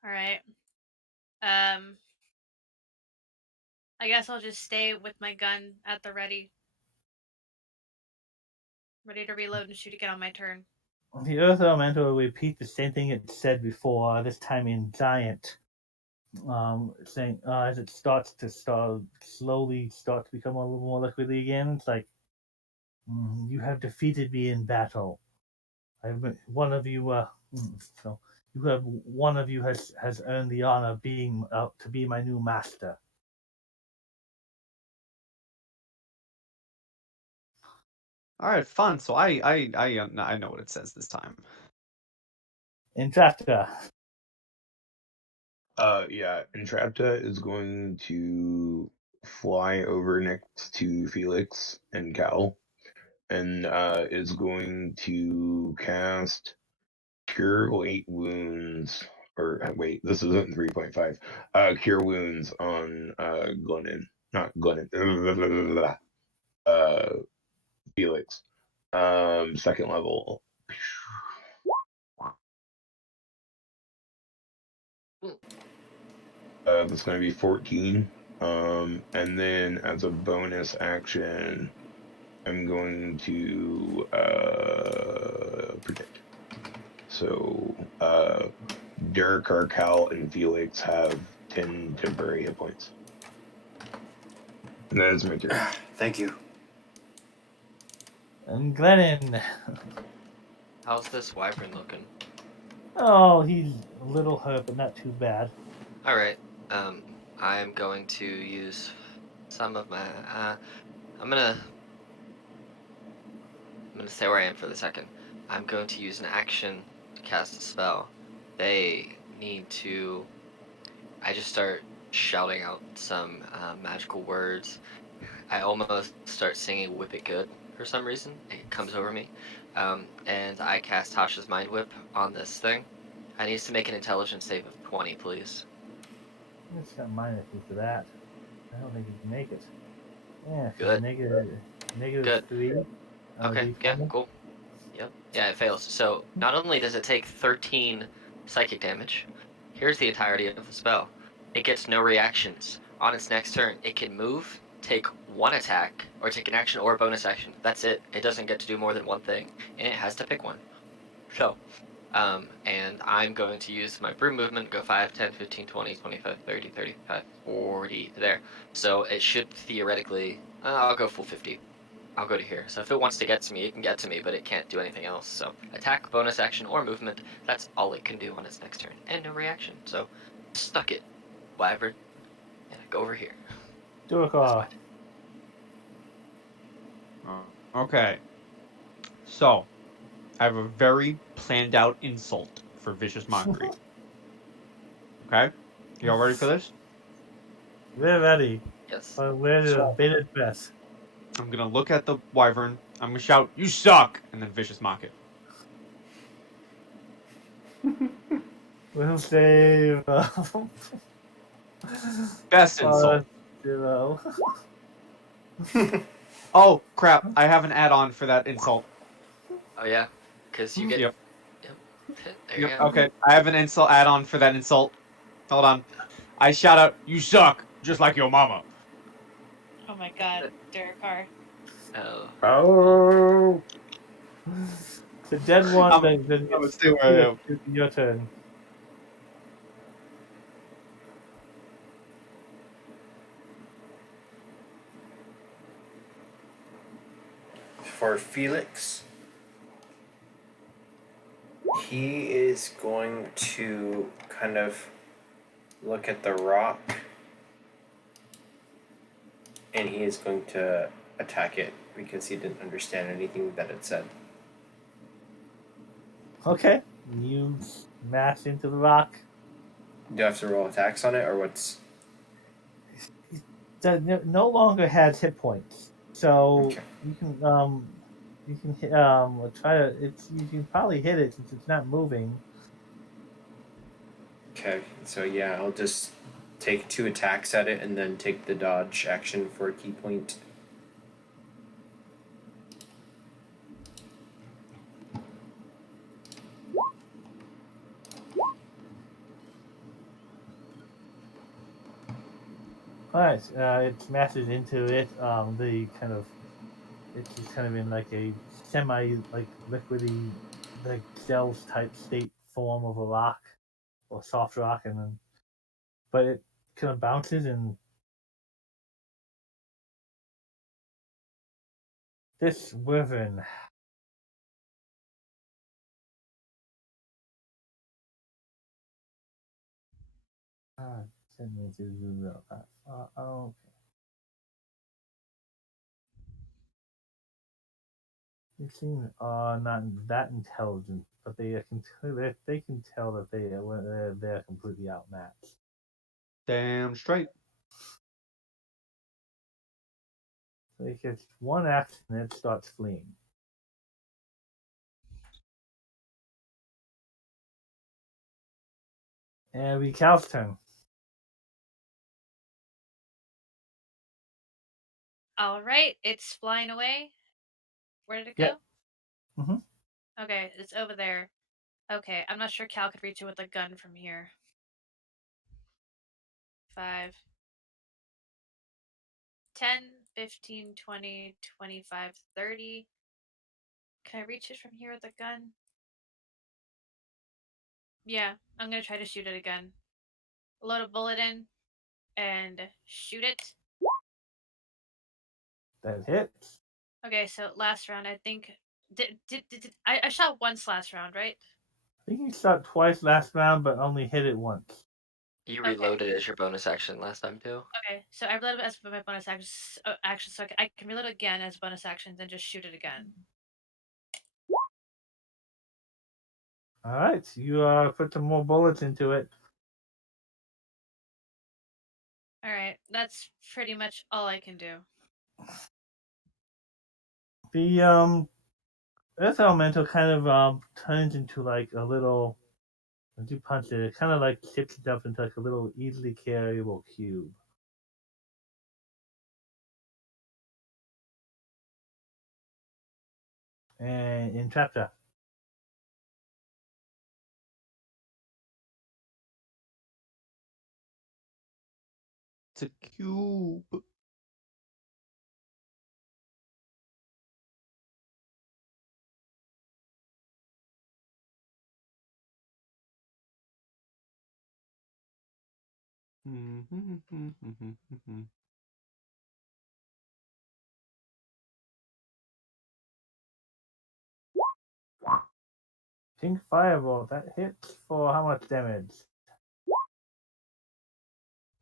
Alright. I guess I'll just stay with my gun at the ready. Ready to reload and shoot again on my turn. The Earth Elemental will repeat the same thing it said before, this time in Giant. Saying as it starts to slowly start to become a little more liquidy again, it's like, you have defeated me in battle. One of you has earned the honor of being to be my new master. All right, fun. So I know what it says this time. Entrapta. Yeah, Entrapta is going to fly over next to Felix and Cal, and is going to cast Cure Light Wounds. Or wait, this isn't 3.5. Cure Wounds on Glennon, not Glennon. Felix. Second level. That's going to be 14. And then as a bonus action, I'm going to predict. So Derek, Arcal, and Felix have 10 temporary hit points. And that is my turn. Thank you. And Glennon. How's this wyvern looking? Oh, he's a little hurt, but not too bad. All right. I'm going to use some of my. I'm gonna stay where I am for the second. I'm going to use an action to cast a spell. They need to. I just start shouting out some magical words. I almost start singing "Whip It Good" for some reason. It comes over me, and I cast Tasha's Mind Whip on this thing. I needs to make an intelligence save of 20, please. It's got minus for that. I don't think he can make it. Yeah, Good. Negative Good. 3. Okay, yeah, cool. Yep. Yeah, it fails. So not only does it take 13 psychic damage, here's the entirety of the spell. It gets no reactions. On its next turn, it can move, take one attack, or take an action or a bonus action. That's it. It doesn't get to do more than one thing, and it has to pick one. So, and I'm going to use my broom movement, go 5, 10, 15, 20, 25, 30, 35, 40, there. So it should theoretically, I'll go full 50. I'll go to here. So if it wants to get to me, it can get to me, but it can't do anything else. So attack, bonus action, or movement, that's all it can do on its next turn. And no reaction. So stuck it, wyvern. And I go over here. Do a call. Okay. So, I have a very planned out insult for vicious mockery. Okay? You all ready for this? We're ready. Yes. We're the bated breath. I'm gonna look at the wyvern. I'm gonna shout, "You suck!" and then vicious mock it. We'll save. Best insult. 0. Oh crap! I have an add-on for that insult. Oh yeah, because you get. Yep. Yep. There you Yep. go. Okay. I have an insult add-on for that insult. Hold on. I shout out, "You suck, just like your mama." Oh my god, Derek. Oh. Oh, The dead one, I'm then gonna it's stay where I am. your turn. For Felix, he is going to kind of look at the rock and he is going to attack it because he didn't understand anything that it said. Okay. You smash into the rock. Do I have to roll attacks on it or what's. That no longer has hit points, so Okay. you can hit, try to. You can probably hit it since it's not moving. Okay, so yeah, I'll just take 2 attacks at it and then take the dodge action for a key point. All right, it smashes into it. The kind of it's just kind of in like a semi like liquidy, like gels type state form of a rock or soft rock, and then but it kind of bounces and this wyvern. Send me to that. Okay. They seem not that intelligent, but they can tell that they're completely outmatched. Damn straight. So it gets one action and it starts fleeing. And we Cal's turn. All right, it's flying away. Where did it go? Yep. Mhm. Okay, it's over there. Okay, I'm not sure Cal could reach it with a gun from here. 5, 10, 15, 20, 25, 30. Can I reach it from here with a gun? Yeah, I'm gonna try to shoot it again. Load a bullet in and shoot it. That hits. Okay, so last round, I think. I shot once last round, right? I think you shot twice last round, but only hit it once. You Okay. reloaded as your bonus action last time too. Okay, so I reloaded as my bonus action, so I can reload again as bonus action, then just shoot it again. All right, you put some more bullets into it. All right, that's pretty much all I can do. The Earth Elemental kind of turns into like a little. As you punch it, it kind of like shapes itself into like a little easily carryable cube. And in chapter. It's a cube. Pink Fireball, that hits for how much damage?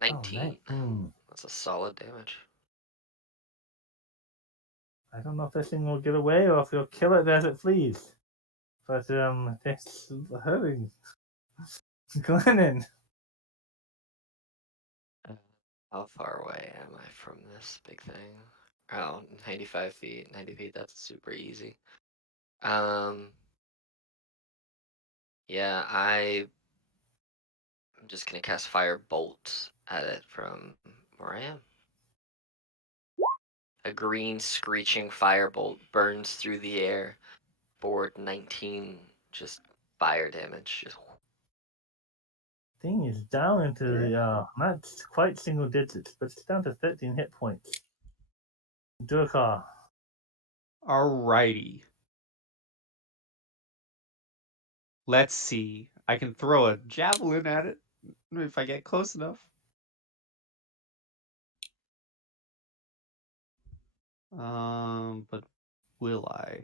19. Oh, 19. That's a solid damage. I don't know if this thing will get away or if you'll kill it as it flees. But it's hurting. Glennon. How far away am I from this big thing? Oh, 95 feet. 90 feet, that's super easy. Yeah, I'm just gonna cast Fire Bolt at it from where I am. A green screeching firebolt burns through the air for 19 just fire damage. Just Thing is down into the not quite single digits, but it's down to 13 hit points. Durkar. Alrighty. Let's see. I can throw a javelin at it if I get close enough. But will I?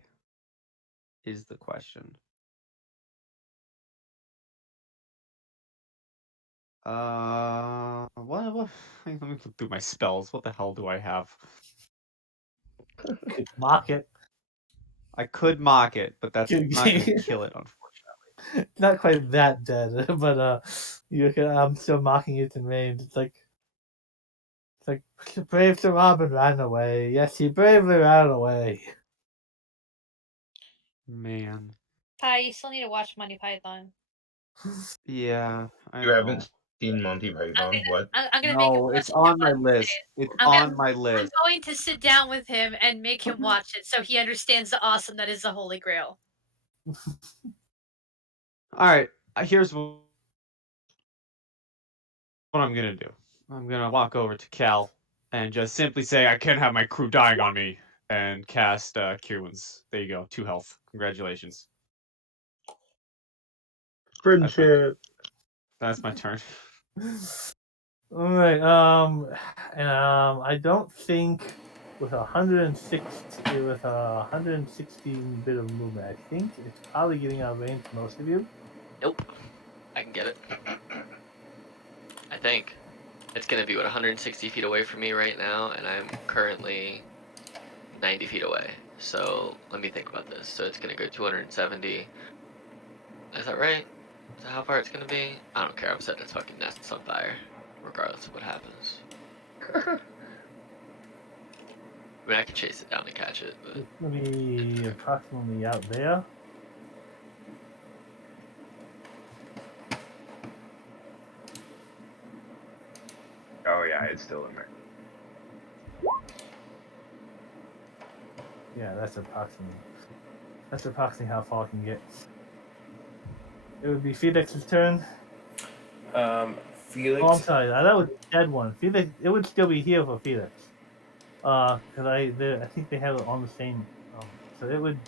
Is the question. What? Let me look through my spells. What the hell do I have? Mock it. I could mock it, but that's Good not going to game. kill it, unfortunately. Not quite that dead, but you can. I'm still mocking it in range. It's like brave Sir Robin ran away. Yes, he bravely ran away. Man. Pi, you still need to watch Monty Python. Yeah, I You know. haven't seen Monty Python? What? I'm gonna make him No, watch it's it on my one of these list. days. It's I'm on gonna- my I'm list. going to sit down with him and make him watch it so he understands the awesome that is the Holy Grail. Alright, here's what I'm gonna do. I'm gonna walk over to Cal and just simply say, I can't have my crew dying on me, and cast Cure Wounds. There you go, 2 health. Congratulations. Friendship. That's my turn. All right. I don't think with 116 bit of movement, I think it's probably getting out of range for most of you. nope. I can get it. I think it's gonna be 160 feet away from me right now, and I'm currently 90 feet away. So let me think about this. So it's gonna go 270. Is that right? Is that how far it's gonna be? I don't care. I'm setting its fucking nest on fire, regardless of what happens. I mean, I can chase it down and catch it, but It's gonna be approximately out there. Oh yeah, it's still in there. Yeah, that's approximately how far I can get. It would be Felix's turn. Felix. Oh, I'm sorry. That was the dead one. Felix. It would still be here for Felix. Because I think they have it on the same. So it would.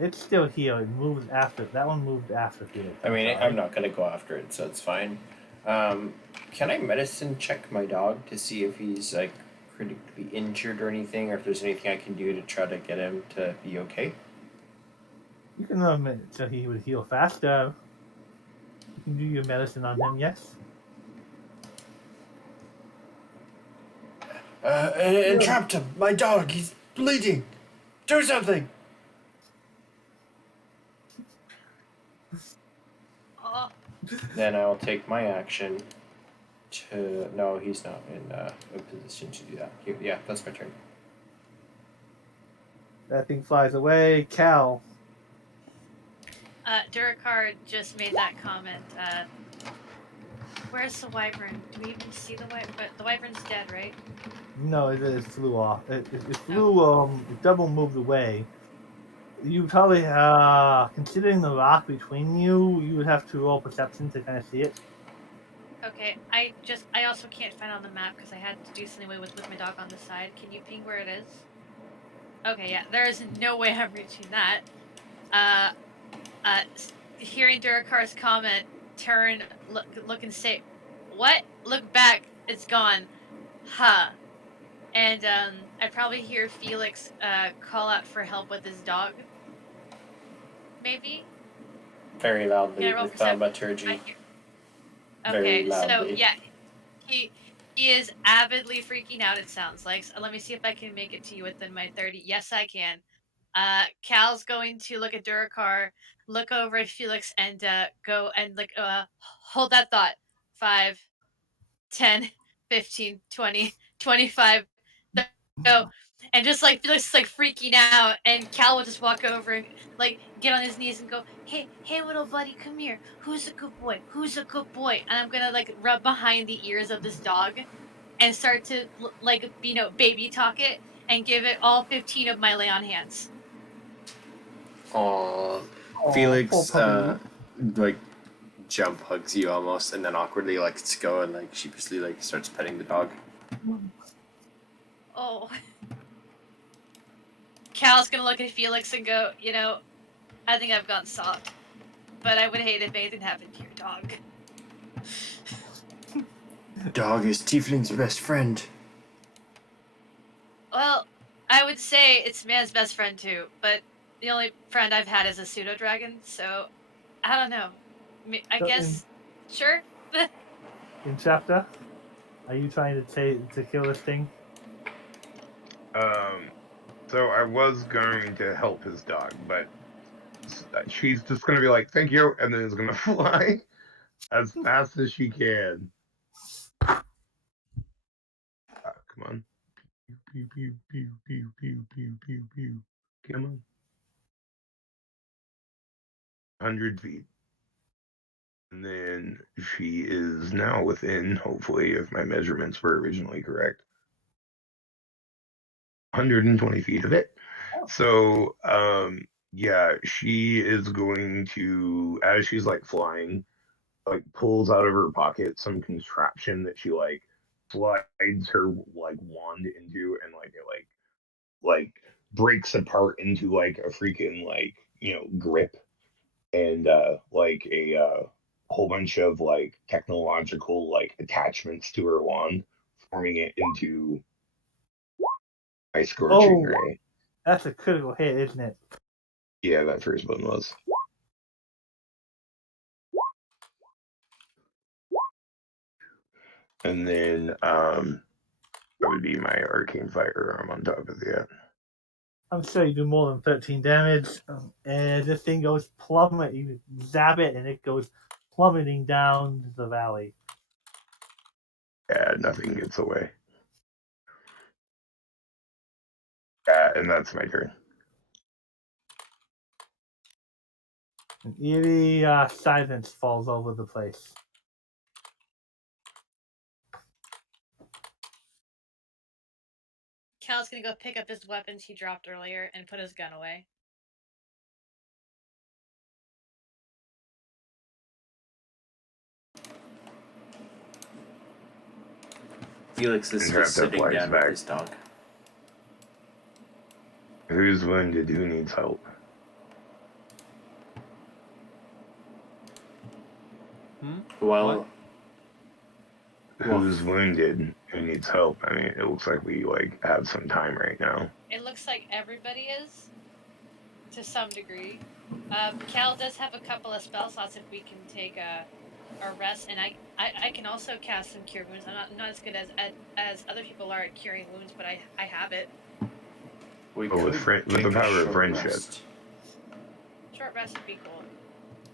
It's still here. It moves after. That one moved after Felix. I mean, sorry. I'm not gonna go after it, so it's fine. Can I medicine check my dog to see if he's like critically injured or anything, or if there's anything I can do to try to get him to be okay? You can so he would heal faster. You can do your medicine on him. Yes. Entrapped him. My dog. He's bleeding. Do something. Oh, Then I'll take my action to. No, he's not in a position to do that. Yeah, that's my turn. That thing flies away. Cal. Durakar just made that comment. Where's the wyvern? Do we even see the wyvern? But the wyvern's dead, right? No, it flew off. It flew. It double moved away. You probably, considering the rock between you, you would have to roll perception to kind of see it. Okay, I also can't find it on the map because I had to do something with my dog on the side. Can you ping where it is? Okay, yeah, there is no way I'm reaching that. Hearing Durakar's comment, turn, look and say, what? Look back, it's gone. Huh. And I probably hear Felix call out for help with his dog. Maybe? Very loudly Can I roll with perception? thaumaturgy. Okay, Very so loudly. yeah, he is avidly freaking out. It sounds like. So let me see if I can make it to you within my 30. Yes, I can. Cal's going to look at Durakar, look over at Felix, and go and hold that thought. 5, 10, 15, 20, 25. Go. And just like Felix is like freaking out, and Cal will just walk over and like get on his knees and go, "Hey, hey, little buddy, come here. Who's a good boy? Who's a good boy?" And I'm gonna like rub behind the ears of this dog, and start to like baby talk it, and give it all 15 of my lay on hands. Aw, Aw, Felix, poor puppy. like jump hugs you almost, and then awkwardly lets go and like sheepishly like starts petting the dog. Oh. Cal's gonna look at Felix and go, I think I've gone soft, but I would hate if anything happened to your dog. Dog is Tiefling's best friend. Well, I would say it's man's best friend too, but the only friend I've had is a pseudo dragon, so I don't know. I So guess, sure. In chapter, are you trying to kill this thing? So I was going to help his dog, but she's just gonna be like, "Thank you," and then is gonna fly as fast as she can. Come on. Pew, pew, pew, pew, pew, pew, pew, pew. Come on. 100 feet. And then she is now within, hopefully, if my measurements were originally correct, 120 feet of it. So, yeah, she is going to, as she's like flying, like pulls out of her pocket some contraption that she like slides her like wand into, and like it like breaks apart into like a freaking like grip, and like a whole bunch of like technological like attachments to her wand, forming it into a scorching ray. That's a critical hit, isn't it? Yeah, that first one was. And then that would be my Arcane Firearm on top of that. I'm sure you do more than 13 damage. And this thing goes plummet. You zap it, and it goes plummeting down the valley. Yeah, nothing gets away. And that's my turn. An eerie silence falls over the place. Cal's gonna go pick up his weapons he dropped earlier and put his gun away. Felix is just sitting down with his dog. Who's wounded? Who needs help? Well, Who's wounded? Who needs help? I mean, it looks like we like have some time right now. It looks like everybody is, to some degree. Cal does have a couple of spell slots if we can take a rest, and I can also cast some cure wounds. I'm not as good as other people are at curing wounds, but I have it. We with the power of friendship. Short rest would be cool.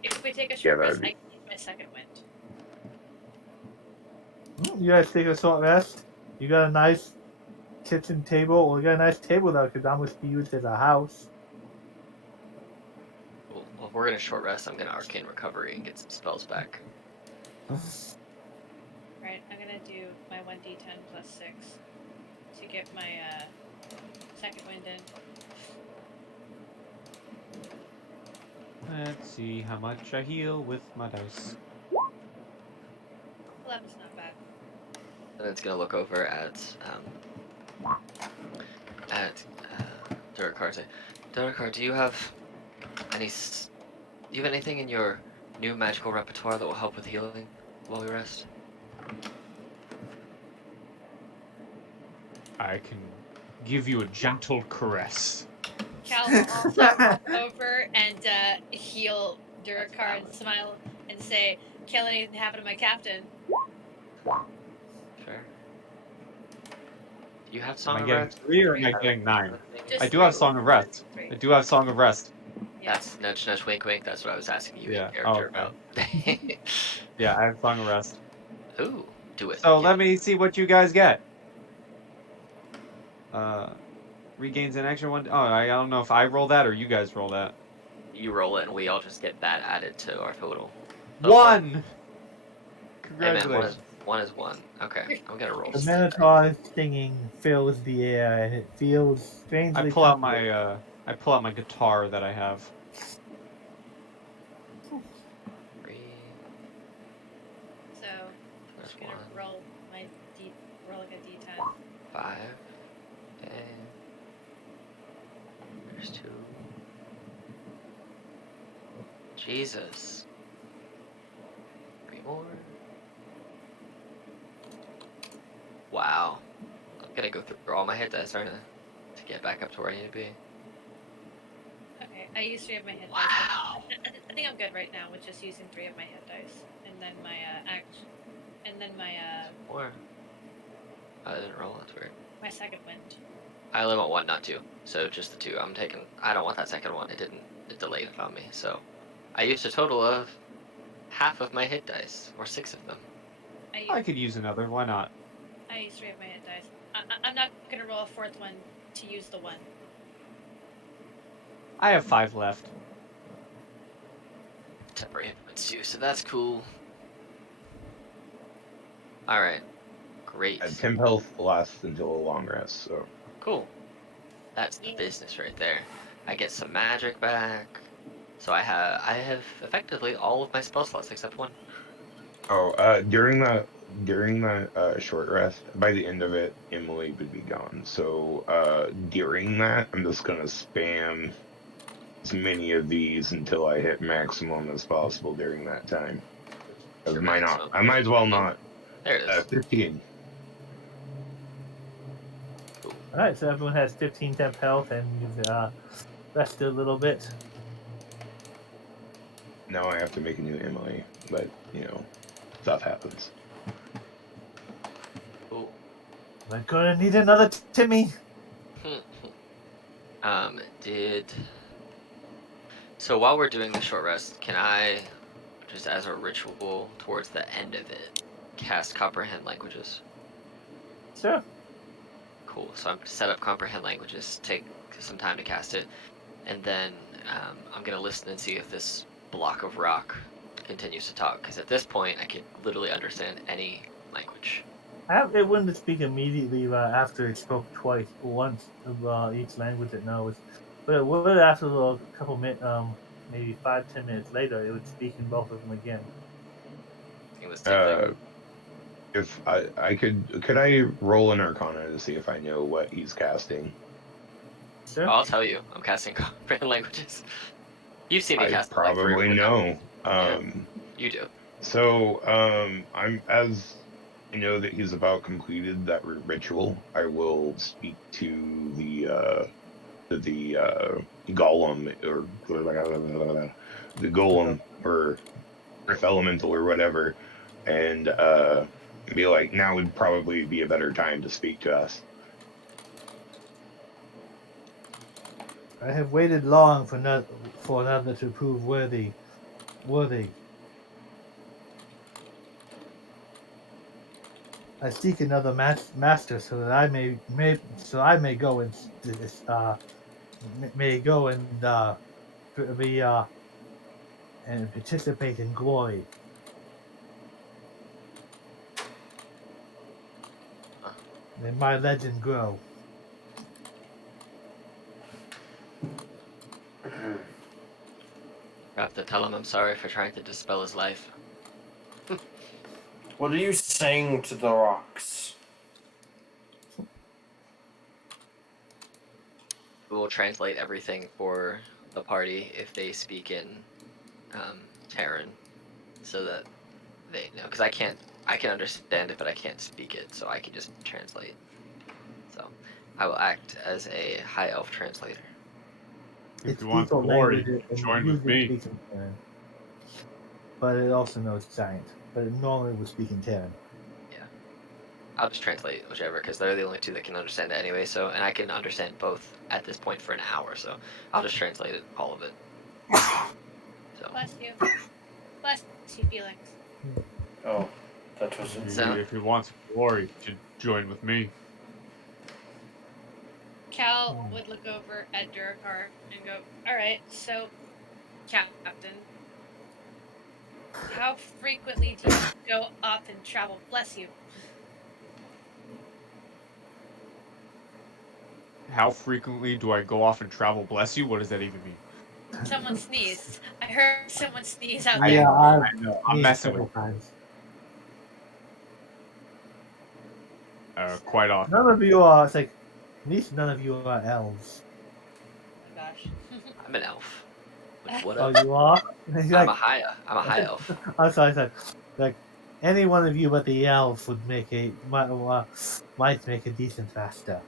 If we take a short rest, I can use my second wind. You guys take a short rest. You got a nice kitchen table. Well, you got a nice table that could almost be used as a house. Well, if we're gonna short rest, I'm gonna arcane recovery and get some spells back. Right, I'm gonna do my 1d10 plus 6 to get my second wind in. Let's see how much I heal with my dice. 11's not bad. And it's gonna look over at Durakar. Durakar, do you have anything in your new magical repertoire that will help with healing while we rest? I can give you a gentle caress. Cal will also walk over and heal Durakar and smile and say, "Can't let anything happen to my captain." Fair. Do you have Song Am I of getting Rest? 3 or am I getting 9? Just I do have Song of Rest. Three. I do have Song of Rest. Yeah. That's nudge, nudge, wink, wink. That's what I was asking you Yeah. in character Oh, about. Yeah, I have Song of Rest. Ooh, do it. So Yeah. let me see what you guys get. regains an extra one. Oh, I don't know if I roll that or you guys roll that. You roll it, and we all just get that added to our total. So One. Hey man, Congratulations. one is one. Okay, I'm gonna roll. The Smite. Minotaur's singing fills the air, and it feels strangely I pull out comforting. my guitar that I have. 3 So I'm plus just gonna 1, roll like a d10. 5. Okay. There's 2. Jesus. 3 more. Wow. I'm gonna go through all my hit dice, aren't I? To get back up to where I need to be. Okay, I used 3 of my hit dice. Wow. I think I'm good right now with just using 3 of my hit dice, and then my More. I didn't roll, that's weird. my second wind. I only want 1, not 2. So just the 2. I don't want that second one. It delayed it on me. So I used a total of half of my hit dice, or 6 of them. I could use another. Why not? I used 3 of my hit dice. I'm not gonna roll a 4th one to use the 1. I have 5 left. Temporary hit points too, so that's cool. Alright. Great. Temp health lasts until a long rest, so. Cool. That's the business right there. I get some magic back. So I have effectively all of my spell slots except 1. Oh, during that short rest, by the end of it, Emily would be gone. So during that, I'm just gonna spam as many of these until I hit maximum as possible during that time. Your I maximum. might as well not. There it is. 15. Cool. Alright, so everyone has 15 temp health, and you've rested a little bit. Now I have to make a new Emily, but stuff happens. Cool. We're gonna need another Timmy. So while we're doing the short rest, can I, just as a ritual towards the end of it, cast Comprehend Languages? Sure. Cool. So I'm set up Comprehend Languages, take some time to cast it, and then I'm gonna listen and see if this block of rock continues to talk. Because at this point, I can literally understand any language. It wouldn't speak immediately after it spoke once of each language it knows, but it would after a couple minutes, maybe 5-10 minutes later, it would speak in both of them again. I think the same thing. If I could I roll an Arcana to see if I know what he's casting? Sure. I'll tell you, I'm casting Comprehend Languages. You've seen me I cast it like 3 or 4 probably times. know. You do. So I'm as I know that he's about completed that ritual. I will speak to the golem or the golem or earth elemental or whatever, and be like, now would probably be a better time to speak to us. I have waited long for another to prove worthy. I seek another master so that I may go and be and participate in glory. May my legend grow. I have to tell him I'm sorry for trying to dispel his life. What are you saying to the rocks? We will translate everything for the party if they speak in Terran, so that they know. Because I can understand it, but I can't speak it, so I can just translate. So I will act as a high elf translator. If Its you want default glory, language is join with usually me. speaks in Terran, but it also knows Giant. But it normally would speak in Terran. Yeah, I'll just translate whichever, because they're the only two that can understand it anyway. So, and I can understand both at this point for an hour, so I'll just translate it, all of it. So. Bless you. Bless you, Felix. Oh, that wasn't. So- If you want some glory, you should join with me. Cal Cal would look over at Durakar and go, "Alright, so, Captain, how frequently do you go off and travel? Bless you." How frequently do I go off and travel? Bless you. What does that even mean? Someone sneezed. I heard someone sneeze out Yeah, there. I know. I'm me messing several with times. quite often. None of you are. It's like at least none of you are elves. Oh my gosh. I'm an elf. What Oh, up? you are. He's I'm like, a high elf. I'm sorry, I said, like, any one of you but the elf would might make a decent master.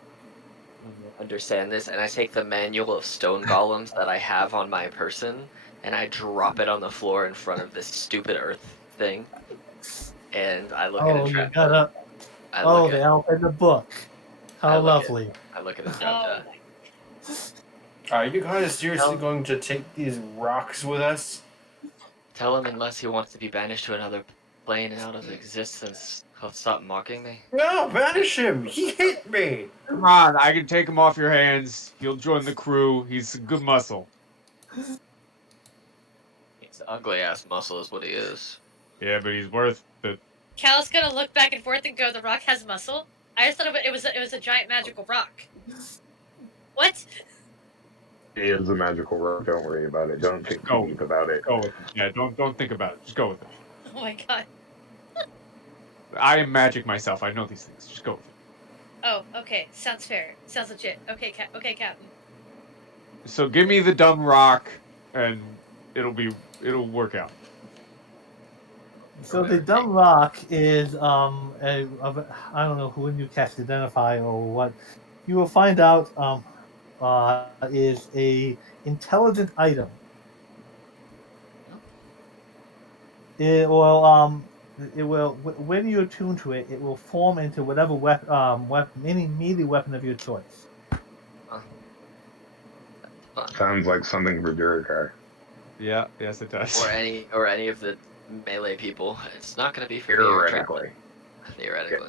Understand this, and I take the manual of stone golems that I have on my person, and I drop it on the floor in front of this stupid earth thing, and I look at it. Oh, you got up. I Oh, look the at. elf in the book. I How look at. lovely. I look at Oh Sageata. my. Are you guys seriously going to take these rocks with us? Tell him unless he wants to be banished to another plane and out of existence, he'll stop mocking me. No, banish him! He hit me! Come on, I can take him off your hands. He'll join the crew. He's a good muscle. He's an ugly ass muscle, is what he is. Yeah, but he's worth it. Cal's gonna look back and forth and go, "The rock has muscle." I just thought it was a giant magical rock. What? It is a magical rock. Don't worry about it. Don't think Go. too deep about it. Go with it. Yeah, don't think about it. Just go with it. Oh my god. I am magic myself. I know these things. Just go with it. Oh, okay. Sounds fair. Sounds legit. Okay, okay, Captain. So give me the dumb rock, and it'll work out. So the dumb rock is I don't know who you cast identify or what. You will find out is a intelligent item. It will when you attune to it, it will form into whatever any melee weapon of your choice. Sounds like something for Durakar. Yeah, yes it does. Or any of the melee people. It's not gonna be for me or Theoretically. Theoretically.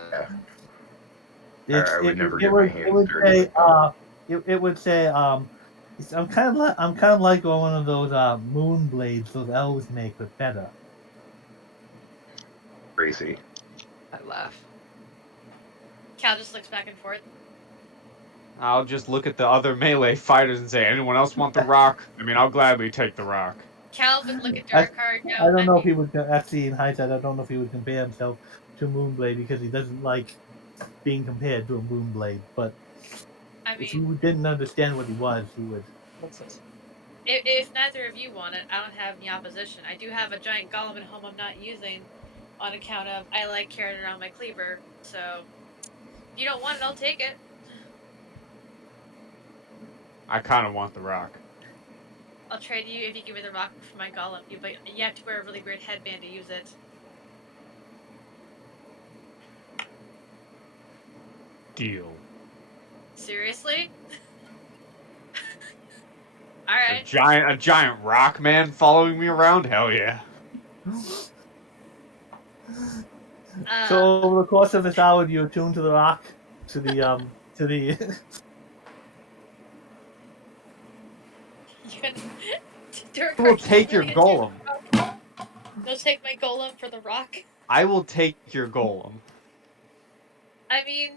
Yeah. I would never get my hands dirty. It would say I'm kind of like one of those moon blades those elves make, but better. Crazy. I laugh. Cal just looks back and forth. I'll just look at the other melee fighters and say, anyone else want the rock? I mean, I'll gladly take the rock. Cal would look at I Durakar. I don't know if he would actually in hindsight. I don't know if he would compare himself to Moonblade because he doesn't like being compared to a Moonblade. But if you didn't understand what he was, he would. If neither of you want it, I don't have any opposition. I do have a giant golem at home I'm not using on account of I like carrying around my cleaver. So if you don't want it, I'll take it. I kind of want the rock. I'll trade you if you give me the rock for my golem. But you have to wear a really weird headband to use it. Deal. Seriously? All right. A giant rock man following me around? Hell yeah. So over the course of this hour, you attune to the rock, to the to the. I will take your golem. You'll take my golem for the rock? I will take your golem. I mean,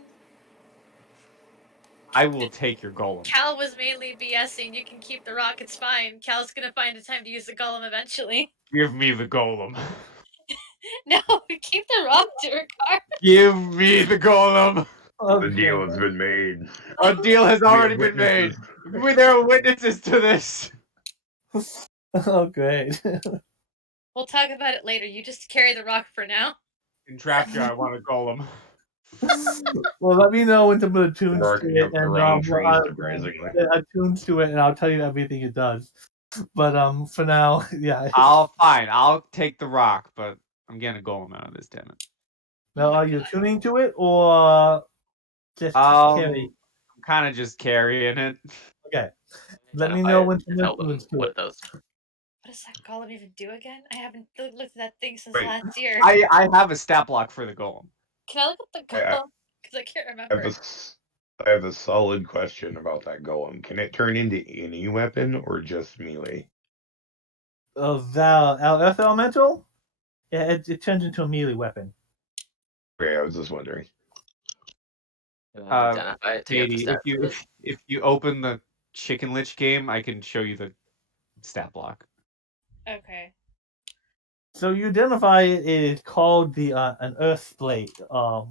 I will take your golem. Cal was mainly BSing. You can keep the rock, it's fine. Cal's gonna find a time to use the golem eventually. Give me the golem. No, keep the rock, Durakar. Give me the golem. The deal has been made. A deal has already been made. Witnesses. There are witnesses to this. Oh, great. We'll talk about it later. You just carry the rock for now. In draft I want a golem. Well, let me know when to put attunes to Barking it, up and around trees, surprisingly. attunes to it, and I'll tell you everything it does. But for now, yeah. I'll take the rock, but I'm getting a golem out of this, damn it. Now, are you tuning to it or just carry? I'm kind of just carrying it. Okay. Let me know when to tell them influence to what it. it does. What does that golem even do again? I haven't looked at that thing since Wait. last year. I have a stat block for the golem. Can I look at the golem? Because I can't remember. I have a solid question about that golem. Can it turn into any weapon or just melee? Earth Elemental? Yeah, it turns into a melee weapon. Okay, I was just wondering. Identify it to get the Katie, stats. if you open the Chicken Lich game, I can show you the stat block. Okay. So you identify it is called the an Earth Blade. I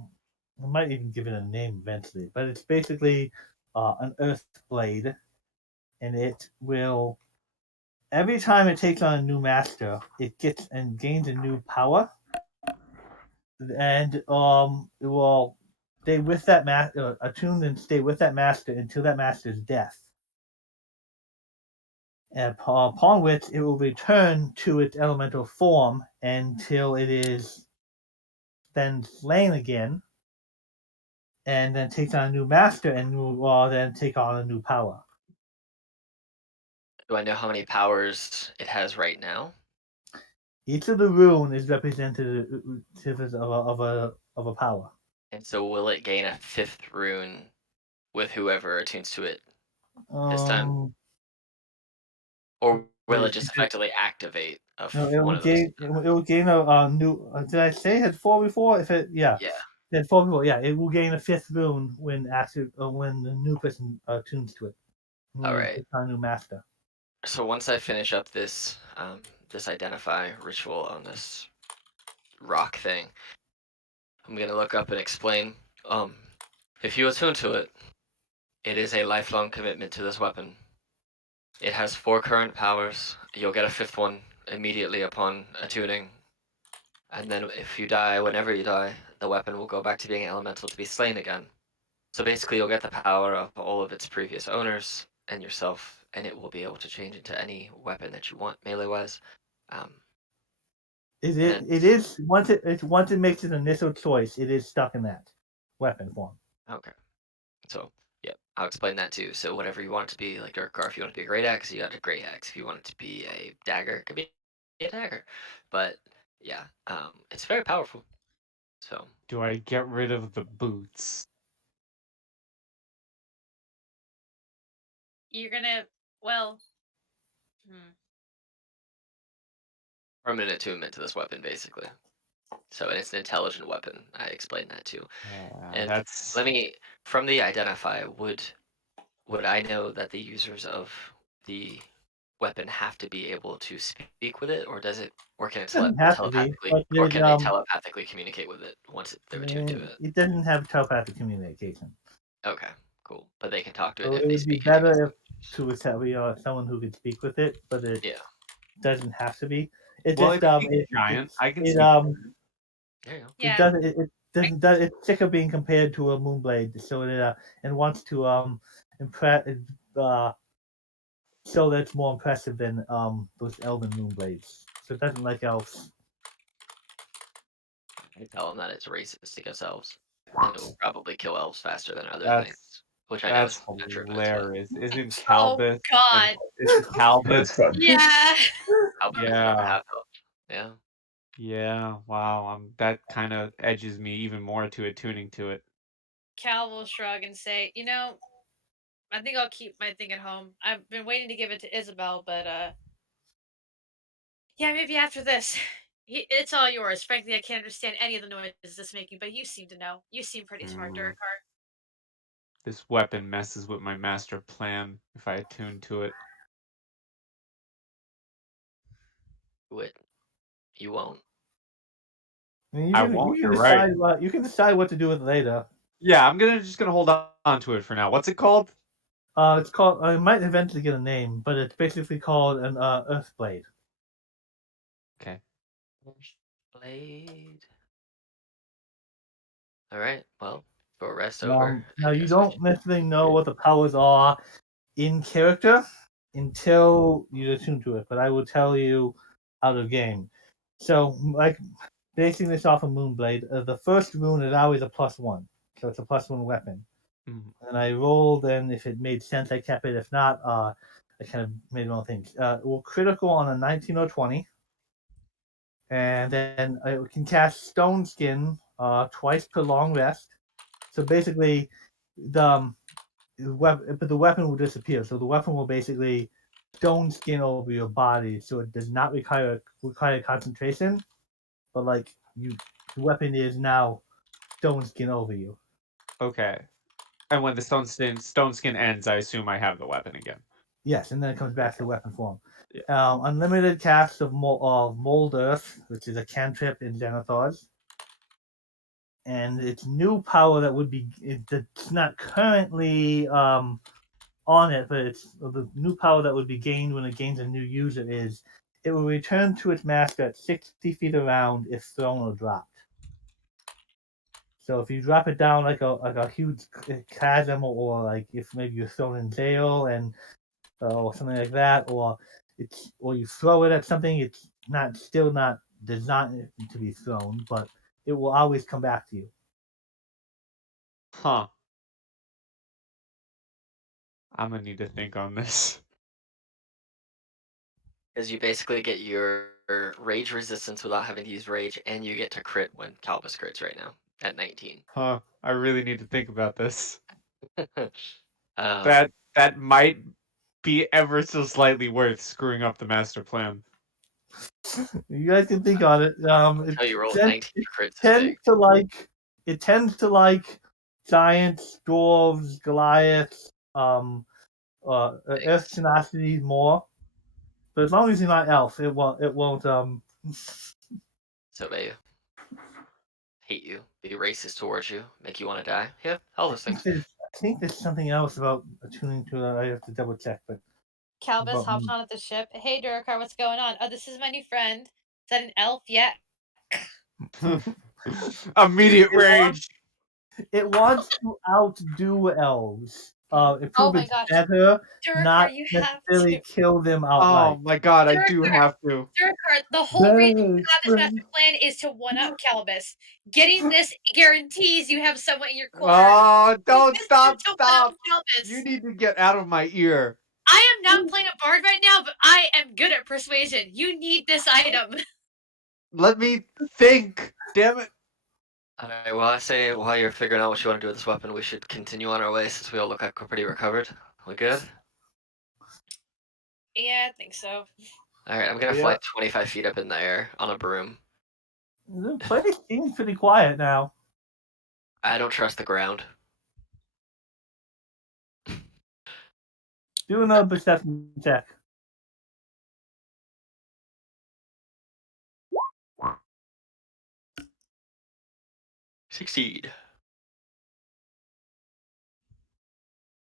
might even give it a name eventually, but it's basically an Earth Blade, and it will every time it takes on a new master, it gets and gains a new power, and it will stay with that master, attuned and stay with that master until that master's death. And upon which it will return to its elemental form until it is then slain again, and then takes on a new master and will then take on a new power. Do I know how many powers it has right now? Each of the rune is representative of a power. And so will it gain a 5th rune with whoever attunes to it this time? Or will it just effectively activate No, it one will of those? gain. It will gain a new. Did I say it had 4 before? If it, yeah, Yeah. it had 4 before. Yeah, it will gain a 5th rune when when the new person tunes to it. All When it right. takes on a new master. So once I finish up this this identify ritual on this rock thing, I'm gonna look up and explain. If you attune to it, it is a lifelong commitment to this weapon. It has 4 current powers. You'll get a 5th one immediately upon attuning. And then if you die, whenever you die, the weapon will go back to being elemental to be slain again. So basically you'll get the power of all of its previous owners and yourself, and it will be able to change into any weapon that you want, melee-wise. It And is once it makes its initial choice, it is stuck in that weapon form. okay. So yeah, I'll explain that too. So whatever you want it to be, like Urkar, if you want it to be a great axe, you got a great axe. If you want it to be a dagger, it could be a dagger. But yeah, it's very powerful. So Do I get rid of the boots? You're gonna. Well. Hmm. permanent attunement to this weapon, basically. So it's an intelligent weapon. I explained that too. And That's let me, from the identify, would I know that the users of the weapon have to be able to speak with it, or does it, or can it Doesn't have to be, telepathically, but or can they telepathically communicate with it once they're attuned to it? it doesn't have telepathic communication. Okay, cool. But they can talk to it So if it they would be speak any better language. if someone who could speak with it, but it Yeah, doesn't have to be. It well, just it speaks giant. I can speak. there you go. it Yeah. doesn't it doesn't does it's sick of being compared to a moonblade, so it and wants to impress show that it's more impressive than those elven moonblades. So it doesn't like elves. I tell them that it's racist against elves, and it will probably kill elves faster than other That's things, which I know that's is not true, but it's funny. hilarious. Isn't Oh Calbus? God. Isn't Calbus? That's fun. Yeah. Albert is Yeah. half elf. Yeah. Yeah. Wow. That kind of edges me even more to attuning to it. Cal will shrug and say, "You know, I think I'll keep my thing at home. I've been waiting to give it to Isabel, but yeah, maybe after this." It's all yours. Frankly, I can't understand any of the noises it's making, but you seem to know. You seem pretty smart, Mm, Durkar. this weapon messes with my master plan if I attune to it. Wait, you won't. I mean, I won't. You're right. you can decide what to do with it later. Yeah, I'm just gonna hold on to it for now. What's it called? It's called. It might eventually get a name, but it's basically called an Earth Blade. Okay. Blade. All right. Well, for rest over. Now I you guess we don't should- necessarily know what the powers are in character until you attune to it, but I will tell you out of game. So, like basing this off of Moonblade, the first rune is always a +1, so it's a +1 weapon. Mhm. And I rolled, and if it made sense, I kept it. If not, I kind of made my own things. Well, critical on a 19 or 20, and then I can cast Stone Skin twice per long rest. So basically, but the weapon will disappear. So the weapon will basically stone skin over your body, so it does not require concentration. But like the weapon is now stone skin over you. Okay. And when the stone skin ends, I assume I have the weapon again. Yes, and then it comes back to weapon form. Yeah. Unlimited cast of Mold Earth, which is a cantrip in Xanathars. And its new power that would be, it's not currently on it, but it's the new power that would be gained when it gains a new user is it will return to its master at 60 feet around if thrown or dropped. So if you drop it down like a huge chasm, or like if maybe you're thrown in jail and or something like that, or you throw it at something, it's still not designed to be thrown, but it will always come back to you. Huh. I'm gonna need to think on this. Because you basically get your rage resistance without having to use rage, and you get to crit when Calbus crits right now at 19. Huh. I really need to think about this. Um, That might be ever so slightly worth screwing up the master plan. You guys can think on it. How you roll 19 crits is tends big. to like it tends to like giants, dwarves, Goliaths, Earth tenacity more. But as long as you're not elf, it won't. So they hate you, be racist towards you, make you want to die. Yeah, all those things. I think there's something else about attuning to it. I have to double check, but Calbus about hops on at the ship. Hey, Durakar, what's going on? Oh, this is my new friend. Is that an elf? Yeah. Immediate rage. it wants to outdo elves. Oh Improve my its gosh. better, Durakar, not you have necessarily to. kill them Oh outright. my god, I do Durakar, have to. Durakar, the whole reason you have this master plan is to one-up Calbus. Getting this guarantees you have someone in your corner. Oh, don't This is stop. to one-up Calbus. You need to get out of my ear. I am not playing a bard right now, but I am good at persuasion. You need this item. Let me think. Damn it. Alright, well, I say while you're figuring out what you want to do with this weapon, we should continue on our way since we all look like we're pretty recovered. We good? Yeah, I think so. Alright, I'm gonna Yeah. fly 25 feet up in the air on a broom. The place seems pretty quiet now. I don't trust the ground. Do another perception check. Succeed.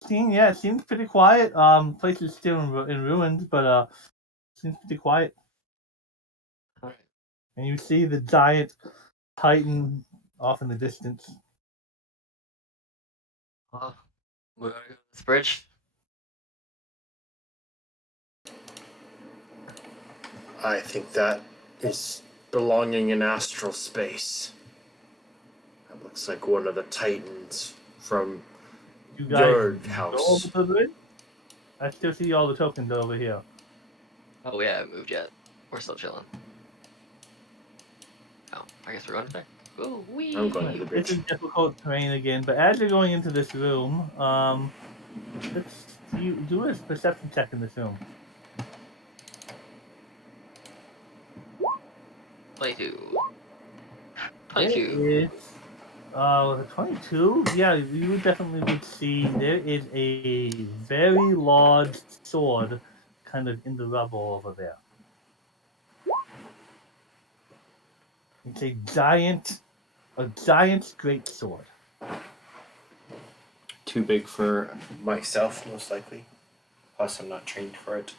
Yeah, it seems pretty quiet. Place is still in ruins, but seems pretty quiet. Alright. And you see the giant titan off in the distance. Well, we're gonna go to this bridge. I think that is belonging in astral space. That looks like one of the titans from You guys your go house. over to the bridge? I still see all the tokens over here. Oh, we haven't moved yet. We're still chilling. Oh, I guess we're going back. Ooh, wee. I'm going to the This bridge. is difficult terrain again, but as you're going into this room, let's do a perception check in this room. 22. There 22. is, with a 22, yeah, you definitely would see there is a very large sword kind of in the rubble over there. It's a giant great sword. Too big for myself, most likely. Plus, I'm not trained for it.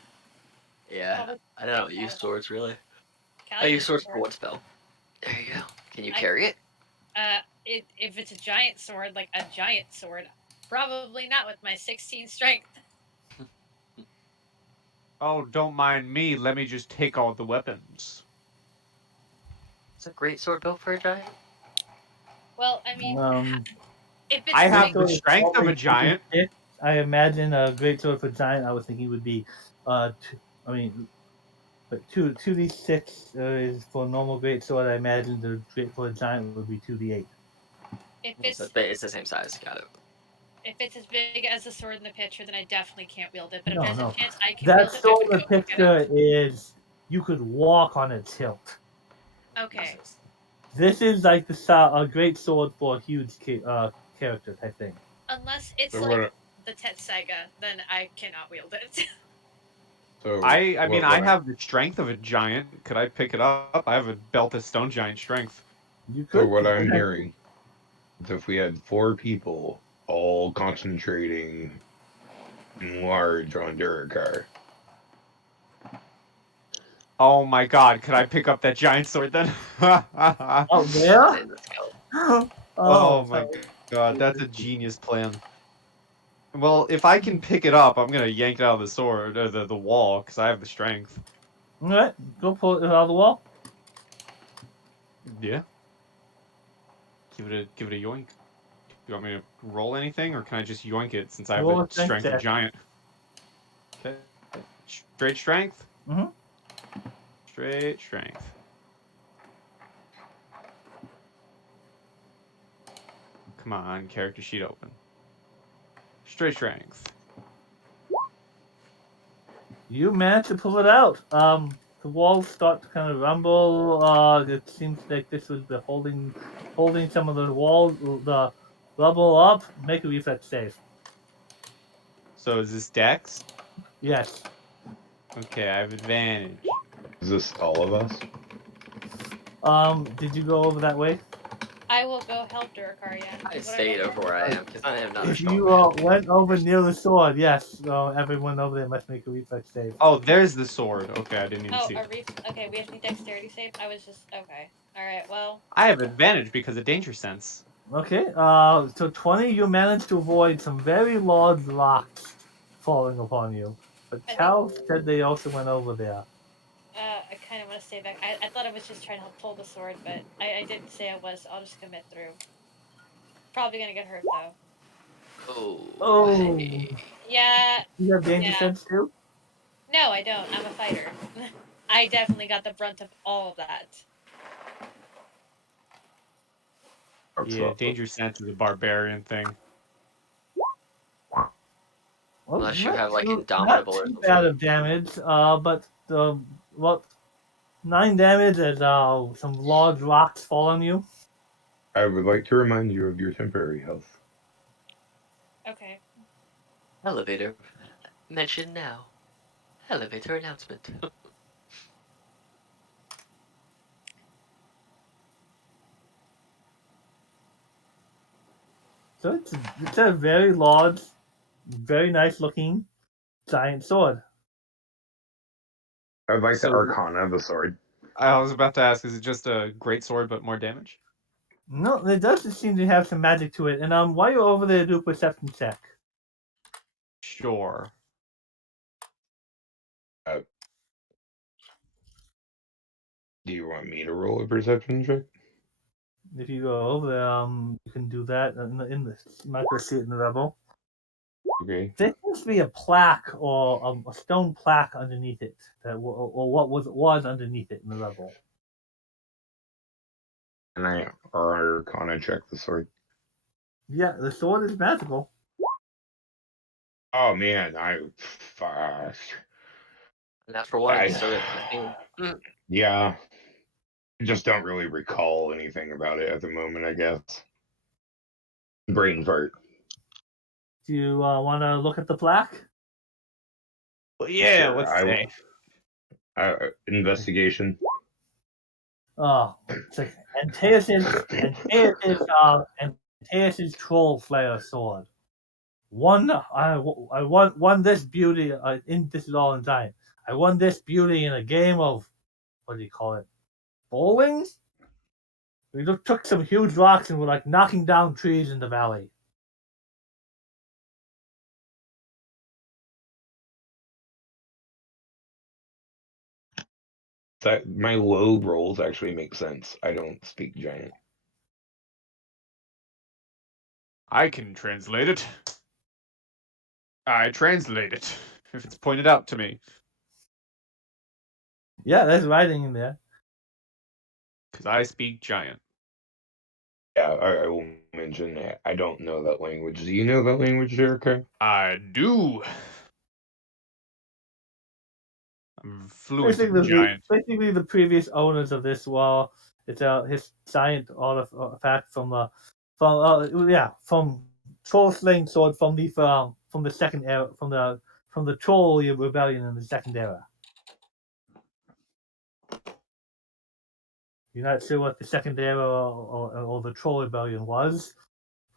Yeah, I don't use swords really. Cal, I you use swords sword. for one spell. There you go. Can you I- carry it? If it's a giant sword, like a giant sword, probably not with my 16 strength. Oh, don't mind me. Let me just take all the weapons. It's a great sword built for a giant. Well, I mean, if it's I have like, the strength of a giant. I imagine a great sword for giant. I was thinking would be, but 2d6 is for normal great sword. I imagine the great for a giant would be 2d8. if It's it's the same size. Got it. If it's as big as the sword in the picture, then I definitely can't wield it. But No, if there's no. a chance I can That wield it, I sword would in go the pick it up. picture is you could walk on its hilt. Okay. This is like a great sword for a huge character type thing. Unless it's So like what? the Tetsaga, then I cannot wield it. So I mean, I what have the strength of a giant. Could I pick it up? I have a belt of stone giant strength. You So could. what I'm hearing is if we had 4 people all concentrating large on Durakar, Oh my god, could I pick up that giant sword then? Oh, there? Let's go. Oh Oh, my god, that's a genius plan. Well, if I can pick it up, I'm gonna yank it out of the sword or the wall because I have the strength. all right. Go pull it out of the wall. Yeah. Give it a yoink. Do you want me to roll anything, or can I just yoink it since I have Roll the a strength strength of check. giant? Okay. Straight strength. Mhm. Straight strength. Come on, character sheet open. Straight strength. You managed to pull it out. The walls start to kind of rumble. It seems like this was the holding some of the the rubble up. Make a reflex save. So is this Dex? Yes. Okay, I have advantage. is this all of us? Did you go over that way? I will go help Durakar, yeah. I What stayed go over for? where I am because I am not a If strong you man. went over near the sword, yes. So everyone over there must make a reflex save. Oh, there's the sword. Okay, I didn't even Oh, see it. okay, we have to be dexterity save? I was just okay. Alright, well. I have advantage because of danger sense. Okay. So 20, you managed to avoid some very large rocks falling upon you. But I think Cal said they also went over there. I kind of want to stay back. I thought I was just trying to pull the sword, but I didn't say I was. So I'll just commit through. Probably gonna get hurt though. Oh, Oh, hey. Yeah, you have danger yeah. sense too? No, I don't. I'm a fighter. I definitely got the brunt of all of that. Yeah, danger sense is a barbarian thing. Well, Unless you have like not indomitable or too bad something. of damage. But well, 9 damage as some large rocks fall on you. I would like to remind you of your temporary health. Okay. Elevator. Mention now. Elevator announcement. So it's a very large, very nice looking giant sword. I'd like the So Arcana of the sword. I was about to ask, is it just a great sword but more damage? No, it doesn't seem to have some magic to it. And while you're over there, do a perception check. Sure. Do you want me to roll a perception check? If you go over there, you can do that in the micro see it in the level. Okay. There seems to be a plaque or a stone plaque underneath it, or what was underneath it in the level. And I Arcana check the sword. Yeah, the sword is magical. Oh man, Not for one, I you still get 15. yeah. I just don't really recall anything about it at the moment, I guess. Brain fart. Do you want to look at the plaque? Well, yeah, Sure, let's say. Investigation. Oh, it's like Antaeus's troll slayer sword. I won this beauty this is all in time. I won this beauty in a game of what do you call it? Bowling? We took some huge rocks and were like knocking down trees in the valley. That my low rolls actually make sense. I don't speak giant. I can translate it. I translate it if it's pointed out to me. Yeah, there's writing in there. Because I speak giant. Yeah, Yeah, I will mention I don't know that language. Do you know that language, Jericho? I do. I'm fluent in giant. Basically, the previous owners of this wall. It's a his giant artifact from troll slaying sword from the second era from the troll rebellion in the second era. You're not sure what the second era or the troll rebellion was,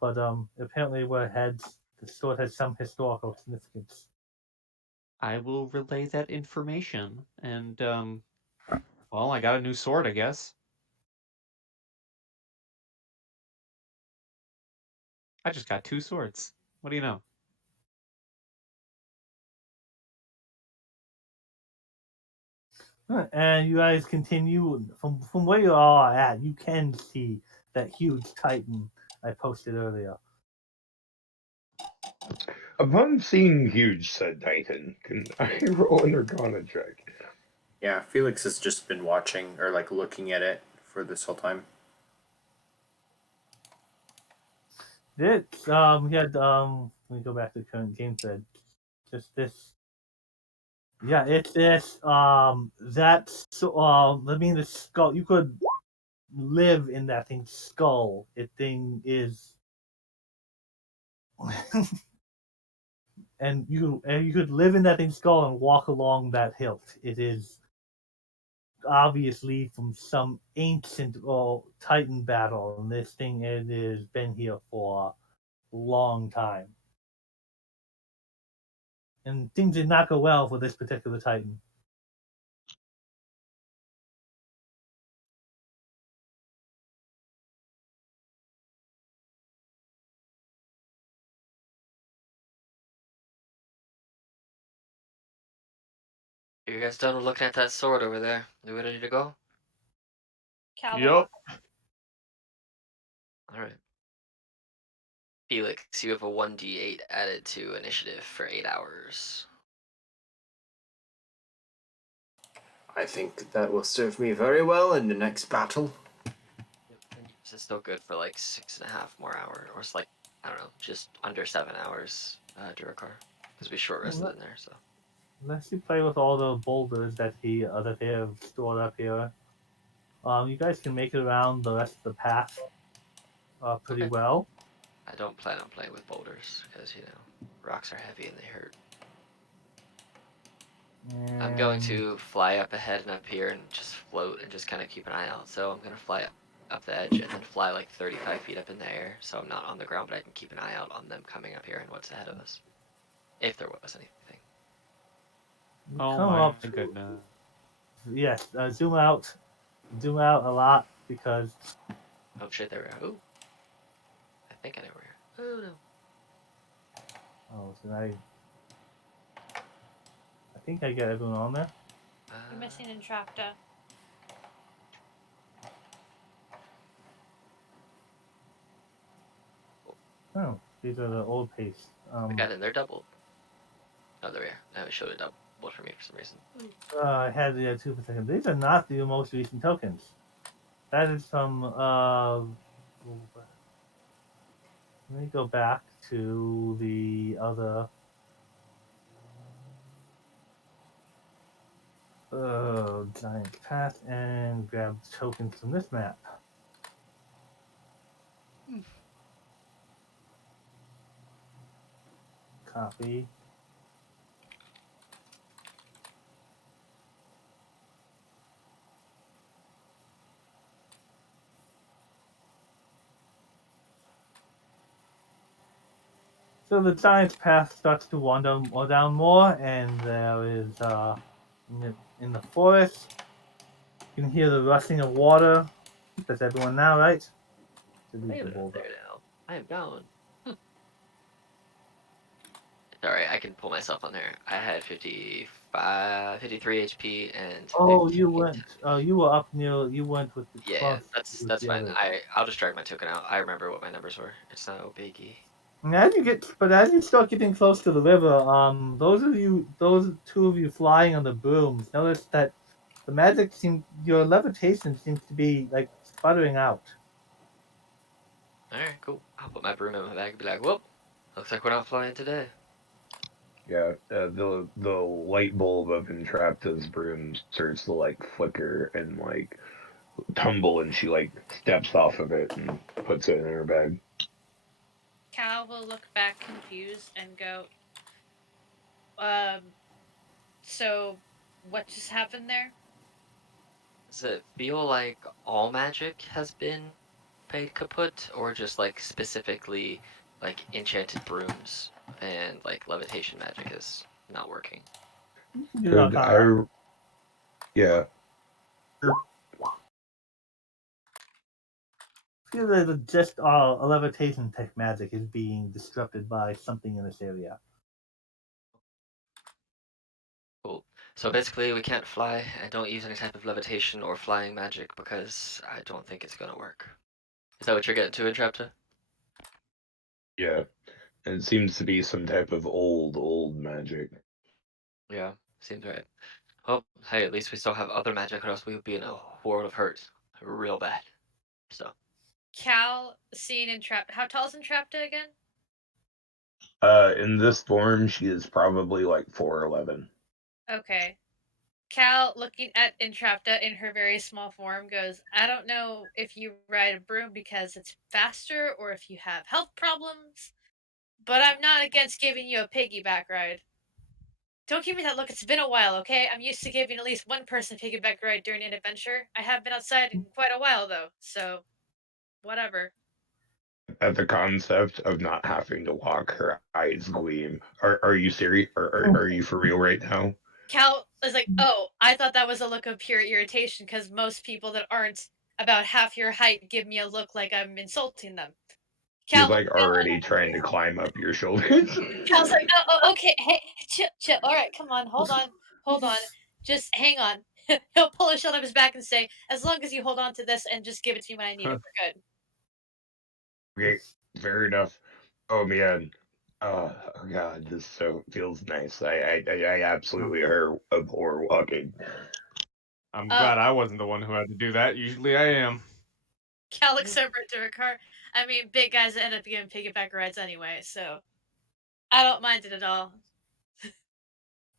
but apparently the sword has some historical significance. I will relay that information, and well, I got a new sword, I guess. I just got 2 swords. What do you know? And you guys continue from where you are at. You can see that huge Titan I posted earlier. Upon seeing huge said Titan, can I roll an Arcana check? Yeah, Felix has just been watching or like looking at it for this whole time. It's he had let me go back to the current game thread. Just this. Yeah, it's this that's I mean the skull you could live in that thing's skull. It thing is and you could live in that thing's skull and walk along that hilt. It is obviously from some ancient Titan battle, and this thing it has been here for a long time. And things did not go well for this particular Titan. You guys done with looking at that sword over there? You ready to go? Cal will Yup. walk. All right. Felix, you have a 1d8 added to initiative for 8 hours. I think that will serve me very well in the next battle. This is still good for like 6.5 more hours, or it's like, I don't know, just under 7 hours, Durakar, because we short rested in there. So Unless you play with all the boulders that they have stored up here, you guys can make it around the rest of the path pretty okay. well. I don't plan on playing with boulders because rocks are heavy and they hurt. I'm going to fly up ahead and up here and just float and just kind of keep an eye out. So I'm going to fly up the edge and then fly like 35 feet up in the air, so I'm not on the ground, but I can keep an eye out on them coming up here and what's ahead of us, if there was anything. Oh Come my up. goodness. Yes, zoom out a lot because Oh shit, there we are. Ooh. I think I know where we are. Oh no. so I think I get everyone on there. You're missing Entrapta. Oh, these are the old paste. We got in there doubled. Oh, there we are. Now it showed it doubled for me for some reason. I had the 2 per second. These are not the most recent tokens. That is from let me go back to the other giant path and grab tokens from this map. Copy. So the giant path starts to wander down more, and there is in the forest. You can hear the rushing of water. That's everyone now, right? Wait a minute there now. I am down. Sorry, I can pull myself on there. I had 53 HP and. Oh, 50. you went. You were up near. You went with the. Yeah, that's fine. I'll just drag my token out. I remember what my numbers were. It's no biggie. As you start getting close to the river, those 2 of you flying on the brooms, notice that your levitation seems to be like sputtering out. Alright, cool. I'll put my broom in my bag and be like, whoop, looks like we're not flying today. Yeah, the light bulb of Entrapta's broom starts to like flicker and like tumble, and she like steps off of it and puts it in her bag. Cal will look back confused and go, um, so what just happened there? Does it feel like all magic has been made kaput, or just like specifically like enchanted brooms and like levitation magic is not working? You know, Yeah, feel that just a levitation tech magic is being disrupted by something in this area. Cool. So basically, we can't fly and don't use any type of levitation or flying magic because I don't think it's gonna work. Is that what you're getting to, Entrapta? yeah. And it seems to be some type of old magic. Yeah, seems right. Well, hey, at least we still have other magic, or else we would be in a world of hurt, real bad. So, Cal, seen Entrapped. How tall is Entrapta again? In this form, she is probably like 4'11". Okay. Cal, looking at Entrapta in her very small form, goes, I don't know if you ride a broom because it's faster or if you have health problems, but I'm not against giving you a piggyback ride. Don't give me that look, it's been a while, okay? I'm used to giving at least one person a piggyback ride during an adventure. I have been outside in quite a while, though, so whatever. At the concept of not having to walk, her eyes gleam. Are you serious? Are you for real right now? Cal is like, oh, I thought that was a look of pure irritation because most people that aren't about half your height give me a look like I'm insulting them. She's Cal, like already trying to climb up your shoulders. Cal's like, okay, hey, chill, chill. All right, come on, hold on. Just hang on. He'll pull his shield up his back and say, as long as you hold on to this and just give it to me when I need it, we're good. Okay, fair enough. Oh man. Oh god, this so feels nice. I absolutely abhor walking. I'm Uh, glad I wasn't the one who had to do that. Usually I am. Cal looks over at her car. I mean, big guys end up giving piggyback rides anyway, so I don't mind it at all.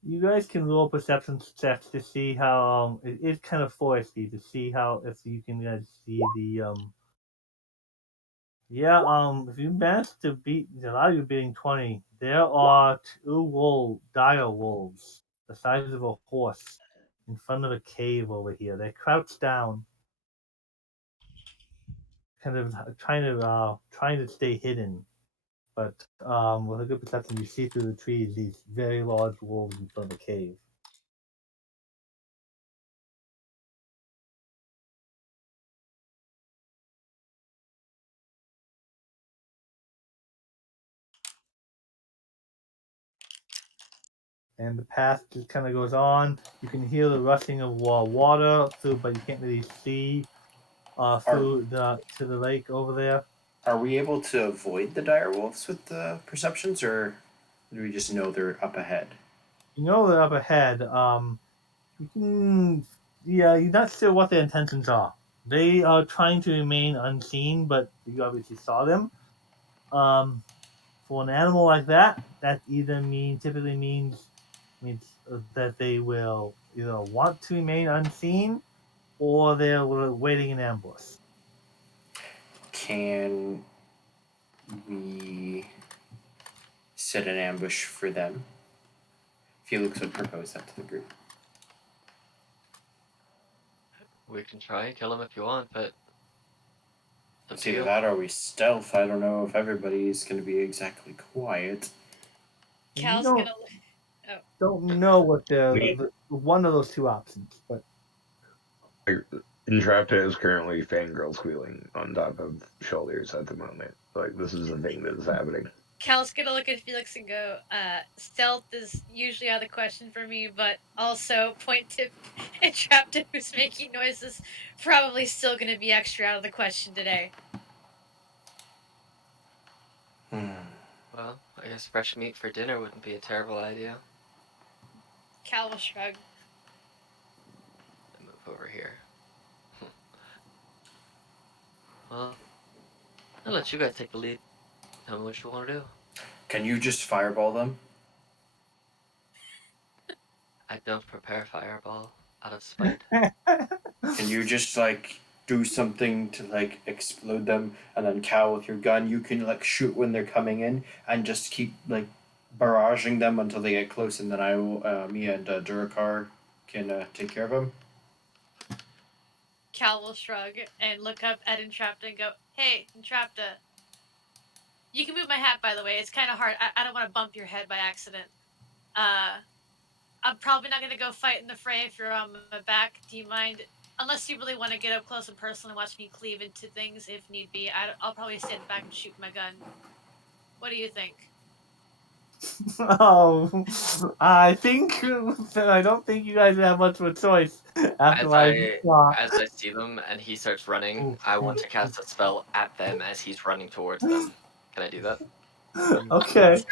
You guys can roll perception checks to see how it is kind of foresty to see how if you can see the if you manage to beat allow you beating 20, there are two dire wolves the size of a horse in front of a cave over here. They're crouched down, kind of trying to stay hidden. But with a good perception, you see through the trees these very large wolves in front of the cave. And the path just kind of goes on. You can hear the rushing of water through, but you can't really see through to the lake over there. Are we able to avoid the dire wolves with the perceptions, or do we just know they're up ahead? You know they're up ahead. You can, yeah, you're not sure what their intentions are. They are trying to remain unseen, but you obviously saw them. For an animal like that, that either typically means that they will either want to remain unseen or they're waiting in ambush. Can we set an ambush for them? Felix would propose that to the group. we can try and kill him if you want, but up It's to either you. that or we stealth. I don't know if everybody's going to be exactly quiet. You Cal's don't gonna. don't know what Me, one of those two options, but Entrapta is currently fangirl squealing on top of shoulders at the moment. Like this is the thing that is happening. Cal's gonna look at Felix and go, stealth is usually out of the question for me, but also point to Entrapta who's making noises, probably still gonna be extra out of the question today. Well, I guess fresh meat for dinner wouldn't be a terrible idea. Cal will shrug. Move over here. Well, I'll let you guys take the lead. Tell me what you want to do. Can you just fireball them? I don't prepare fireball out of spite. Can you just like do something to like explode them, and then Cal with your gun, you can like shoot when they're coming in, and just keep like barraging them until they get close, and then I will, me and Durakar can take care of them. Cal will shrug and look up at Entrapta and go, "Hey, Entrapta. You can move my hat, by the way. It's kind of hard. I don't want to bump your head by accident. I'm probably not going to go fight in the fray if you're on my back. Do you mind? Unless you really want to get up close and personal and watch me cleave into things if need be, I'll probably stand back and shoot my gun. What do you think?" Oh, I think I don't think you guys have much of a choice after As I see them and he starts running, I want to cast a spell at them as he's running towards them. Can I do that? Okay.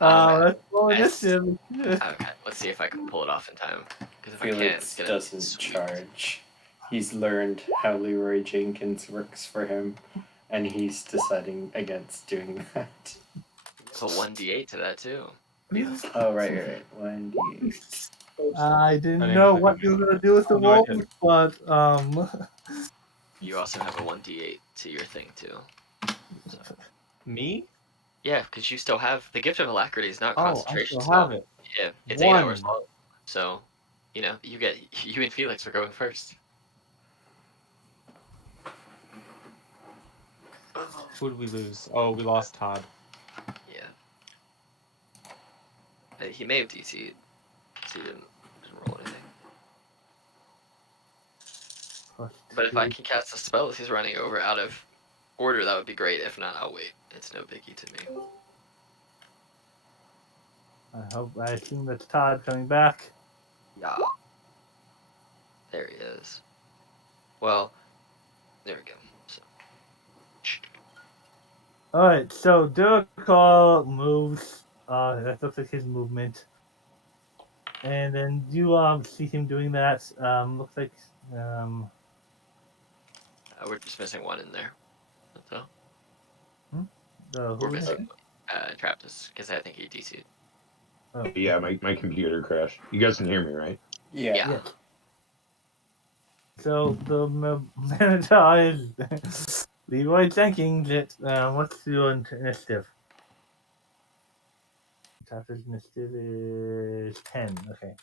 Let's roll As- initiative. Okay, let's see if I can pull it off in time. Because if I can't, it's Felix gonna be doesn't sweet. charge. He's learned how Leroy Jenkins works for him, and he's deciding against doing that. It's a 1d8 to that too. Oh right. 1d8. I didn't I didn't know click what on you were it. gonna do with the Oh, no, I roll, didn't. but You also have a 1d8 to your thing too. So. Me? Yeah, because you still have the gift of alacrity is not oh, I concentration still have spell. it. Yeah, it's 8 One. hours long. So, you know, you and Felix are going first. Who did we lose? Oh, we lost Todd. Yeah. He may have DC'd. So he didn't roll anything. But if I can cast a spell as he's running over out of order, that would be great. If not, I'll wait. It's no biggie to me. I assume that's Todd coming back. Yeah. There he is. Well, there we go. So. Alright, so Durakar moves. That looks like his movement. And then you see him doing that. Looks like We're just missing one in there. That's all. who We're was it? missing Trappist, because I think he DC'd. Oh, Yeah, my computer crashed. You guys can hear me, right? Yeah. Yeah. So the manager is Leroy Jenkins. What's your initiative? Chapter's initiative is 10. Okay.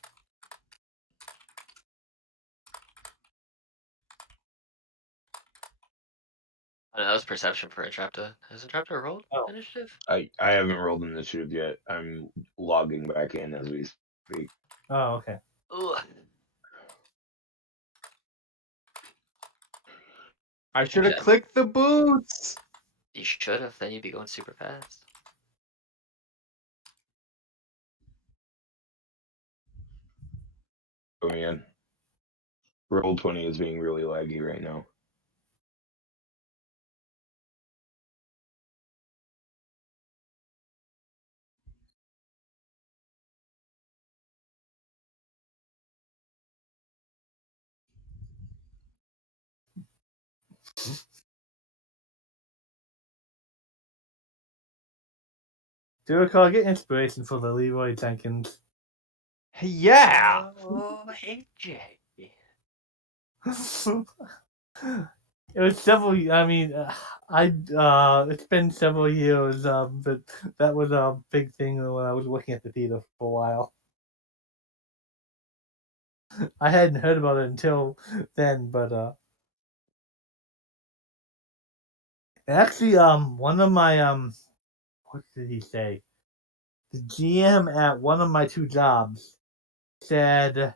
Oh, no, that was perception for Entrapta. Has Entrapta rolled initiative? I haven't rolled initiative yet. I'm logging back in as we speak. Oh, okay. Ugh. I should have Okay. clicked the boots. You should have, then you'd be going super fast. Oh man. Roll20 is being really laggy right now. Durakar, get inspiration for the Leroy Jenkins. Yeah. Oh, hey, Jay. It was several. I mean, it's been several years, but that was a big thing when I was working at the theater for a while. I hadn't heard about it until then, but actually, one of my what did he say? The GM at one of my two jobs said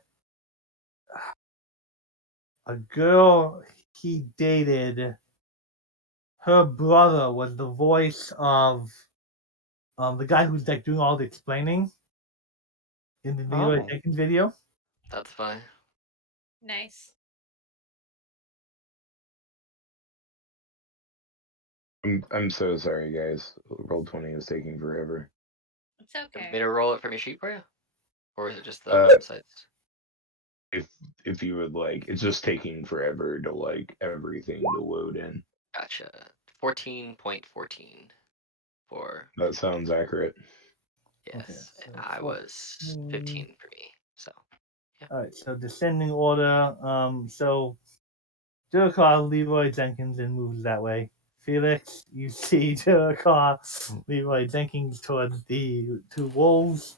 a girl he dated, her brother was the voice of the guy who's like doing all the explaining in the Leroy Oh. Jenkins video. That's fine. Nice. I'm so sorry, guys. Roll20 is taking forever. It's You want okay. me to roll it from your sheet for you? Or is it just the Uh, websites? If you would like, it's just taking forever to like everything to load in. Gotcha. 14.14 for That sounds accurate. yes, Okay, and so I was 15 for me. So All right, so descending order. So Durkar, Leroy Jenkins, and moves that way. Felix, you see Durkar, Leroy Jenkins towards the two wolves.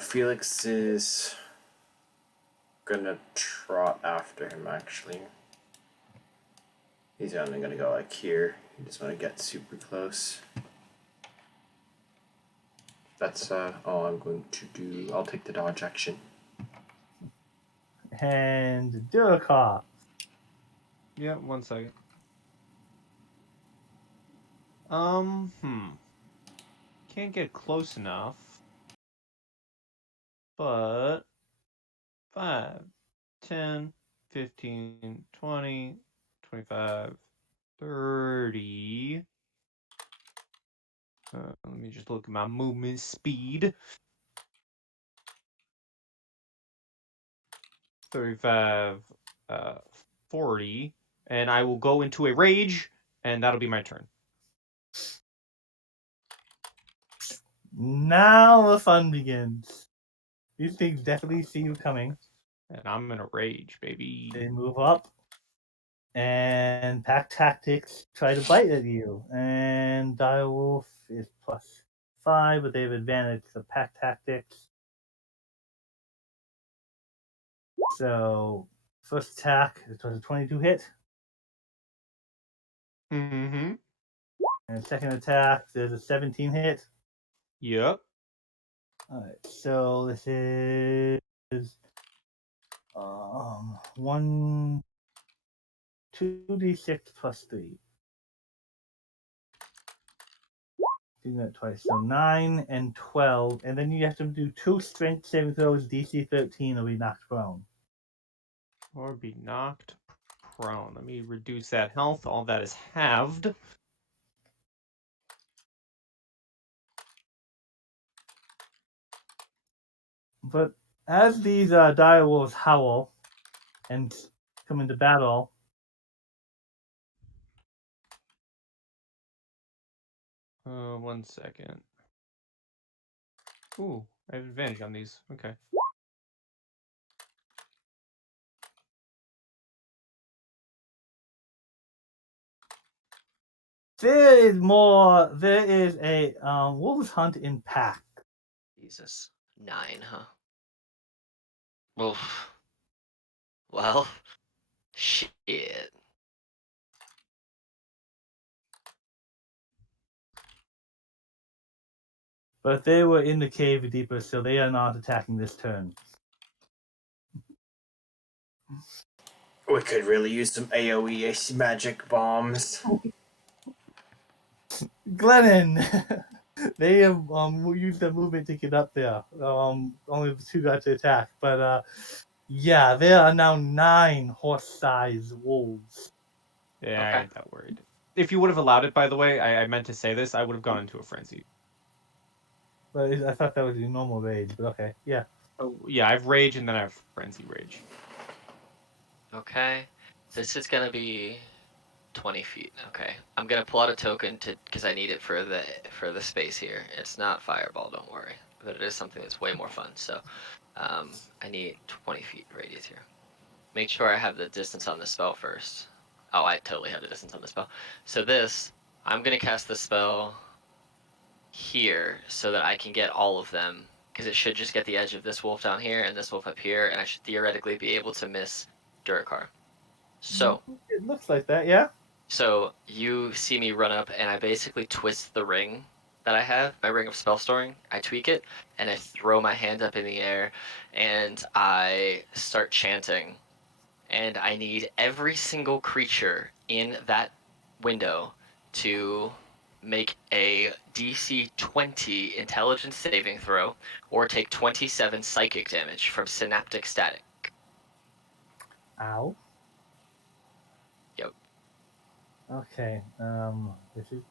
Felix is gonna trot after him. Actually, he's only gonna go like here. He just want to get super close. That's all I'm going to do. I'll take the dodge action. And Durkar. Yeah, 1 second. Can't get close enough. But 5, 10, 15, 20, 25, 30. Let me just look at my movement speed. 35, 40. And I will go into a rage, and that'll be my turn. Now the fun begins. These things definitely see you coming. And I'm in a rage, baby. They move up. And Pack Tactics try to bite at you. And Direwolf is +5, but they have advantage to Pack Tactics. So, first attack, it was a 22 hit. Mm-hmm. And second attack, there's a 17 hit. Yep. Alright, so this is 2d6 plus 3. Doing that twice. So 9 and 12. And then you have to do 2 strength saving throws, DC 13, or be knocked prone. Or be knocked prone. Let me reduce that health. All that is halved. But as these direwolves howl and come into battle, One second. Ooh, I have advantage on these. Okay. there is a wolves hunt in pack. Jesus, 9, huh? Oof. Well, shit. But they were in the cave deeper, so they are not attacking this turn. We could really use some AoE magic bombs. Glennon! They have used their movement to get up there. Only the 2 got to attack. But yeah, there are now 9 horse-sized wolves. Yeah, I Okay. ain't that worried. If you would have allowed it, by the way, I meant to say this, I would have gone into a frenzy. But I thought that was your normal rage, but okay, yeah. Oh, yeah, I have rage and then I have frenzy rage. Okay. This is gonna be 20 feet. Okay. I'm gonna pull out a token because I need it for the space here. It's not fireball, don't worry, but it is something that's way more fun. So, I need 20 feet radius here. Make sure I have the distance on the spell first. Oh, I totally have the distance on the spell. So I'm gonna cast the spell here so that I can get all of them, because it should just get the edge of this wolf down here and this wolf up here, and I should theoretically be able to miss Durakar. So It looks like that, yeah. So you see me run up, and I basically twist the ring that I have, my ring of spell storing. I tweak it, and I throw my hand up in the air, and I start chanting. And I need every single creature in that window to make a DC 20 intelligence saving throw, or take 27 psychic damage from synaptic static. Ow. Yep. Okay, this is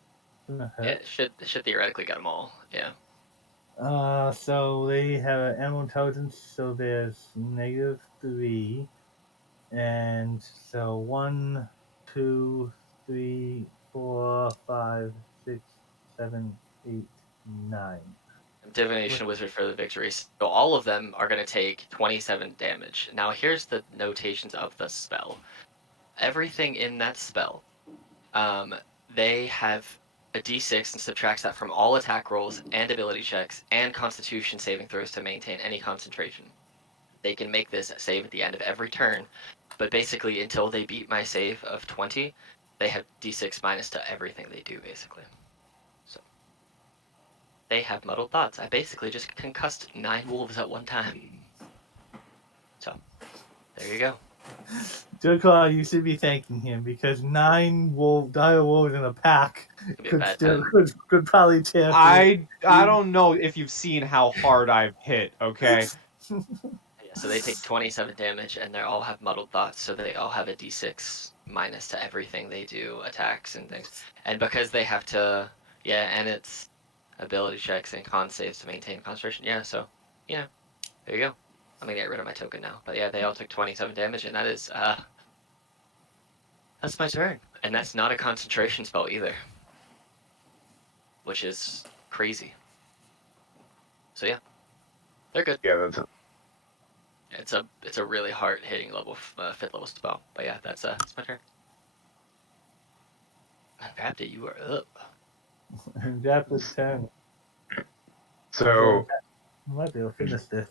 gonna Yeah, hurt. it should theoretically get them all. Yeah. So they have an animal intelligence, so there's -3. And so 1, 2, 3, 4, 5, 6, 7, 8, 9. Divination Wizard for the victory. So all of them are going to take 27 damage. Now here's the notations of the spell. Everything in that spell, they have a d6 and subtracts that from all attack rolls and ability checks and constitution saving throws to maintain any concentration. They can make this save at the end of every turn, but basically until they beat my save of 20, they have d6 minus to everything they do, basically. So they have muddled thoughts. I basically just concussed 9 wolves at one time. So there you go. Joker, you should be thanking him because 9 dire wolves in a pack It'd be a could bad still time. could probably tear through. I don't know if you've seen how hard I've hit. Okay. Yeah, so they take 27 damage, and they all have muddled thoughts, so they all have a d6 minus to everything they do, attacks and things. And because they have to, yeah, and it's ability checks and con saves to maintain concentration. Yeah, so, you know, there you go. I'm gonna get rid of my token now. But yeah, they all took 27 damage, and that is, that's my turn. And that's not a concentration spell either, which is crazy. So yeah, they're good. Yeah, that's it. It's a really hard hitting level, 5th level spell. But yeah, that's my turn. Raptor, you are up. Raptor's turn. So I might be able to finish this.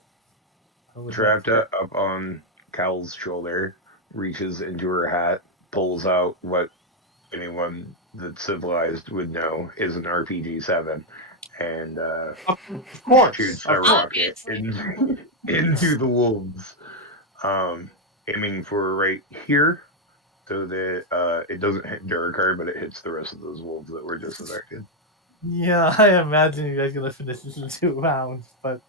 Drapta up on Cal's shoulder, reaches into her hat, pulls out what anyone that's civilized would know is an RPG-7, and Of course. shoots Of a course. rocket Obviously. into the wolves, aiming for right here, so that it doesn't hit Durakar, but it hits the rest of those wolves that were just affected. Yeah, I imagine you guys are gonna finish this in 2 rounds, but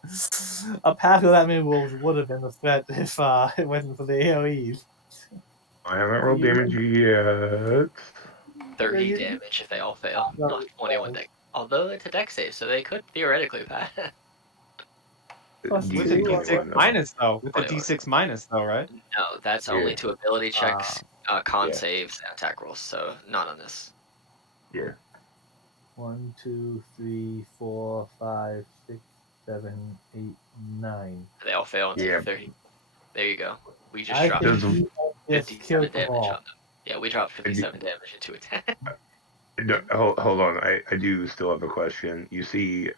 a pack of that many wolves would have been a threat if it wasn't for the AoEs. I haven't rolled damage yet. 30 damage if they all fail. Not 21 deck. Although it's a deck save, so they could theoretically pass. Plus With a two, d6 minus though. With a 21. d6 minus though, right? No, that's Yeah. only to ability checks, con Yeah. saves, and attack rolls, so not on this. Yeah. 1, 2, 3, 4, 5, 6, 7, 8, 9. They all fail and take Yeah. 30. There you go. We just I dropped think Does- you just 57 killed them damage all. on them. Yeah, we dropped 57 damage into attack. No, hold on. I do still have a question. You see,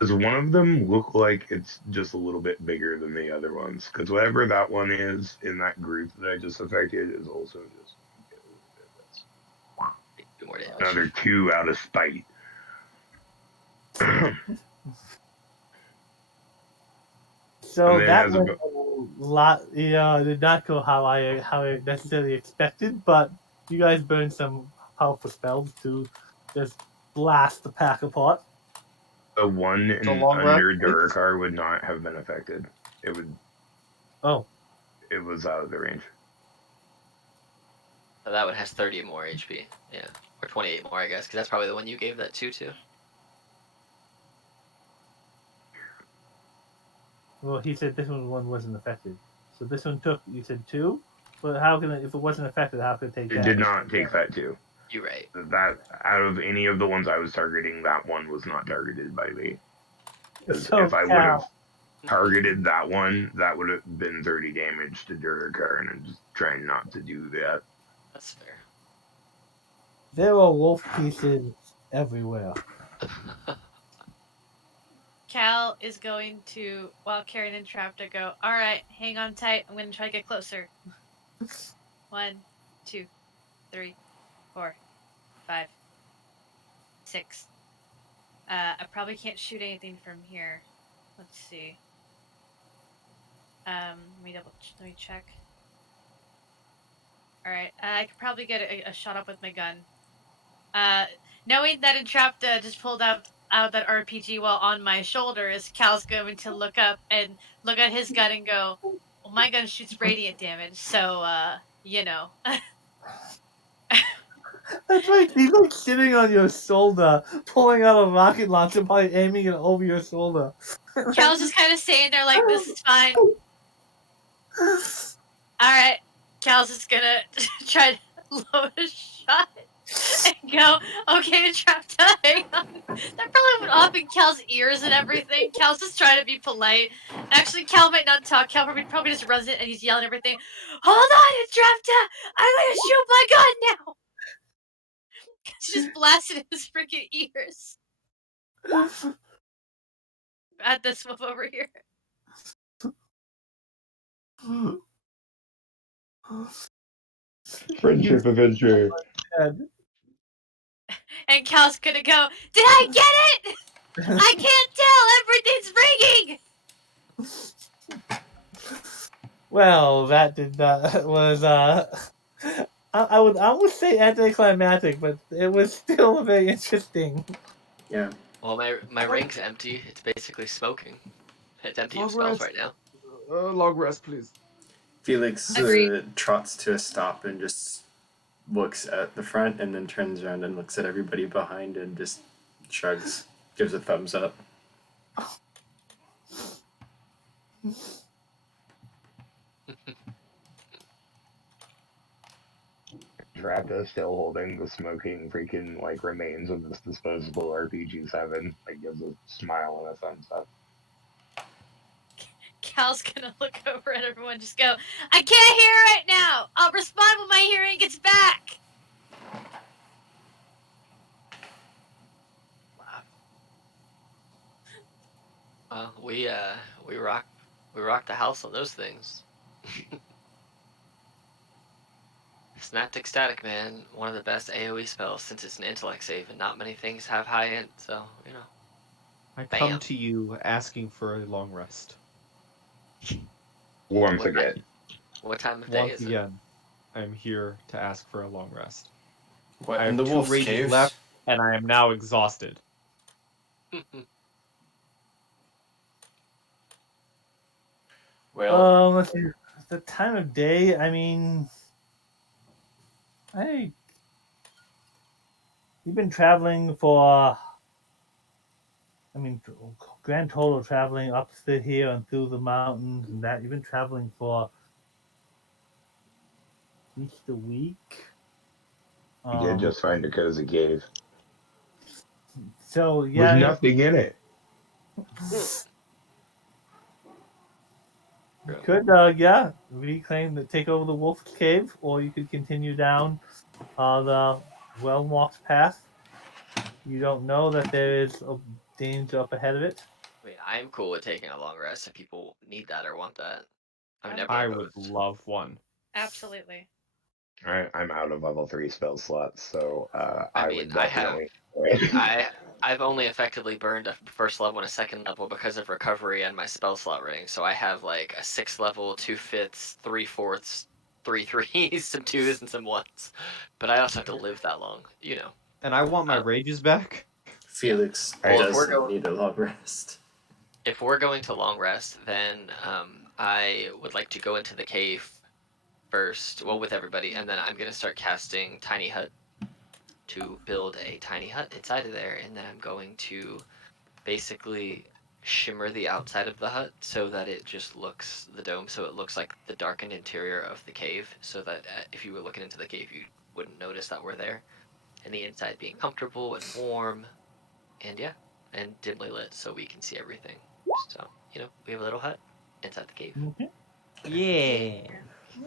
does one of them look like it's just a little bit bigger than the other ones? Because whatever that one is in that group that I just affected is also just Do more damage. another 2 out of spite. So And then that as a went a lot. Yeah, did not go how I necessarily expected, but you guys burned some powerful spells to just blast the pack apart. The one The long under rest, Durakar would not have been affected. It would. Oh, It was out of the range. So that one has 30 more HP. Yeah. Or 28 more, I guess, because that's probably the one you gave that to. well, he said this one wasn't affected. So this one took. You said 2, but how can it, if it wasn't affected? How could it take It that? did not take that 2. You're right. That out of any of the ones I was targeting, that one was not targeted by me. 'Cause So, if I would Cal, have targeted that one, that would have been 30 damage to Durakar, and I'm just trying not to do that. That's fair. there are wolf pieces everywhere. Cal is going to, while carrying in trap, to go, all right, hang on tight. I'm going to try to get closer. 1, 2, 3, 4, 5, 6. I probably can't shoot anything from here. Let's see. Let me check. All right, I could probably get a shot up with my gun. Knowing that Entrapta just pulled out that RPG while on my shoulders, Cal's going to look up and look at his gun and go, well, my gun shoots radiant damage, so, you know. That's like he's like sitting on your shoulder, pulling out a rocket launcher, probably aiming it over your shoulder. Cal's just kind of staying there like, this is fine. Alright, Cal's just gonna try to load a shot and go, okay, Trapta, hang on. That probably went off in Cal's ears and everything. Cal's just trying to be polite. Actually, Cal might not talk. Cal probably just runs it and he's yelling everything. Hold on, Trapta! I'm gonna shoot my gun now! She just blasted in his freaking ears. Add this wolf over here. Friendship adventure. And Cal's gonna go, did I get it? I can't tell! Everything's ringing! Well, that did not was I would almost say anticlimactic, but it was still very interesting. Yeah. Well, my ring's empty. It's basically smoking. It's empty of Long spells rest. right now. Long rest, please. Felix Agreed. trots to a stop and just looks at the front and then turns around and looks at everybody behind and just shrugs, gives a thumbs up. Drapta still holding the smoking freaking like remains of this disposable RPG-7. Like gives a smile and a thumbs up. Cal's gonna look over at everyone and just go, I can't hear right now! I'll respond when my hearing gets back! Well, we rock the house on those things. Synaptic Static, man, one of the best AoE spells since it's an intellect save, and not many things have high end, so, you know. I come Bam. to you asking for a long rest. Once What again. What time of day Once is it? again, I'm here to ask for a long rest. What, I in have the 2 wolf's rages caves? left, and I am now exhausted. Well, Let's see. The time of day. I mean, you've been traveling for. I mean, grand total traveling up to here and through the mountains and that. You've been traveling for at least a week. You did just find a cozy cave. So With yeah, nothing in it. you could reclaim take over the Wolf's Cave, or you could continue down the well-walked path. You don't know that there is a danger up ahead of it. I mean, I am cool with taking a long rest if people need that or want that. I'm never I would opposed. love one. Absolutely. I'm out of level 3 spell slots, so I I mean, would I have- definitely. I've only effectively burned a first level and a second level because of recovery and my spell slot ring. So I have like a 6th level, 2/5, 3/4, 3 3s, some 2s, and some 1s. But I also have to live that long, you know. And I want my rages back. Felix Well, if we're doesn't going- need a long rest. If we're going to long rest, then I would like to go into the cave first, well, with everybody, and then I'm gonna start casting Tiny Hut to build a tiny hut inside of there, and then I'm going to basically shimmer the outside of the hut so that it just looks, the dome, so it looks like the darkened interior of the cave, so that if you were looking into the cave, you wouldn't notice that we're there. And the inside being comfortable and warm, and yeah, and dimly lit so we can see everything. So, you know, we have a little hut inside the cave. Okay. Yeah.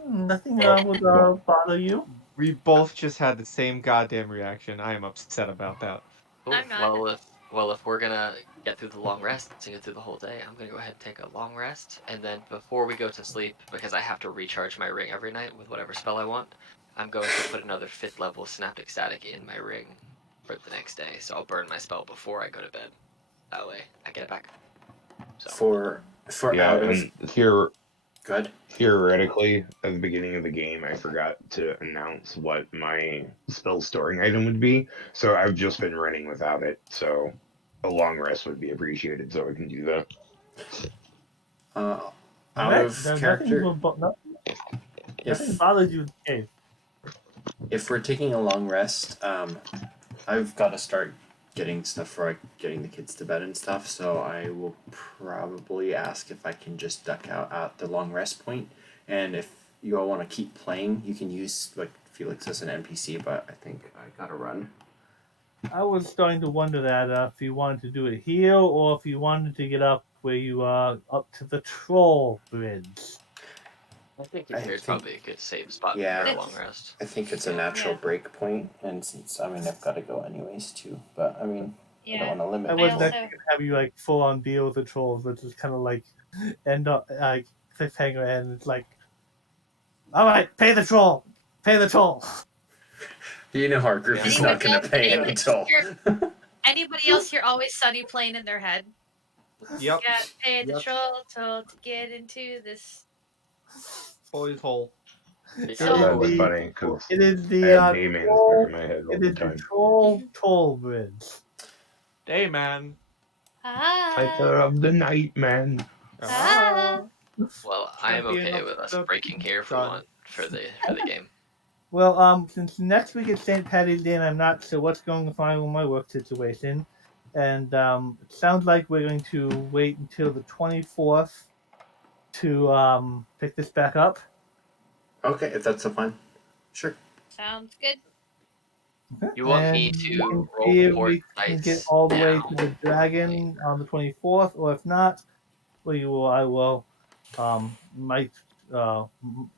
Nothing would bother you. We both just had the same goddamn reaction. I am upset about that. Cool. I'm not. Well, if we're gonna get through the long rest and get through the whole day, I'm gonna go ahead and take a long rest, and then before we go to sleep, because I have to recharge my ring every night with whatever spell I want, I'm going to put another 5th level Synaptic Static in my ring for the next day. So I'll burn my spell before I go to bed. That way, I get it back. So For Yeah, out of and here good. theoretically, at the beginning of the game, I forgot to announce what my spell storing item would be, so I've just been running without it. So a long rest would be appreciated, so I can do that. Out Alright, of nothing character. nothing bothers you in the cave. If we're taking a long rest, I've got to start getting stuff for like getting the kids to bed and stuff. So I will probably ask if I can just duck out at the long rest point, and if you all want to keep playing, you can use like Felix as an NPC, but I think I gotta run. I was starting to wonder that if you wanted to do it here or if you wanted to get up where you are up to the troll bridge. I think I here is think- probably a good safe spot Yeah. for a long rest. I think it's a natural Yeah. break point, and since I've got to go anyways too. But I mean, I Yeah. don't want to limit. I I wasn't also- actually gonna have you like full on deal with the trolls, but just kind of like end up like cliffhanger, and it's like, all right, pay the troll, pay the troll. You know our group is Anyone not going to else- pay anyone any toll. Anybody else here always Sunny playing in their head? Yep. Got paid the Yep. troll toll to get into this. Always whole. So- That was the- funny because It is I the have Dayman stuck in my head all it the is the time. troll toll bridge. Hey, man. Ah, Fighter of the night, man. Ah. Well, I am Champion okay of with us the breaking here if we God. want for the game. Well, since next week is St. Patty's Day, and I'm not sure what's going to find with my work situation, and it sounds like we're going to wait until the 24th to pick this back up. Okay, if that's a fine. Sure. Sounds good. You want me And to we can roll see if port we can get dice all the way now? to the dragon on the 24th, or if not, I will might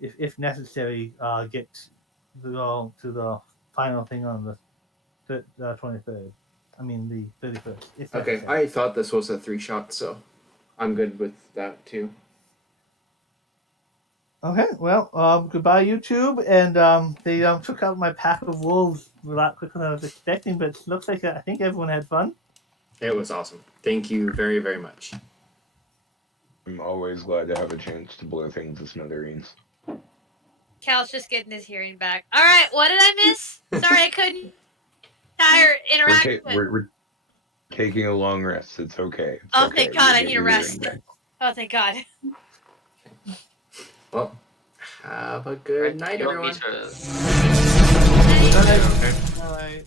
if necessary get to the final thing on the 23rd. I mean the 31st. If Okay, necessary. I thought this was a 3-shot, so I'm good with that too. Okay, well, goodbye YouTube, and they took out my pack of wolves a lot quicker than I was expecting, but it looks like I think everyone had fun. It was awesome. Thank you very, very much. I'm always glad to have a chance to blow things to smithereens. Cal's just getting his hearing back. All right, what did I miss? Sorry, I couldn't interact. We're taking a long rest. It's okay. It's Oh, okay. thank God, I You'll need get a your rest. hearing back. Oh, thank God. Well, have a good night, You want me everyone. to- Okay. All right.